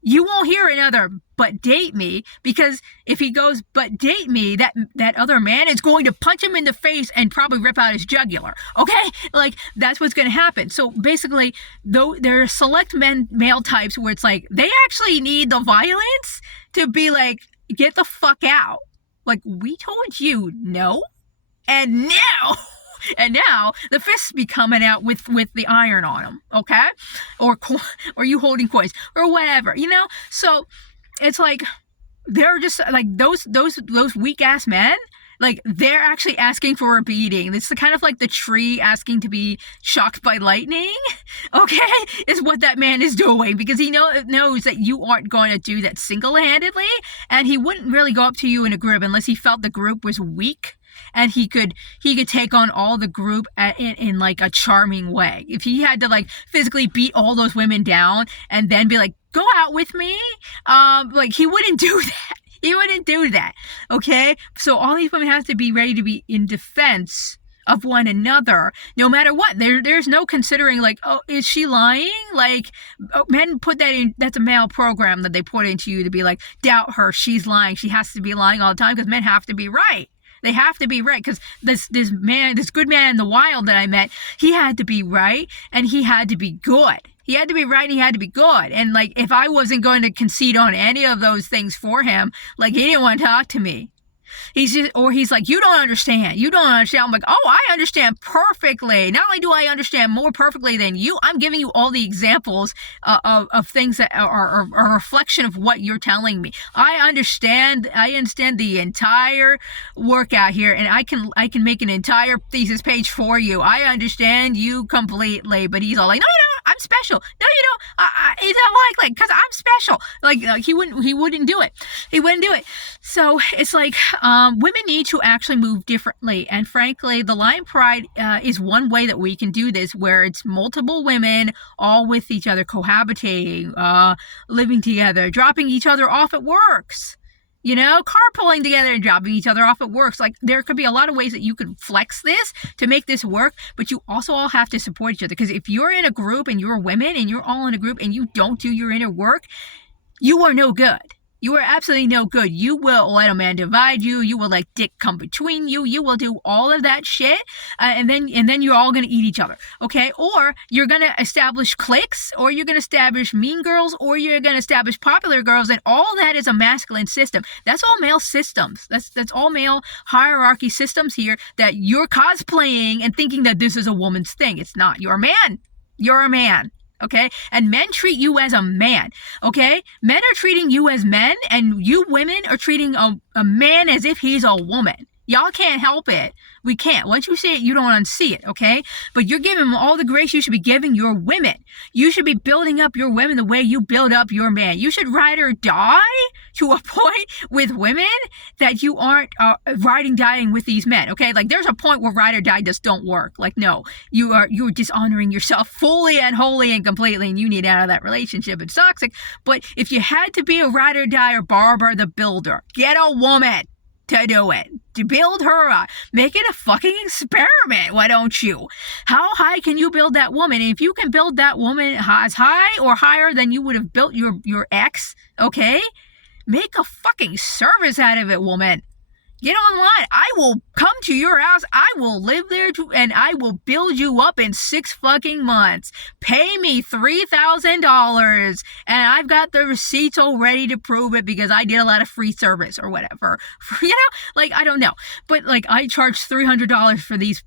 you won't hear another but date me, because if he goes but date me, that other man is going to punch him in the face and probably rip out his jugular. Okay? Like, that's what's going to happen. So basically, though, there are select male types where it's like, they actually need the violence to be like, get the fuck out. Like, we told you no, and now the fists be coming out with the iron on them, okay? Or you holding coins or whatever, So it's like, they're just like those weak ass men. Like, they're actually asking for a beating. It's the kind of like the tree asking to be shocked by lightning, okay, is what that man is doing, because he knows that you aren't going to do that single-handedly, and he wouldn't really go up to you in a group unless he felt the group was weak, and he could take on all the group in like a charming way. If he had to like physically beat all those women down and then be like, go out with me, like, he wouldn't do that. He wouldn't do that, okay? So all these women have to be ready to be in defense of one another, no matter what. There's no considering, like, oh, is she lying? Like, men put that in, that's a male program that they put into you to be like, doubt her, she's lying, she has to be lying all the time, because men have to be right. They have to be right, because this good man in the wild that I met, he had to be right, and he had to be good. He had to be right and he had to be good. And like, if I wasn't going to concede on any of those things for him, like, he didn't want to talk to me. He's like, you don't understand. You don't understand. I'm like, oh, I understand perfectly. Not only do I understand more perfectly than you, I'm giving you all the examples of things that are a reflection of what you're telling me. I understand the entire workout here, and I can make an entire thesis page for you. I understand you completely. But he's all like, no, you don't. I'm special. No, you don't. It's unlikely, because I'm special. Like, he wouldn't do it. He wouldn't do it. So it's like, women need to actually move differently. And frankly, the Lion Pride is one way that we can do this, where it's multiple women all with each other, cohabitating, living together, dropping each other off at works. You know, carpooling together and dropping each other off at work. Like, there could be a lot of ways that you could flex this to make this work, but you also all have to support each other. Because if you're in a group and you're women and you're all in a group and you don't do your inner work, you are no good. You are absolutely no good. You will let a man divide you. You will let dick come between you. You will do all of that shit, and then you're all gonna eat each other, okay? Or you're gonna establish cliques, or you're gonna establish mean girls, or you're gonna establish popular girls, and all that is a masculine system. That's all male systems. That's all male hierarchy systems here that you're cosplaying and thinking that this is a woman's thing. It's not. You're a man. You're a man. Okay? And men treat you as a man. Okay? Men are treating you as men, and you women are treating a man as if he's a woman. Y'all can't help it. We can't. Once you see it, you don't unsee it, okay? But you're giving them all the grace you should be giving your women. You should be building up your women the way you build up your man. You should ride or die to a point with women that you aren't dying with these men, okay? Like, there's a point where ride or die just don't work. Like, no, you're dishonoring yourself fully and wholly and completely, and you need out of that relationship. It's toxic. But if you had to be a ride or die or Barbara the Builder, get a woman to do it. To build her up. Make it a fucking experiment, why don't you? How high can you build that woman? And if you can build that woman as high or higher than you would have built your ex, okay? Make a fucking service out of it, woman. Get online. I will come to your house. I will live there and I will build you up in 6 fucking months. Pay me $3,000 and I've got the receipts all ready to prove it because I did a lot of free service or whatever. You know, like, I don't know. But like, I charged $300 for these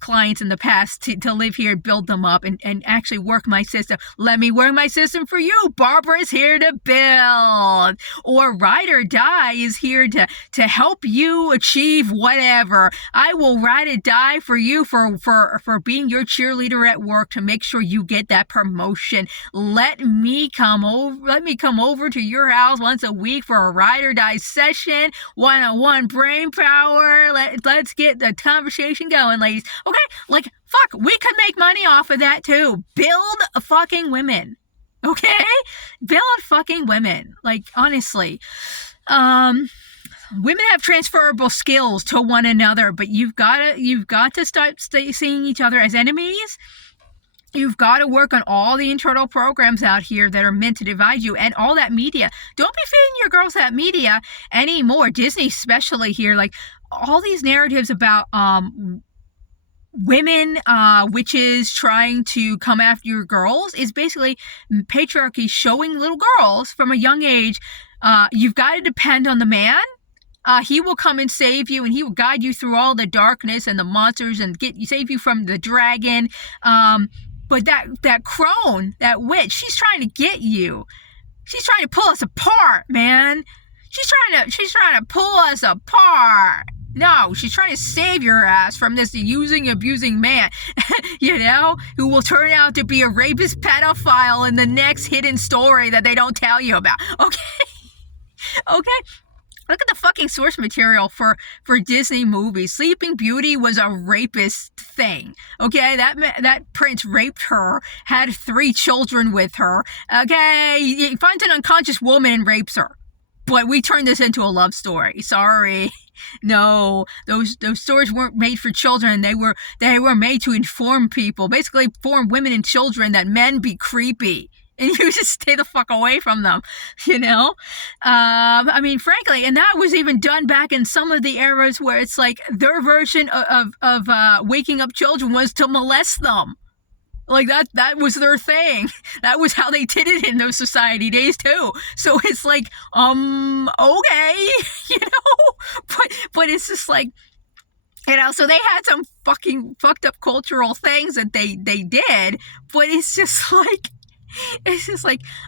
clients in the past to live here and build them up and actually work my system. Let me work my system for you. Barbara's here to build. Or Ride or Die is here to help you achieve whatever. I will ride or die for you for being your cheerleader at work to make sure you get that promotion. Let me come over to your house once a week for a Ride or Die session. One-on-one brain power. Let's get the conversation going, ladies. Okay, like, fuck, we could make money off of that too. Build fucking women. Okay? Build fucking women. Like, honestly. Women have transferable skills to one another, but you've got to start seeing each other as enemies. You've got to work on all the internal programs out here that are meant to divide you, and all that media. Don't be feeding your girls that media anymore. Disney especially here, like, all these narratives about women, witches trying to come after your girls is basically patriarchy showing little girls from a young age, you've got to depend on the man. He will come and save you, and he will guide you through all the darkness and the monsters and save you from the dragon. But that crone, that witch, she's trying to get you. She's trying to pull us apart, man. She's trying to pull us apart. No, she's trying to save your ass from this abusing man, who will turn out to be a rapist pedophile in the next hidden story that they don't tell you about. Okay? Okay? Look at the fucking source material for Disney movies. Sleeping Beauty was a rapist thing. Okay, that prince raped her, had 3 children with her. Okay, he finds an unconscious woman and rapes her. But we turned this into a love story. Sorry. No, those stories weren't made for children. They were made to inform people, basically inform women and children that men be creepy. And you just stay the fuck away from them, I mean, frankly, and that was even done back in some of the eras where it's like their version of waking up children was to molest them. Like that was their thing. That was how they did it in those society days too. So it's like, okay, but it's just like, so they had some fucking fucked up cultural things that they did, but it's just like,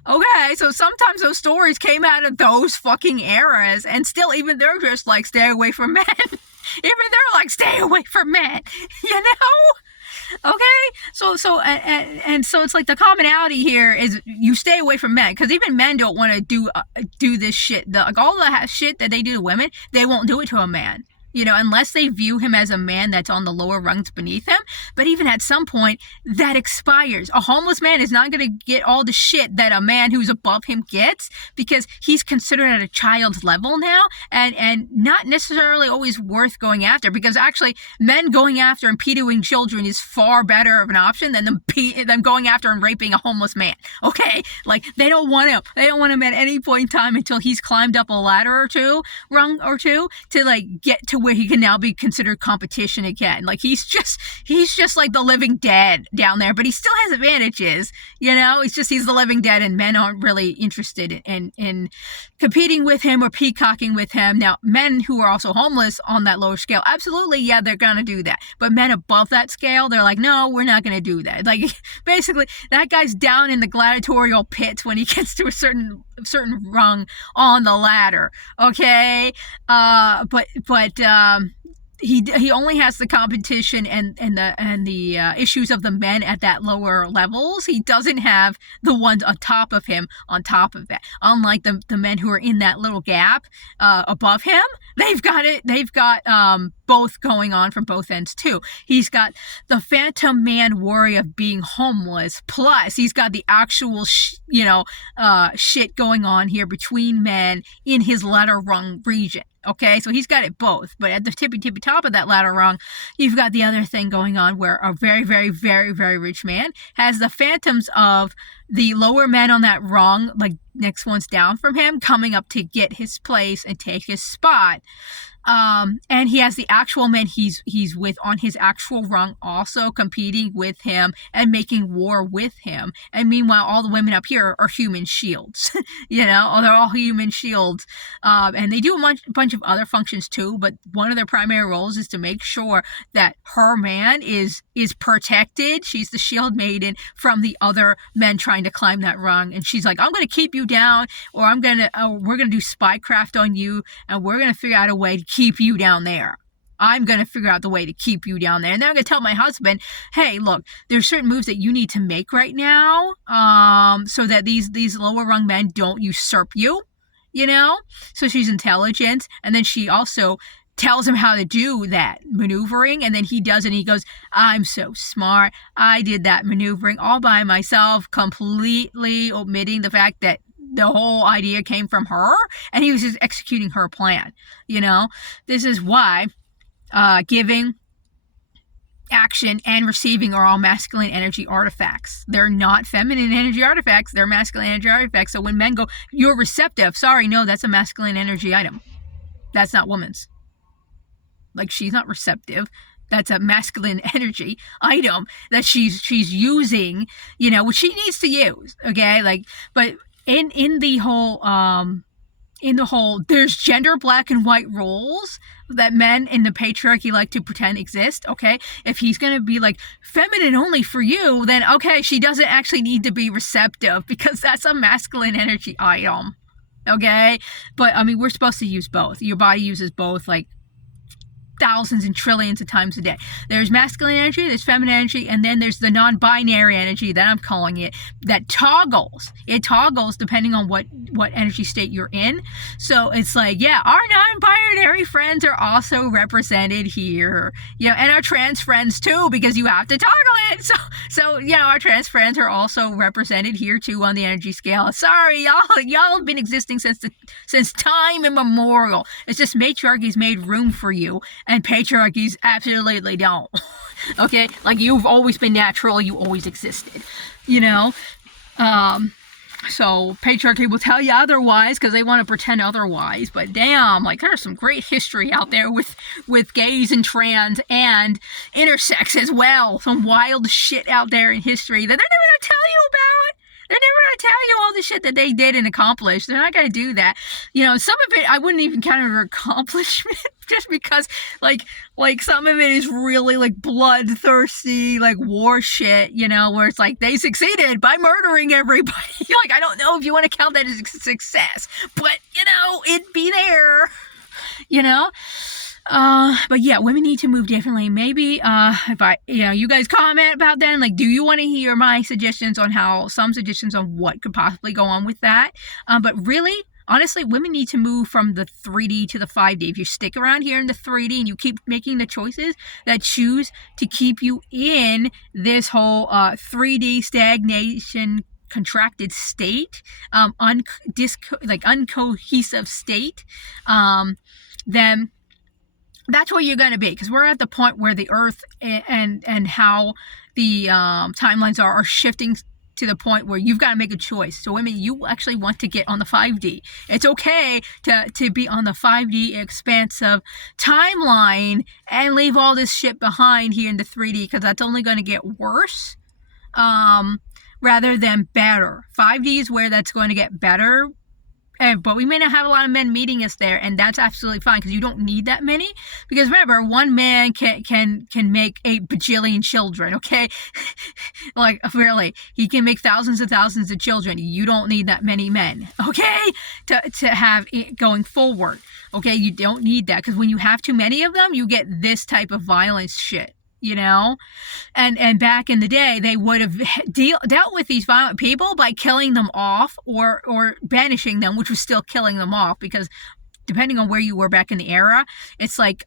okay, so sometimes those stories came out of those fucking eras, and still, even they're just like, stay away from men. Even they're like, stay away from men, Okay, so it's like the commonality here is you stay away from men, because even men don't want to do this shit. All the shit that they do to women, they won't do it to a man. Unless they view him as a man that's on the lower rungs beneath him. But even at some point, that expires. A homeless man is not going to get all the shit that a man who's above him gets, because he's considered at a child's level now, and not necessarily always worth going after, because actually men going after and pedoing children is far better of an option than them going after and raping a homeless man. Okay? Like, they don't want him at any point in time until he's climbed up a ladder rung or two, to like get to where he can now be considered competition again. Like, he's just like the living dead down there, but he still has advantages, It's just he's the living dead, and men aren't really interested in competing with him or peacocking with him. Now, men who are also homeless on that lower scale, absolutely, yeah, they're gonna do that. But men above that scale, they're like, no, we're not gonna do that. Like, basically, that guy's down in the gladiatorial pits when he gets to a certain rung on the ladder. Okay, he only has the competition and the issues of the men at that lower levels. He doesn't have the ones on top of him on top of that. Unlike the men who are in that little gap above him, they've got both going on from both ends too. He's got the phantom man worry of being homeless, plus he's got the actual shit going on here between men in his ladder rung region. Okay, so he's got it both. But at the tippy top of that ladder rung, you've got the other thing going on where a very, very, very, very rich man has the phantoms of the lower men on that rung, like next ones down from him, coming up to get his place and take his spot. And he has the actual men he's with on his actual rung also competing with him and making war with him. And meanwhile, all the women up here are human shields, they're all human shields. And they do a bunch of other functions too, but one of their primary roles is to make sure that her man is protected. She's the shield maiden from the other men trying to climb that rung. And she's like, I'm going to keep you down, or we're going to do spycraft on you, and we're going to figure out a way to keep you down there. I'm going to figure out the way to keep you down there. And then I'm going to tell my husband, hey, look, there's certain moves that you need to make right now, so that these lower rung men don't usurp you, So she's intelligent. And then she also tells him how to do that maneuvering, and then he does it, and he goes, I'm so smart. I did that maneuvering all by myself, completely omitting the fact that the whole idea came from her, and he was just executing her plan. This is why giving, action, and receiving are all masculine energy artifacts. They're not feminine energy artifacts, they're masculine energy artifacts. So when men go, you're receptive, sorry, no, that's a masculine energy item. That's not woman's. Like, she's not receptive. That's a masculine energy item that she's using, which she needs to use. Okay, like, but in the whole there's gender black and white roles that men in the patriarchy like to pretend exist. Okay, if he's gonna be like feminine only for you, then okay, she doesn't actually need to be receptive, because that's a masculine energy item. Okay, but I mean, we're supposed to use both. Your body uses both, like, thousands and trillions of times a day. There's masculine energy, there's feminine energy, and then there's the non-binary energy that I'm calling it, that toggles. It toggles depending on what energy state you're in. So it's like, yeah, our non-binary friends are also represented here, and our trans friends too, because you have to toggle it. So our trans friends are also represented here too on the energy scale. Sorry, y'all have been existing since time immemorial. It's just matriarchy's made room for you, and patriarchies absolutely don't. Okay? Like, you've always been natural, you always existed. So patriarchy will tell you otherwise because they want to pretend otherwise. But damn, like, there's some great history out there with gays and trans and intersex as well. Some wild shit out there in history that they're never going to tell you about. They're never going to tell you all the shit that they did and accomplished. They're not going to do that. Some of it I wouldn't even count as an accomplishment just because, like some of it is really, like, bloodthirsty, like, war shit, where it's like they succeeded by murdering everybody. Like, I don't know if you want to count that as a success, but, it'd be there, But yeah, women need to move differently. Maybe, if you guys comment about that, like, do you want to hear my suggestions on what could possibly go on with that? But really, honestly, women need to move from the 3D to the 5D. If you stick around here in the 3D and you keep making the choices that choose to keep you in this whole 3D stagnation, contracted state, uncohesive state, then that's where you're going to be, because we're at the point where the earth and how the timelines are shifting to the point where you've got to make a choice. So women, you actually want to get on the 5D. It's okay to be on the 5D expansive timeline and leave all this shit behind here in the 3D, because that's only going to get worse rather than better. 5D is where that's going to get better. But we may not have a lot of men meeting us there, and that's absolutely fine, because you don't need that many. Because remember, one man can make 8 bajillion children, okay? Like, really, he can make thousands and thousands of children. You don't need that many men, okay? To have it going forward, okay? You don't need that, because when you have too many of them, you get this type of violence shit. And back in the day, they would have dealt with these violent people by killing them off or banishing them, which was still killing them off, because depending on where you were back in the era, it's like,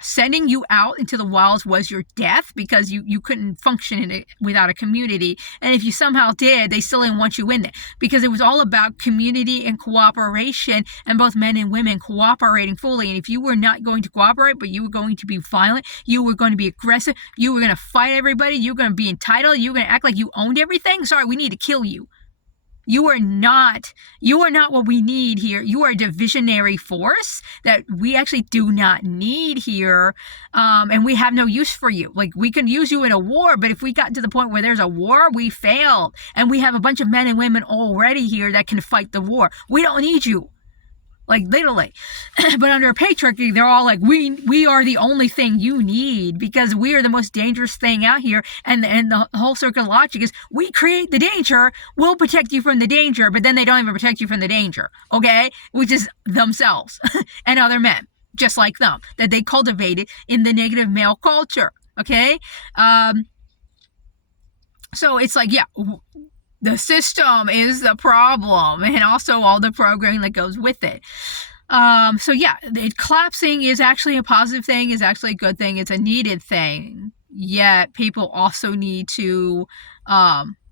sending you out into the wilds was your death, because you couldn't function in it without a community. And if you somehow did, they still didn't want you in there, because it was all about community and cooperation, and both men and women cooperating fully. And if you were not going to cooperate, but you were going to be violent, you were going to be aggressive, you were going to fight everybody, you were going to be entitled, you were going to act like you owned everything, sorry, we need to kill you. You are not what we need here. You are a divisionary force that we actually do not need here, and we have no use for you. Like, we can use you in a war, but if we got to the point where there's a war, we failed. And we have a bunch of men and women already here that can fight the war. We don't need you. Like, literally. But under patriarchy, they're all like, we are the only thing you need, because we are the most dangerous thing out here. And the whole circle of logic is, we create the danger, we'll protect you from the danger, but then they don't even protect you from the danger, okay? Which is themselves and other men, just like them, that they cultivated in the negative male culture, okay? So it's like, yeah, the system is the problem, and also all the programming that goes with it. So yeah, collapsing is actually a positive thing, is actually a good thing, it's a needed thing. Yet people also need to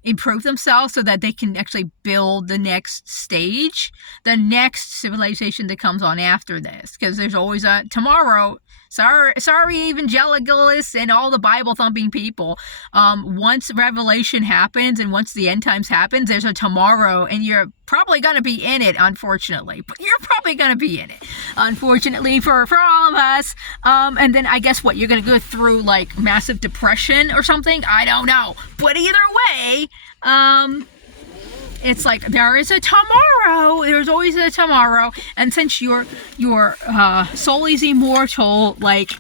improve themselves so that they can actually build the next stage, the next civilization that comes on after this. Because there's always a tomorrow. Sorry, evangelicalists and all the Bible-thumping people. Once Revelation happens and once the end times happens, there's a tomorrow, and you're probably going to be in it, unfortunately. But you're probably going to be in it, unfortunately, for all of us. And then I guess what? You're going to go through, like, massive depression or something? I don't know. But either way, it's like, there is a tomorrow. There's always a tomorrow. And since your soul is immortal, like,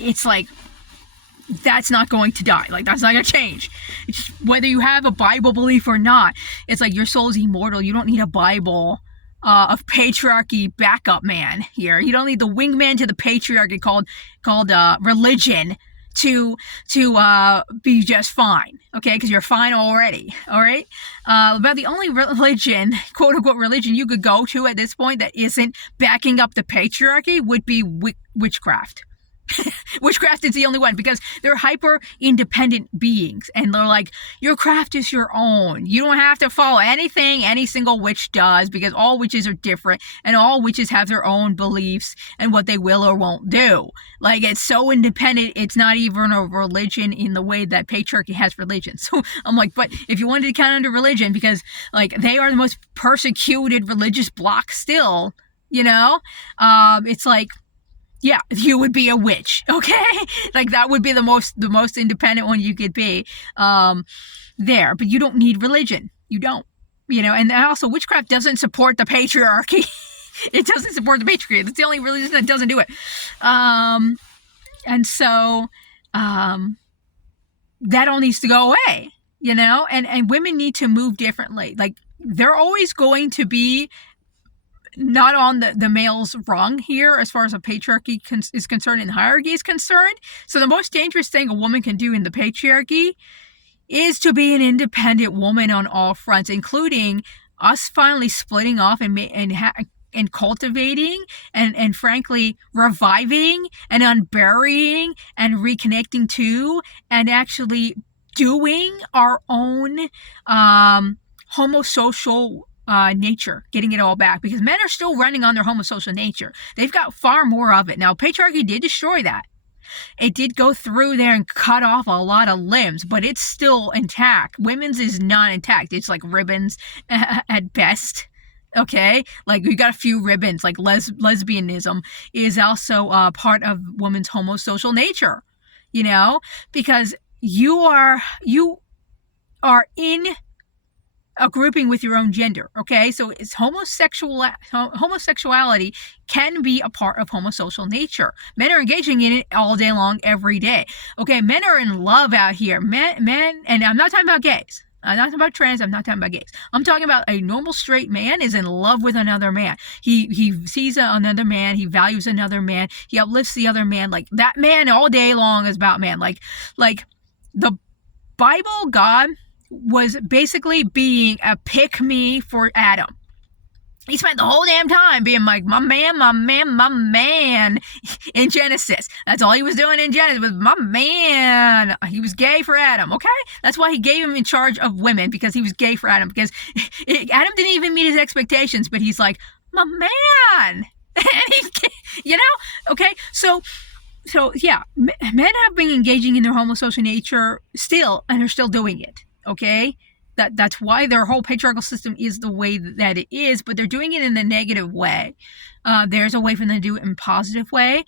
it's like, that's not going to die. Like, that's not going to change. It's just, whether you have a Bible belief or not, it's like your soul's immortal. You don't need a Bible of patriarchy backup man here. You don't need the wingman to the patriarchy called religion to be just fine, okay? Because you're fine already, all right? About the only religion, quote unquote religion, you could go to at this point that isn't backing up the patriarchy would be witchcraft. Witchcraft is the only one because they're hyper independent beings, and they're like, your craft is your own. You don't have to follow anything any single witch does, because all witches are different and all witches have their own beliefs and what they will or won't do. Like, it's so independent, it's not even a religion in the way that patriarchy has religion. So I'm like, but if you wanted to count under religion, because like they are the most persecuted religious bloc still, it's like, yeah, you would be a witch, okay? Like, that would be the most independent one you could be there. But you don't need religion. You don't, And also, witchcraft doesn't support the patriarchy. It doesn't support the patriarchy. It's the only religion that doesn't do it. And so that all needs to go away, And women need to move differently. Like, they're always going to be not on the male's rung here as far as a patriarchy is concerned and hierarchy is concerned. So the most dangerous thing a woman can do in the patriarchy is to be an independent woman on all fronts, including us finally splitting off and cultivating and frankly reviving and unburying and reconnecting to and actually doing our own homosocial nature, getting it all back, because men are still running on their homosocial nature. They've got far more of it. Now, patriarchy did destroy that. It did go through there and cut off a lot of limbs, but it's still intact. Women's is not intact. It's like ribbons at best. Okay, like we got a few ribbons. Like lesbianism is also part of women's homosocial nature. Because you are in a grouping with your own gender, okay? So it's homosexuality can be a part of homosocial nature. Men are engaging in it all day long, every day. Okay, men are in love out here. Men, and I'm not talking about gays. I'm not talking about trans, I'm not talking about gays. I'm talking about a normal straight man is in love with another man. He sees another man, he values another man, he uplifts the other man. Like, that man all day long is about man. Like the Bible, God was basically being a pick-me for Adam. He spent the whole damn time being like, my man in Genesis. That's all he was doing in Genesis was my man. He was gay for Adam, okay? That's why he gave him in charge of women, because he was gay for Adam. Because Adam didn't even meet his expectations, but he's like, my man. And he's, okay? So yeah, men have been engaging in their homosocial nature still, and they're still doing it. Okay, that's why their whole patriarchal system is the way that it is, but they're doing it in a negative way. There's a way for them to do it in a positive way,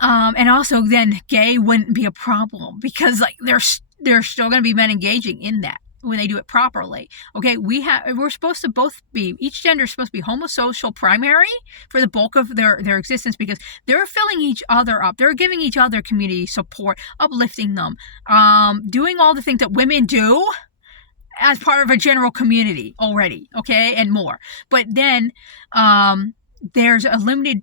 and also then gay wouldn't be a problem, because like there's still going to be men engaging in that when they do it properly. Okay, we're supposed to both be, each gender is supposed to be homosocial primary for the bulk of their existence, because they're filling each other up. They're giving each other community support, uplifting them, doing all the things that women do as part of a general community already, okay, and more. But then there's a limited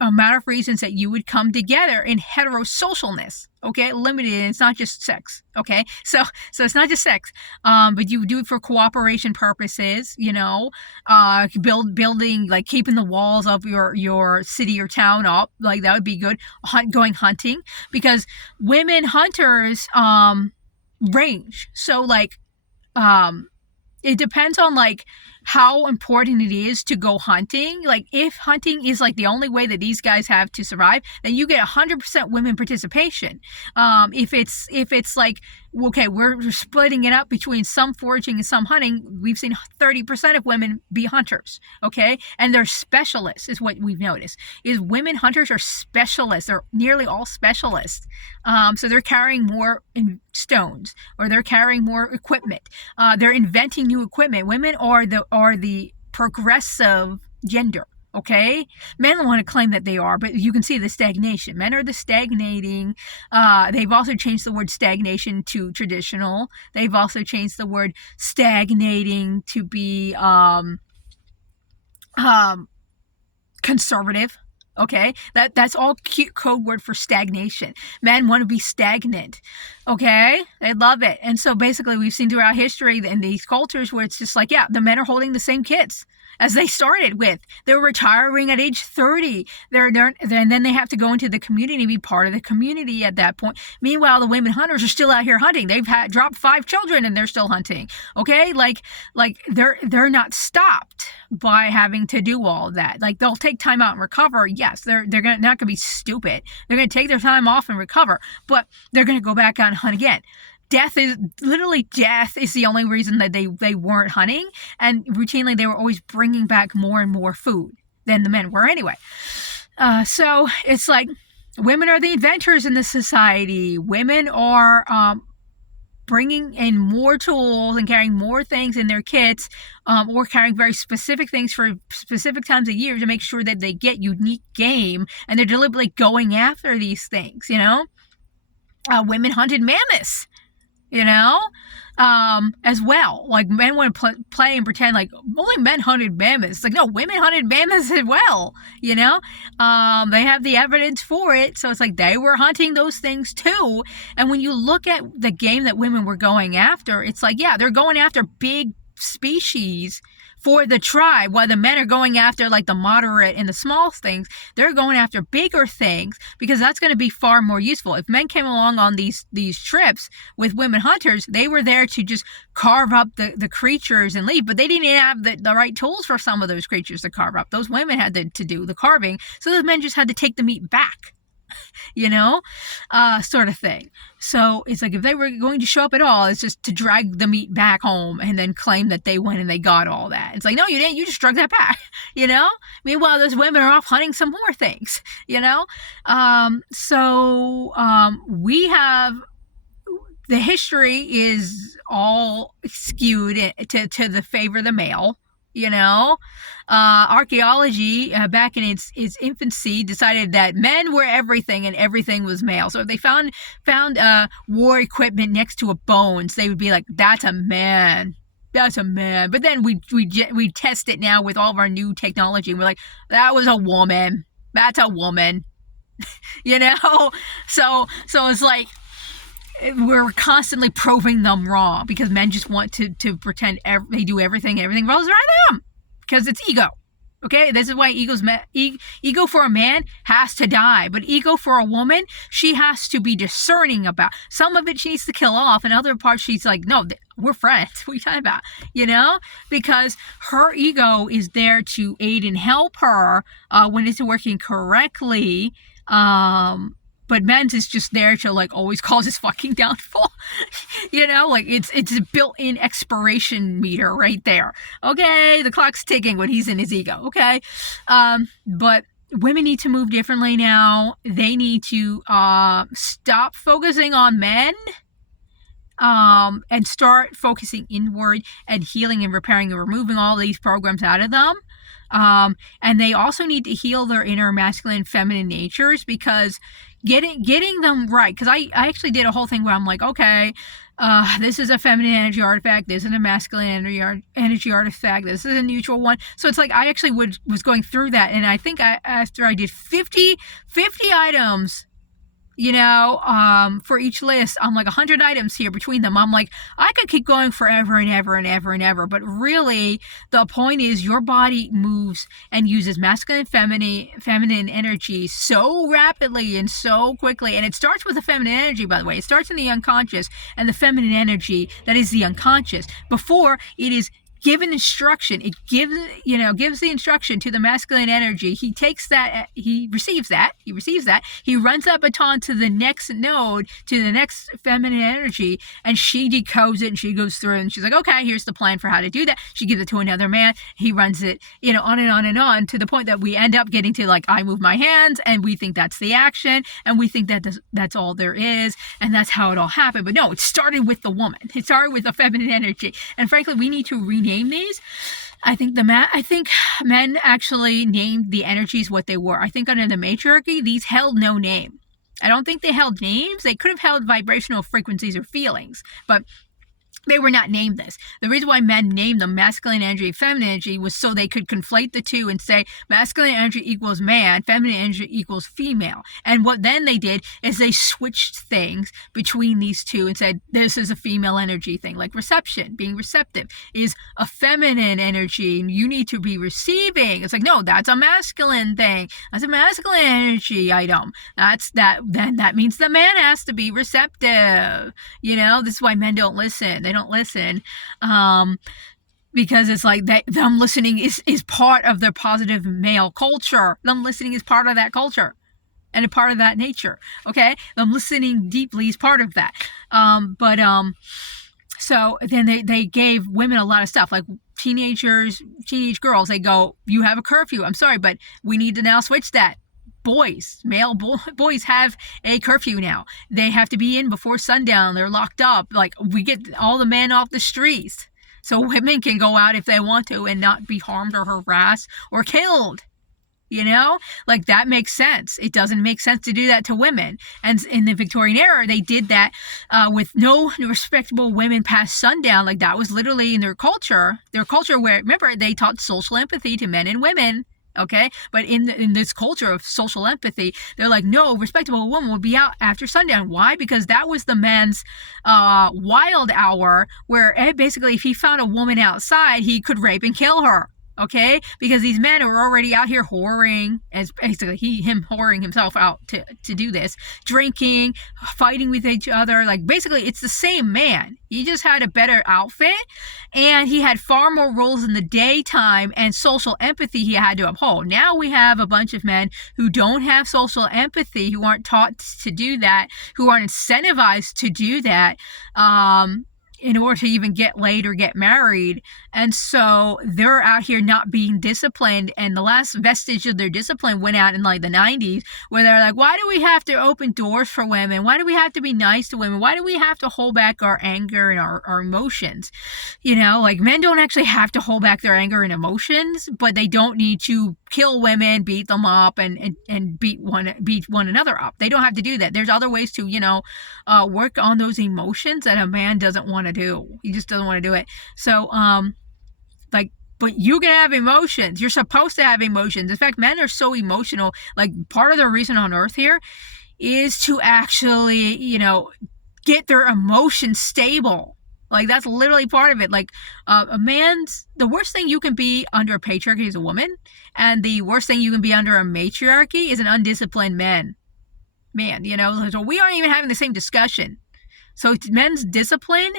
amount of reasons that you would come together in heterosocialness, okay, limited. It's not just sex, okay, so it's not just sex, but you do it for cooperation purposes, building, like keeping the walls of your city or town up, like that would be good. Going hunting, because women hunters range, so like it depends on like how important it is to go hunting. Like, if hunting is like the only way that these guys have to survive, then you get 100% women participation. If it's like, okay, we're splitting it up between some foraging and some hunting, we've seen 30% of women be hunters, okay? And they're specialists, is what we've noticed, is women hunters are specialists. They're nearly all specialists. So they're carrying more stones, or they're carrying more equipment. They're inventing new equipment. Women are the progressive gender, Okay, men want to claim that they are, but you can see the stagnation. Men are the stagnating. They've also changed the word stagnation to traditional. They've also changed the word stagnating to be conservative. Okay, that's all cute code word for stagnation. Men want to be stagnant. Okay, they love it. And so basically we've seen throughout history in these cultures where it's just like, yeah, the men are holding the same kids as they started with. They're retiring at age 30. And then they have to go into the community, be part of the community at that point. Meanwhile, the women hunters are still out here hunting. They've dropped 5 children and they're still hunting. Okay, like they're not stopped by having to do all of that. Like, they'll take time out and recover. Yes, they're not going to be stupid. They're going to take their time off and recover, but they're going to go back out and hunt again. Death is the only reason that they weren't hunting, and routinely they were always bringing back more and more food than the men were anyway. So it's like women are the inventors in this society. Women are bringing in more tools and carrying more things in their kits, or carrying very specific things for specific times of year to make sure that they get unique game, and they're deliberately going after these things, you know? Women hunted mammoths, you know, as well. Like, men want to play and pretend like only men hunted mammoths. Like, no, women hunted mammoths as well, you know. They have the evidence for it, so it's like they were hunting those things too. And when you look at the game that women were going after, it's like, yeah, they're going after big species for the tribe, while the men are going after like the moderate and the small things. They're going after bigger things because that's going to be far more useful. If men came along on these trips with women hunters, they were there to just carve up the creatures and leave, but they didn't have the right tools for some of those creatures to carve up. Those women had to do the carving, so the men just had to take the meat back, you know, sort of thing. So it's like, if they were going to show up at all, it's just to drag the meat back home and then claim that they went and they got all that. It's like, no, you didn't. You just drug that back, you know? Meanwhile, those women are off hunting some more things, you know? We have, the history is all skewed to the favor of the male. You know, archaeology back in its infancy decided that men were everything and everything was male. So if they found war equipment next to a bones, they would be like, "That's a man. That's a man." But then we test it now with all of our new technology, and we're like, "That was a woman. That's a woman." You know, so it's like, we're constantly proving them wrong because men just want to pretend they do everything revolves around them because it's ego. Okay, this is why ego for a man has to die, but ego for a woman, she has to be discerning about. Some of it she needs to kill off, and other parts she's like, no, we're friends. What are you talking about? You know, because her ego is there to aid and help her when it's working correctly. But men's is just there to like always cause his fucking downfall. You know, like it's a built-in expiration meter right there. Okay, the clock's ticking when he's in his ego. Okay, but women need to move differently now. They need to stop focusing on men. And start focusing inward and healing and repairing and removing all these programs out of them. And they also need to heal their inner masculine and feminine natures, because getting them right, because I actually did a whole thing where I'm like, okay, this is a feminine energy artifact, this is a masculine energy artifact, this is a neutral one. So it's like I actually was going through that, and I think after I did 50 items, you know, for each list, I'm like 100 items here between them. I'm like, I could keep going forever and ever and ever and ever, but really the point is your body moves and uses masculine and feminine energy so rapidly and so quickly. And it starts with the feminine energy, by the way. It starts in the unconscious, and the feminine energy, that is the unconscious, before it is given instruction. It gives the instruction to the masculine energy. He takes that, he receives that, he runs that baton to the next node, to the next feminine energy, and she decodes it, and she goes through it, and she's like, okay, here's the plan for how to do that. She gives it to another man, he runs it, you know, on and on and on, to the point that we end up getting to like, I move my hands, and we think that's the action, and we think that that's all there is, and that's how it all happened. But no, it started with the woman. It started with the feminine energy, and frankly, we need to rename these. I think men actually named the energies what they were. I think under the matriarchy, these held no name. I don't think they held names. They could have held vibrational frequencies or feelings, but they were not named this. The reason why men named them masculine energy, feminine energy was so they could conflate the two and say masculine energy equals man, feminine energy equals female. And what then they did is they switched things between these two and said this is a female energy thing, like reception, being receptive is a feminine energy and you need to be receiving. It's like, no, that's a masculine thing. That's a masculine energy item. Then that means the man has to be receptive. This is why men don't listen. They don't listen because it's like them listening is part of their positive male culture. Them listening is part of that culture and a part of that nature. Okay, them listening deeply is part of that. So then they gave women a lot of stuff, like teenage girls. They go, you have a curfew. I'm sorry, but we need to now switch that. Boys have a curfew now. They have to be in before sundown. They're locked up. Like, we get all the men off the streets so women can go out if they want to and not be harmed or harassed or killed. Like, that makes sense. It doesn't make sense to do that to women. And in the Victorian era, they did that with no respectable women past sundown. Like, that was literally in their culture where, remember, they taught social empathy to men and women. Okay, but in this culture of social empathy, they're like, no, respectable woman will be out after sundown. Why? Because that was the man's wild hour, where basically if he found a woman outside, he could rape and kill her. Okay, because these men are already out here whoring, as basically him whoring himself out to do this, drinking, fighting with each other. Like, basically it's the same man. He just had a better outfit and he had far more roles in the daytime and social empathy he had to uphold. Now we have a bunch of men who don't have social empathy, who aren't taught to do that, who aren't incentivized to do that, in order to even get laid or get married. And so they're out here not being disciplined, and the last vestige of their discipline went out in like the 90s, where they're like, why do we have to open doors for women? Why do we have to be nice to women? Why do we have to hold back our anger and our emotions? Like, men don't actually have to hold back their anger and emotions, but they don't need to kill women, beat them up, and beat one another up. They don't have to do that. There's other ways to work on those emotions that a man doesn't want to do. He just doesn't want to do it. So but you can have emotions. You're supposed to have emotions. In fact, men are so emotional. Like, part of their reason on earth here is to actually get their emotions stable. Like, that's literally part of it. Like, the worst thing you can be under a patriarchy is a woman, and the worst thing you can be under a matriarchy is an undisciplined man. So we aren't even having the same discussion. So men's discipline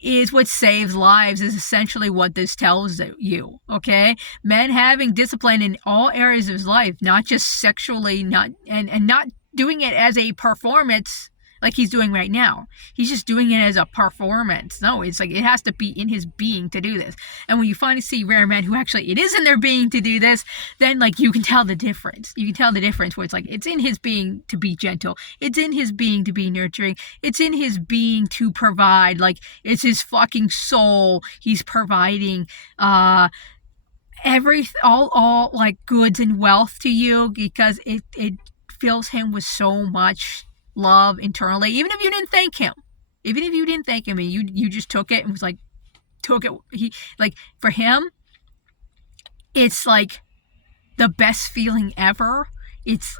is what saves lives, is essentially what this tells you, okay? Men having discipline in all areas of his life, not just sexually, not doing it as a performance like he's doing right now. He's just doing it as a performance. No, it's like it has to be in his being to do this. And when you finally see rare men who actually it is in their being to do this, then like you can tell the difference. You can tell the difference where it's like it's in his being to be gentle. It's in his being to be nurturing. It's in his being to provide. Like, it's his fucking soul. He's providing all like goods and wealth to you, because it fills him with so much love internally, even if you didn't thank him, and you just took it and was like, for him, it's like the best feeling ever. It's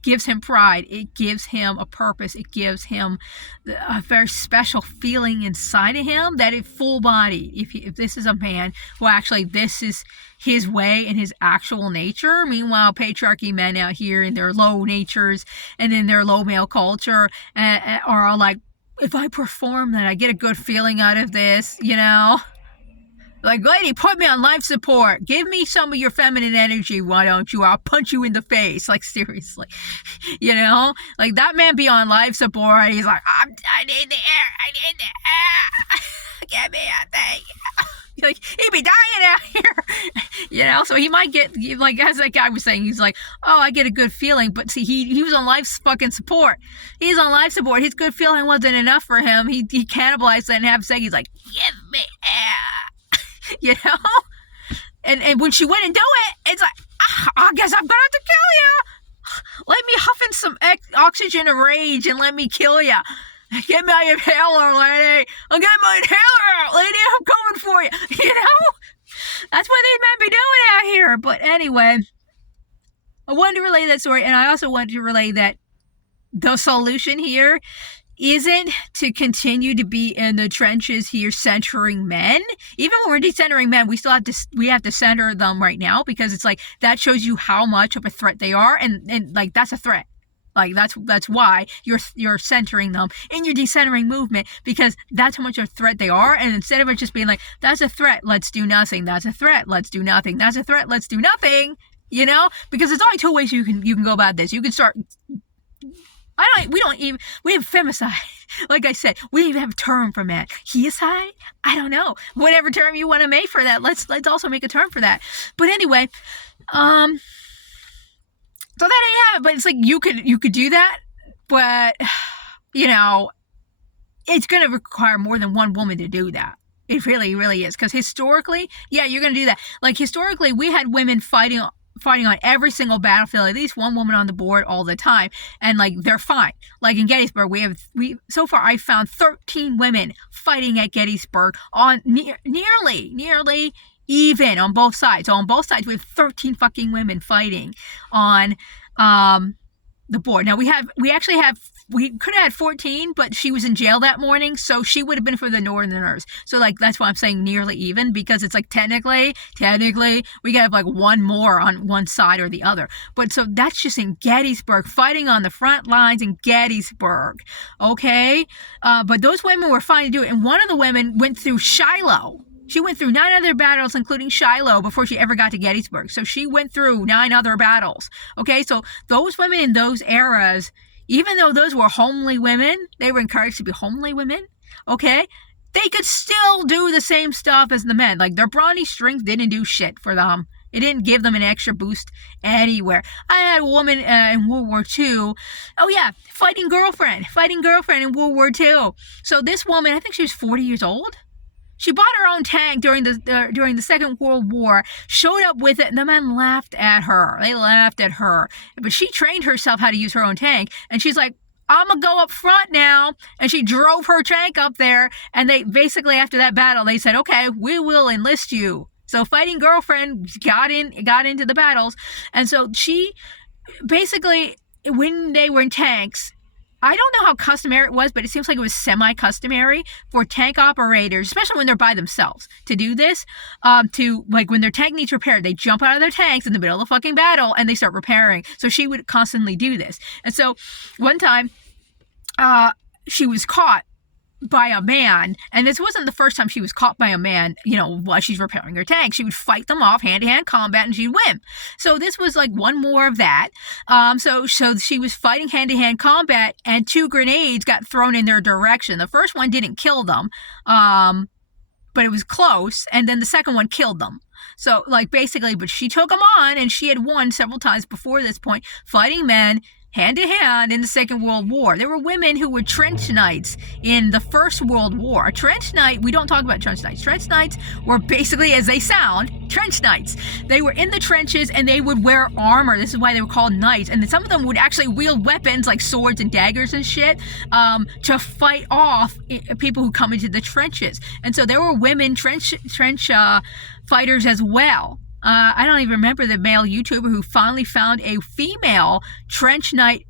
gives him pride. It gives him a purpose. It gives him a very special feeling inside of him that it full body. If this is a man who actually this is his way and his actual nature. Meanwhile, patriarchy men out here in their low natures and in their low male culture are all like, if I perform that, I get a good feeling out of this, Like, lady, put me on life support. Give me some of your feminine energy, why don't you? I'll punch you in the face. Like, seriously. Like, that man be on life support. He's like, I need the air. Give me a thing. Like, he'd be dying out here. So he might get, like, as that guy was saying, he's like, oh, I get a good feeling. But see, he was on life fucking support. He's on life support. His good feeling wasn't enough for him. He cannibalized that and have sex. He's like, give me air. you know? And when she went and do it, it's like, I guess I'm gonna have to kill you. Let me huff in some oxygen of rage and let me kill you. Get my inhaler, lady. I'll get my inhaler out, lady. I'm coming for you. You know? That's what these men be doing out here. But anyway, I wanted to relay that story, and I also wanted to relay that the solution here isn't to continue to be in the trenches here centering men. Even when we're decentering men, we have to center them right now, because it's like that shows you how much of a threat they are, and like that's a threat. Like that's why you're centering them in your decentering movement, because that's how much of a threat they are. And instead of it just being like, that's a threat, let's do nothing. That's a threat, let's do nothing. That's a threat, let's do nothing. You know, because there's only two ways you can go about this. You can start. We have femicide. Like I said, we don't even have a term for that. Heicide? I don't know. Whatever term you want to make for that, let's also make a term for that. But anyway, so that ain't it. But it's like you could do that, but you know, it's going to require more than one woman to do that. It really, really is. Because historically, yeah, you're going to do that. Like historically, we had women fighting on every single battlefield, at least one woman on the board all the time, and like they're fine. Like in Gettysburg, we so far I found 13 women fighting at Gettysburg on nearly even on both sides. So on both sides we have 13 fucking women fighting on the board. Now we could have had 14, but she was in jail that morning, so she would have been for the Northerners. So like that's why I'm saying nearly even, because it's like technically we could have like one more on one side or the other. But so that's just in Gettysburg, fighting on the front lines in Gettysburg. Okay, but those women were fine to do it, and one of the women went through Shiloh. She went through 9 other battles, including Shiloh, before she ever got to Gettysburg. So she went through 9 other battles. Okay, so those women in those eras, even though those were homely women, they were encouraged to be homely women, okay? They could still do the same stuff as the men. Like, their brawny strength didn't do shit for them. It didn't give them an extra boost anywhere. I had a woman in World War II. Oh, yeah, fighting girlfriend in World War II. So this woman, I think she was 40 years old. She bought her own tank during the Second World War, showed up with it, and the men laughed at her. They laughed at her. But she trained herself how to use her own tank, and she's like, I'm going to go up front now. And she drove her tank up there, and they basically, after that battle, they said, okay, we will enlist you. So fighting girlfriend got into the battles, and so she basically, when they were in tanks, I don't know how customary it was, but it seems like it was semi-customary for tank operators, especially when they're by themselves, to do this. To like when their tank needs repaired, they jump out of their tanks in the middle of the fucking battle and they start repairing. So she would constantly do this. And so one time, she was caught by a man, and this wasn't the first time she was caught by a man, you know, while she's repairing her tank. She would fight them off hand-to-hand combat and she'd win. So this was like one more of that. So she was fighting hand-to-hand combat, and 2 grenades got thrown in their direction. The first one didn't kill them, but it was close, and then the second one killed them. So like basically, but she took them on, and she had won several times before this point, fighting men hand-to-hand in the Second World War. There were women who were trench knights in the First World War. A trench knight, we don't talk about trench knights. Trench knights were basically, as they sound, trench knights. They were in the trenches, and they would wear armor. This is why they were called knights. And then some of them would actually wield weapons like swords and daggers and shit to fight off people who come into the trenches. And so there were women trench fighters as well. I don't even remember the male YouTuber who finally found a female trench knight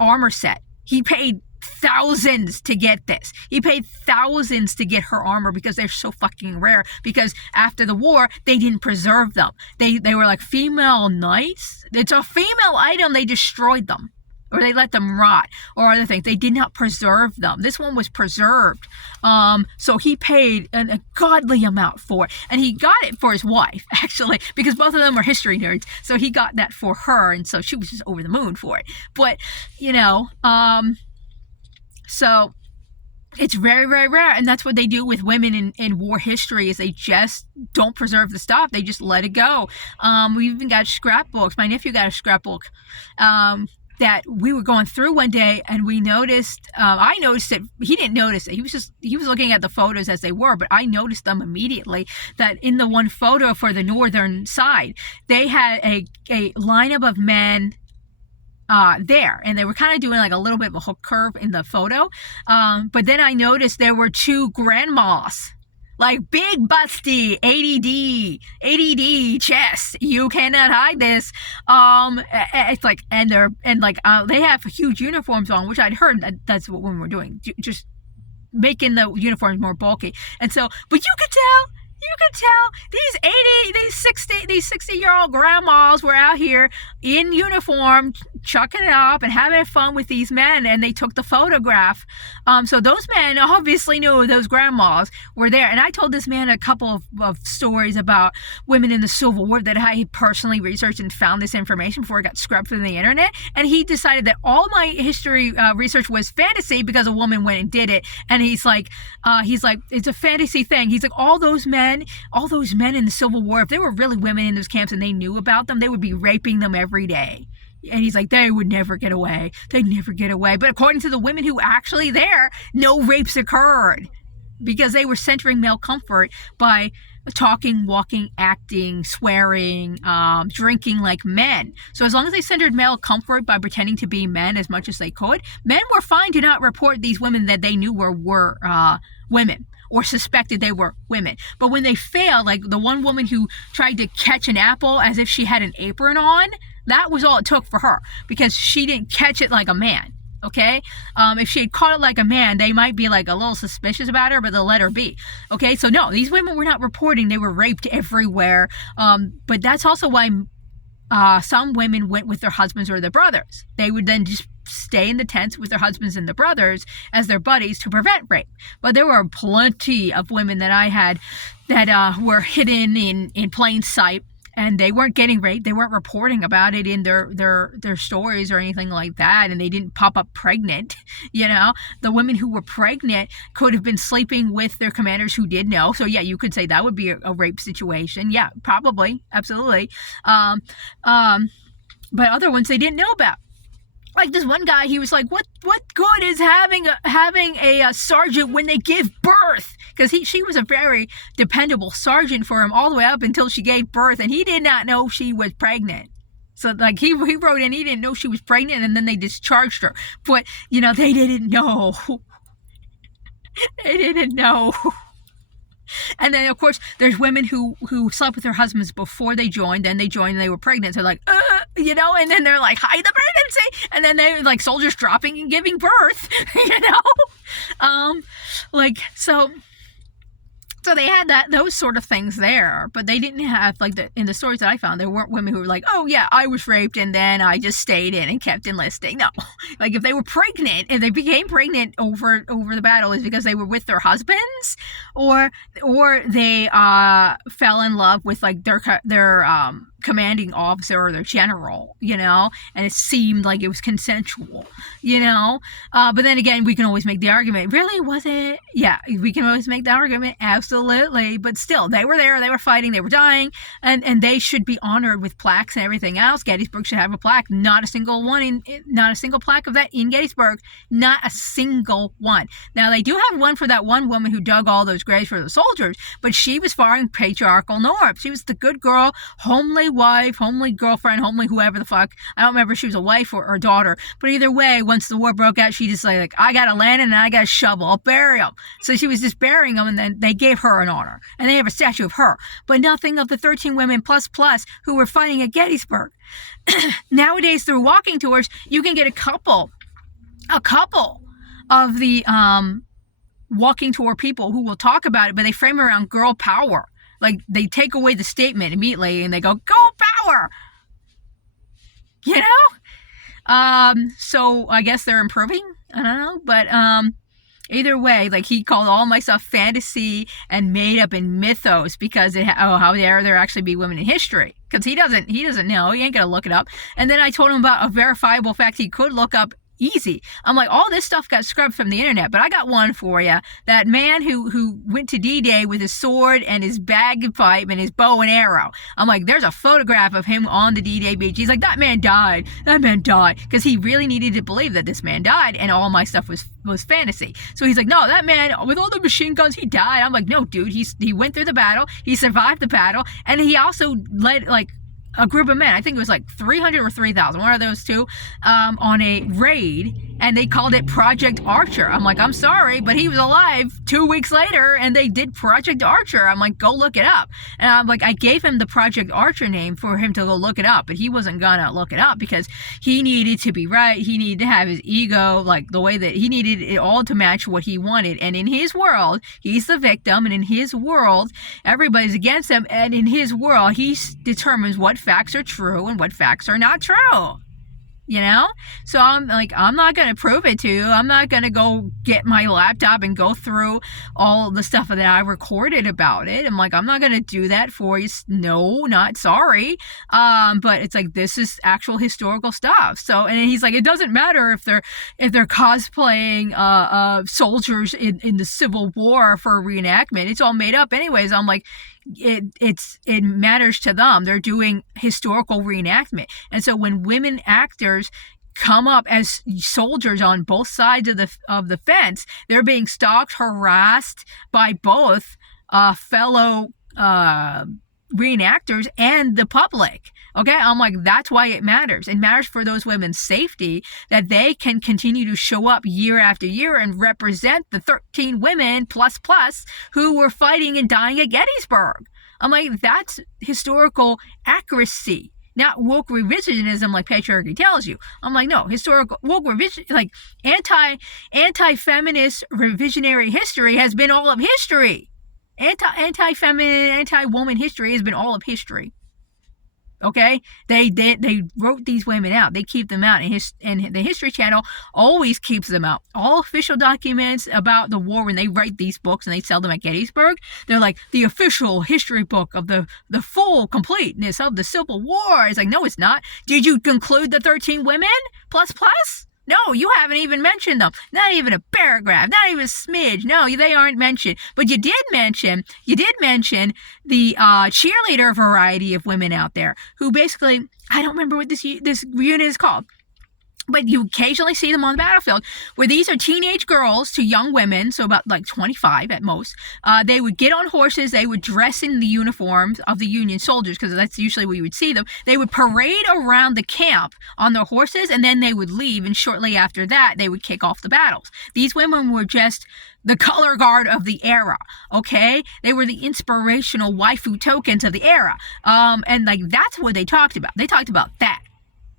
armor set. He paid thousands to get this. He paid thousands to get her armor because they're so fucking rare. Because after the war, they didn't preserve them. They were like female knights. It's a female item. They destroyed them. Or they let them rot, or other things. They did not preserve them. This one was preserved. So he paid a godly amount for it. And he got it for his wife, actually, because both of them were history nerds. So he got that for her, and so she was just over the moon for it. But, you know, so it's very, very rare. And that's what they do with women in war history, is they just don't preserve the stuff. They just let it go. We even got scrapbooks. My nephew got a scrapbook. that we were going through one day and we noticed, I noticed it, he didn't notice it. He was looking at the photos as they were, but I noticed them immediately that in the one photo for the northern side, they had a lineup of men there, and they were kind of doing like a little bit of a hook curve in the photo. But then I noticed there were two grandmas, like big busty, ADD chest. You cannot hide this. It's like, they have huge uniforms on, which I'd heard that's what women were doing, just making the uniforms more bulky. And so, but you could tell these 60-year-old grandmas were out here in uniform, chucking it up and having fun with these men, and they took the photograph. So those men obviously knew those grandmas were there. And I told this man a couple of stories about women in the Civil War that I personally researched and found this information before it got scrubbed from the internet. And he decided that all my history research was fantasy because a woman went and did it. And he's like, it's a fantasy thing. He's like, all those men in the Civil War, if there were really women in those camps and they knew about them, they would be raping them every day. And he's like, they would never get away. They'd never get away. But according to the women who actually there, no rapes occurred because they were centering male comfort by talking, walking, acting, swearing, drinking like men. So as long as they centered male comfort by pretending to be men as much as they could, men were fine to not report these women that they knew were women, or suspected they were women. But when they failed, like the one woman who tried to catch an apple as if she had an apron on, that was all it took for her, because she didn't catch it like a man. Okay? If she had caught it like a man, they might be like a little suspicious about her, but they'll let her be. Okay? So no, these women were not reporting. They were raped everywhere. But that's also why some women went with their husbands or their brothers. They would then just stay in the tents with their husbands and their brothers as their buddies to prevent rape. But there were plenty of women that I had that were hidden in plain sight, and they weren't getting raped. They weren't reporting about it in their stories or anything like that, and they didn't pop up pregnant. You know, the women who were pregnant could have been sleeping with their commanders who did know. So yeah, you could say that would be a rape situation. Yeah, probably, absolutely. But other ones they didn't know about. Like this one guy, he was like, what good is having a sergeant when they give birth? Because she was a very dependable sergeant for him all the way up until she gave birth, and he did not know she was pregnant. So like he wrote in, he didn't know she was pregnant, and then they discharged her. But, you know, they didn't know. They didn't know. And then, of course, there's women who slept with their husbands before they joined. Then they joined and they were pregnant. So like, you know, and then they're like, hide the pregnancy. And then they're like soldiers dropping and giving birth, you know? So they had those sort of things there, but they didn't have, like, in the stories that I found, there weren't women who were like, oh yeah, I was raped and then I just stayed in and kept enlisting. No, like if they were pregnant, if they became pregnant over the battle, is because they were with their husbands, or they fell in love with like their commanding officer or their general, you know, and it seemed like it was consensual, you know. But then again, we can always make the argument, really, was it? Yeah, we can always make the argument, absolutely. But still, they were there, they were fighting, they were dying, and they should be honored with plaques and everything else. Gettysburg should have a plaque. Not a single plaque of that in Gettysburg. Not a single one. Now, they do have one for that one woman who dug all those graves for the soldiers, but she was following patriarchal norms. She was the good girl, homely wife, homely girlfriend, homely whoever the fuck. I don't remember if she was a wife or daughter, but either way, once the war broke out, she just like, I got a lantern and I got a shovel, I'll bury them. So she was just burying them, and then they gave her an honor, and they have a statue of her, but nothing of the 13 women plus who were fighting at Gettysburg. Nowadays, through walking tours, you can get a couple of the walking tour people who will talk about it, but they frame it around girl power. Like, they take away the statement immediately and they go, girl power! You know? So I guess they're improving? I don't know. But either way, like, he called all my stuff fantasy and made up in mythos because how dare there actually be women in history? Because he doesn't know. He ain't gonna look it up. And then I told him about a verifiable fact he could look up easy. I'm like, all this stuff got scrubbed from the internet, but I got one for you. That man who went to D-Day with his sword and his bagpipe and his bow and arrow. I'm like, there's a photograph of him on the D-Day beach. He's like, that man died. That man died. Because he really needed to believe that this man died, and all my stuff was fantasy. So he's like, no, that man with all the machine guns, he died. I'm like, no, dude, he went through the battle, he survived the battle, and he also led like a group of men, I think it was like 300 or 3,000, one of those two, on a raid, and they called it Project Archer. I'm like, I'm sorry, but he was alive 2 weeks later, and they did Project Archer. I'm like, go look it up. And I'm like, I gave him the Project Archer name for him to go look it up, but he wasn't gonna look it up because he needed to be right. He needed to have his ego, like the way that he needed it all to match what he wanted. And in his world, he's the victim, and in his world, everybody's against him, and in his world, he determines what facts are true and what facts are not true. You know? So I'm like, I'm not going to prove it to you. I'm not going to go get my laptop and go through all the stuff that I recorded about it. I'm like, I'm not going to do that for you. No, not sorry. But it's like, this is actual historical stuff. So, and he's like, it doesn't matter if they're cosplaying soldiers in the Civil War for a reenactment. It's all made up anyways. I'm like, it matters to them. They're doing historical reenactment. And so when women actors come up as soldiers on both sides of the fence, they're being stalked, harassed by both fellow reenactors and the public. Okay, I'm like, that's why it matters. It matters for those women's safety that they can continue to show up year after year and represent the 13 women plus who were fighting and dying at Gettysburg. I'm like, that's historical accuracy, not woke revisionism like patriarchy tells you. I'm like, no, historical woke revision, like anti-feminist revisionary history has been all of history. Anti-feminine, anti-woman history has been all of history. Okay, they wrote these women out. They keep them out, and the History Channel always keeps them out. All official documents about the war, when they write these books and they sell them at Gettysburg, they're like the official history book of the full completeness of the Civil War. It's like, no, it's not. Did you conclude the 13 women plus? No, you haven't even mentioned them. Not even a paragraph, not even a smidge. No, they aren't mentioned. But you did mention the cheerleader variety of women out there who basically, I don't remember what this unit is called, but you occasionally see them on the battlefield, where these are teenage girls to young women, so about like 25 at most. They would get on horses, they would dress in the uniforms of the Union soldiers, because that's usually where you would see them. They would parade around the camp on their horses, and then they would leave, and shortly after that, they would kick off the battles. These women were just the color guard of the era, okay? They were the inspirational waifu tokens of the era. And like, that's what they talked about. They talked about that.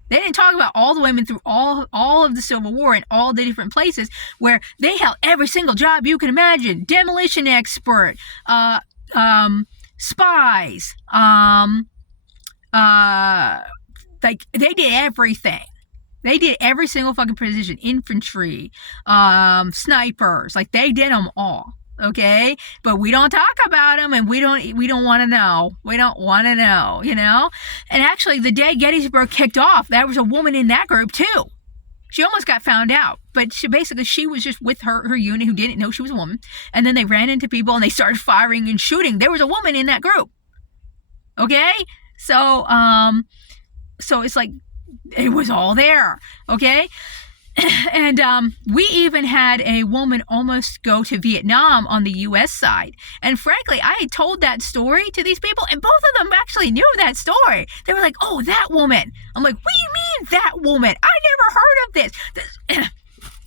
They didn't talk about all the women through all of the Civil War in all the different places where they held every single job you can imagine. Demolition expert, spies, like, they did everything. They did every single fucking position. Infantry, snipers, like, they did them all. Okay, but we don't talk about them, and we don't want to know. We don't want to know, you know. And actually, the day Gettysburg kicked off, there was a woman in that group too. She almost got found out, but she was just with her unit who didn't know she was a woman. And then they ran into people and they started firing and shooting. There was a woman in that group. Okay, so it's like, it was all there. Okay. And we even had a woman almost go to Vietnam on the U.S. side. And frankly, I had told that story to these people, and both of them actually knew that story. They were like, oh, that woman. I'm like, what do you mean, that woman? I never heard of this.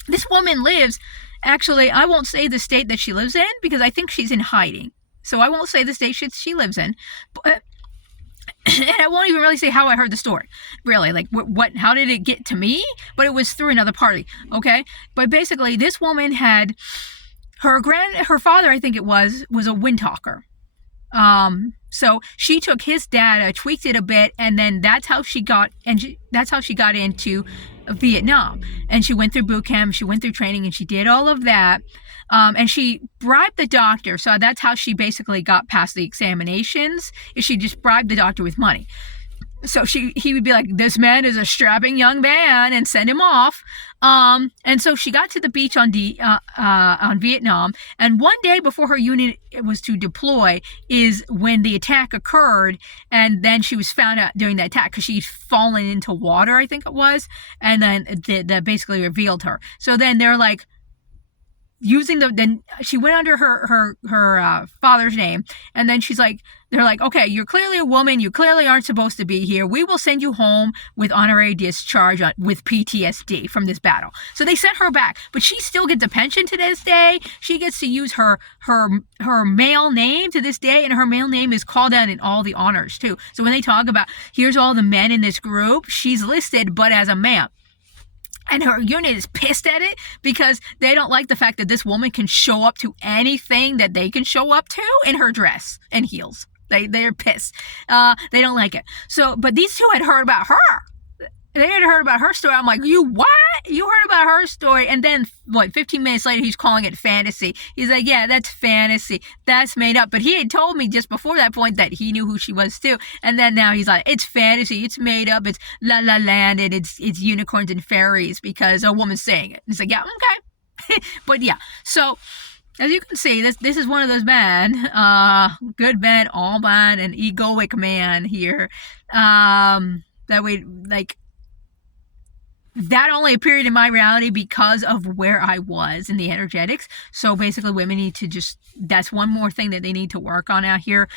This woman lives, actually, I won't say the state that she lives in, because I think she's in hiding. So I won't say the state she lives in. But and I won't even really say how I heard the story, really, like how did it get to me? But it was through another party, okay? But basically, this woman had her father, I think it was a windtalker. So she took his data, tweaked it a bit, and then that's how she got into Vietnam. And she went through boot camp, she went through training, and she did all of that. And she bribed the doctor. So that's how she basically got past the examinations, is she just bribed the doctor with money. So he would be like, this man is a strapping young man, and send him off. And so she got to the beach on Vietnam, and one day before her unit was to deploy is when the attack occurred, and then she was found out during the attack because she'd fallen into water, I think it was, and then that basically revealed her. So then they're like, then she went under her father's name, and then they're like, okay, you're clearly a woman, you clearly aren't supposed to be here, we will send you home with honorary discharge with PTSD from this battle. So they sent her back, but she still gets a pension to this day. She gets to use her male name to this day, and her male name is called out in all the honors too. So when they talk about, here's all the men in this group, she's listed but as a man. And her unit is pissed at it because they don't like the fact that this woman can show up to anything that they can show up to in her dress and heels. They're pissed. They don't like it. So, but these two had heard about her. They had heard about her story. I'm like, you what? You heard about her story? And then, 15 minutes later, he's calling it fantasy. He's like, yeah, that's fantasy. That's made up. But he had told me just before that point that he knew who she was too. And then now he's like, it's fantasy. It's made up. It's la la land. And it's unicorns and fairies because a woman's saying it. It's like, yeah, okay. But yeah, so as you can see, this is one of those men, good man, all man, an egoic man here, that we like. That only appeared in my reality because of where I was in the energetics. So basically women need to that's one more thing that they need to work on out here.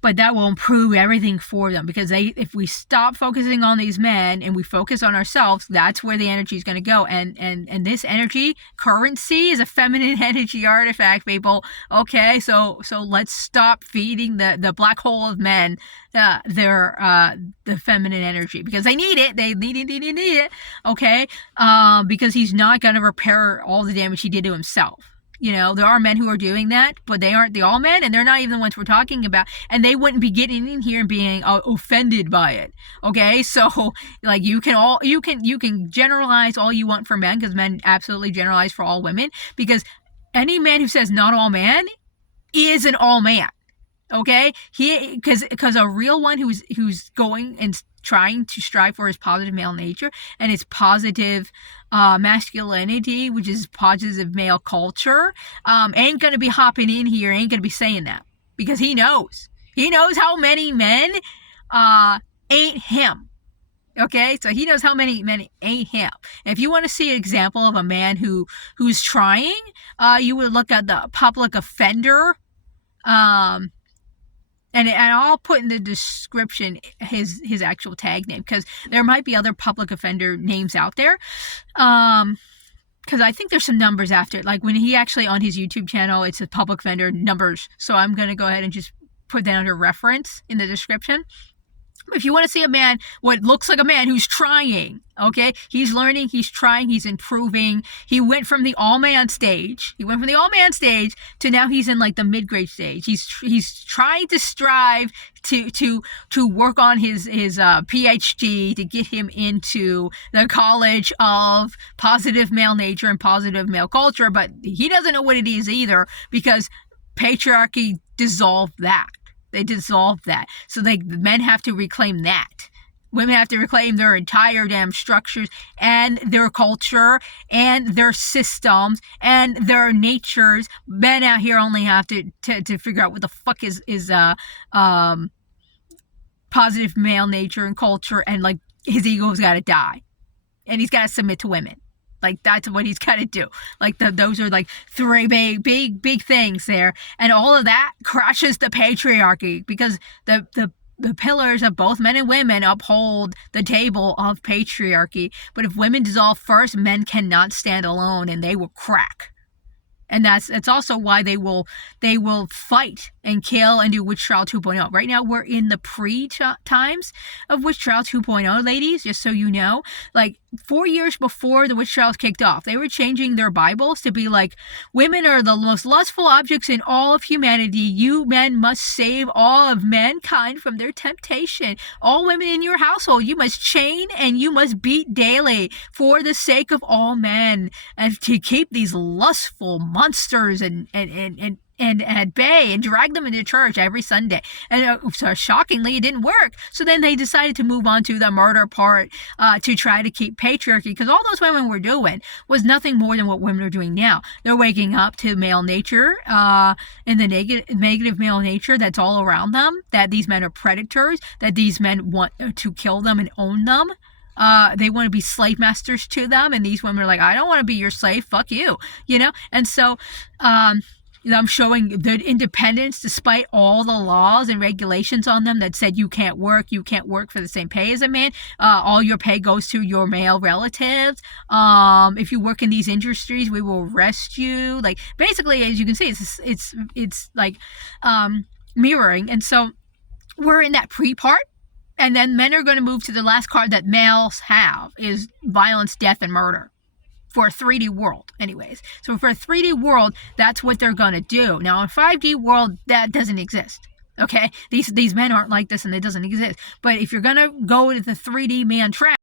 But that will improve everything for them, because if we stop focusing on these men and we focus on ourselves, that's where the energy is going to go. And this energy currency is a feminine energy artifact, people. Okay, so let's stop feeding the black hole of men the feminine energy, because they need it. They need it. Okay, because he's not going to repair all the damage he did to himself. There are men who are doing that, but they aren't the all men, and they're not even the ones we're talking about, and they wouldn't be getting in here and being offended by it. Okay, so like you can generalize all you want for men, because men absolutely generalize for all women, because any man who says not all man is an all man. Okay, because a real one who's going and trying to strive for his positive male nature and his positive masculinity, which is positive male culture, ain't gonna be hopping in here, ain't gonna be saying that, because he knows how many men ain't him. Okay, so he knows how many men ain't him. If you want to see an example of a man who's trying, you would look at the public offender. And I'll put in the description his actual tag name, because there might be other public offender names out there. Because I think there's some numbers after it. Like when he actually on his YouTube channel, it's a public offender numbers. So I'm going to go ahead and just put that under reference in the description. If you want to see a man, what looks like a man who's trying, okay? He's learning, he's trying, he's improving. He went from the all-man stage. To now he's in like the mid-grade stage. He's trying to strive to work on his PhD to get him into the College of Positive Male Nature and Positive Male Culture, but he doesn't know what it is either, because patriarchy dissolved that. They dissolved that. So the men have to reclaim that. Women have to reclaim their entire damn structures and their culture and their systems and their natures. Men out here only have to figure out what the fuck is positive male nature and culture, and like his ego's got to die. And he's got to submit to women. Like, that's what he's got to do. Like, those are like three big things there. And all of that crushes the patriarchy, because the pillars of both men and women uphold the table of patriarchy. But if women dissolve first, men cannot stand alone, and they will crack. And it's also why they will fight and kill and do Witch Trial 2.0. Right now, we're in the pre-times of Witch Trial 2.0, ladies, just so you know. Like, 4 years before the witch trials kicked off, they were changing their Bibles to be like, women are the most lustful objects in all of humanity. You men must save all of mankind from their temptation. All women in your household, you must chain and you must beat daily for the sake of all men, and to keep these lustful monsters and and at bay and drag them into church every Sunday. And so shockingly, it didn't work. So then they decided to move on to the murder part to try to keep patriarchy, because all those women were doing was nothing more than what women are doing now. They're waking up to male nature and the negative male nature that's all around them, that these men are predators, that these men want to kill them and own them. They want to be slave masters to them, and these women are like, I don't want to be your slave, fuck you, And so I'm showing the independence despite all the laws and regulations on them that said you can't work for the same pay as a man. All your pay goes to your male relatives. If you work in these industries, we will arrest you. Like, basically, as you can see, it's like mirroring. And so we're in that pre-part. And then men are going to move to the last card that males have, is violence, death, and murder. For a 3D world, anyways. So for a 3D world, that's what they're going to do. Now, in a 5D world, that doesn't exist. Okay? These men aren't like this, and it doesn't exist. But if you're going to go to the 3D man track,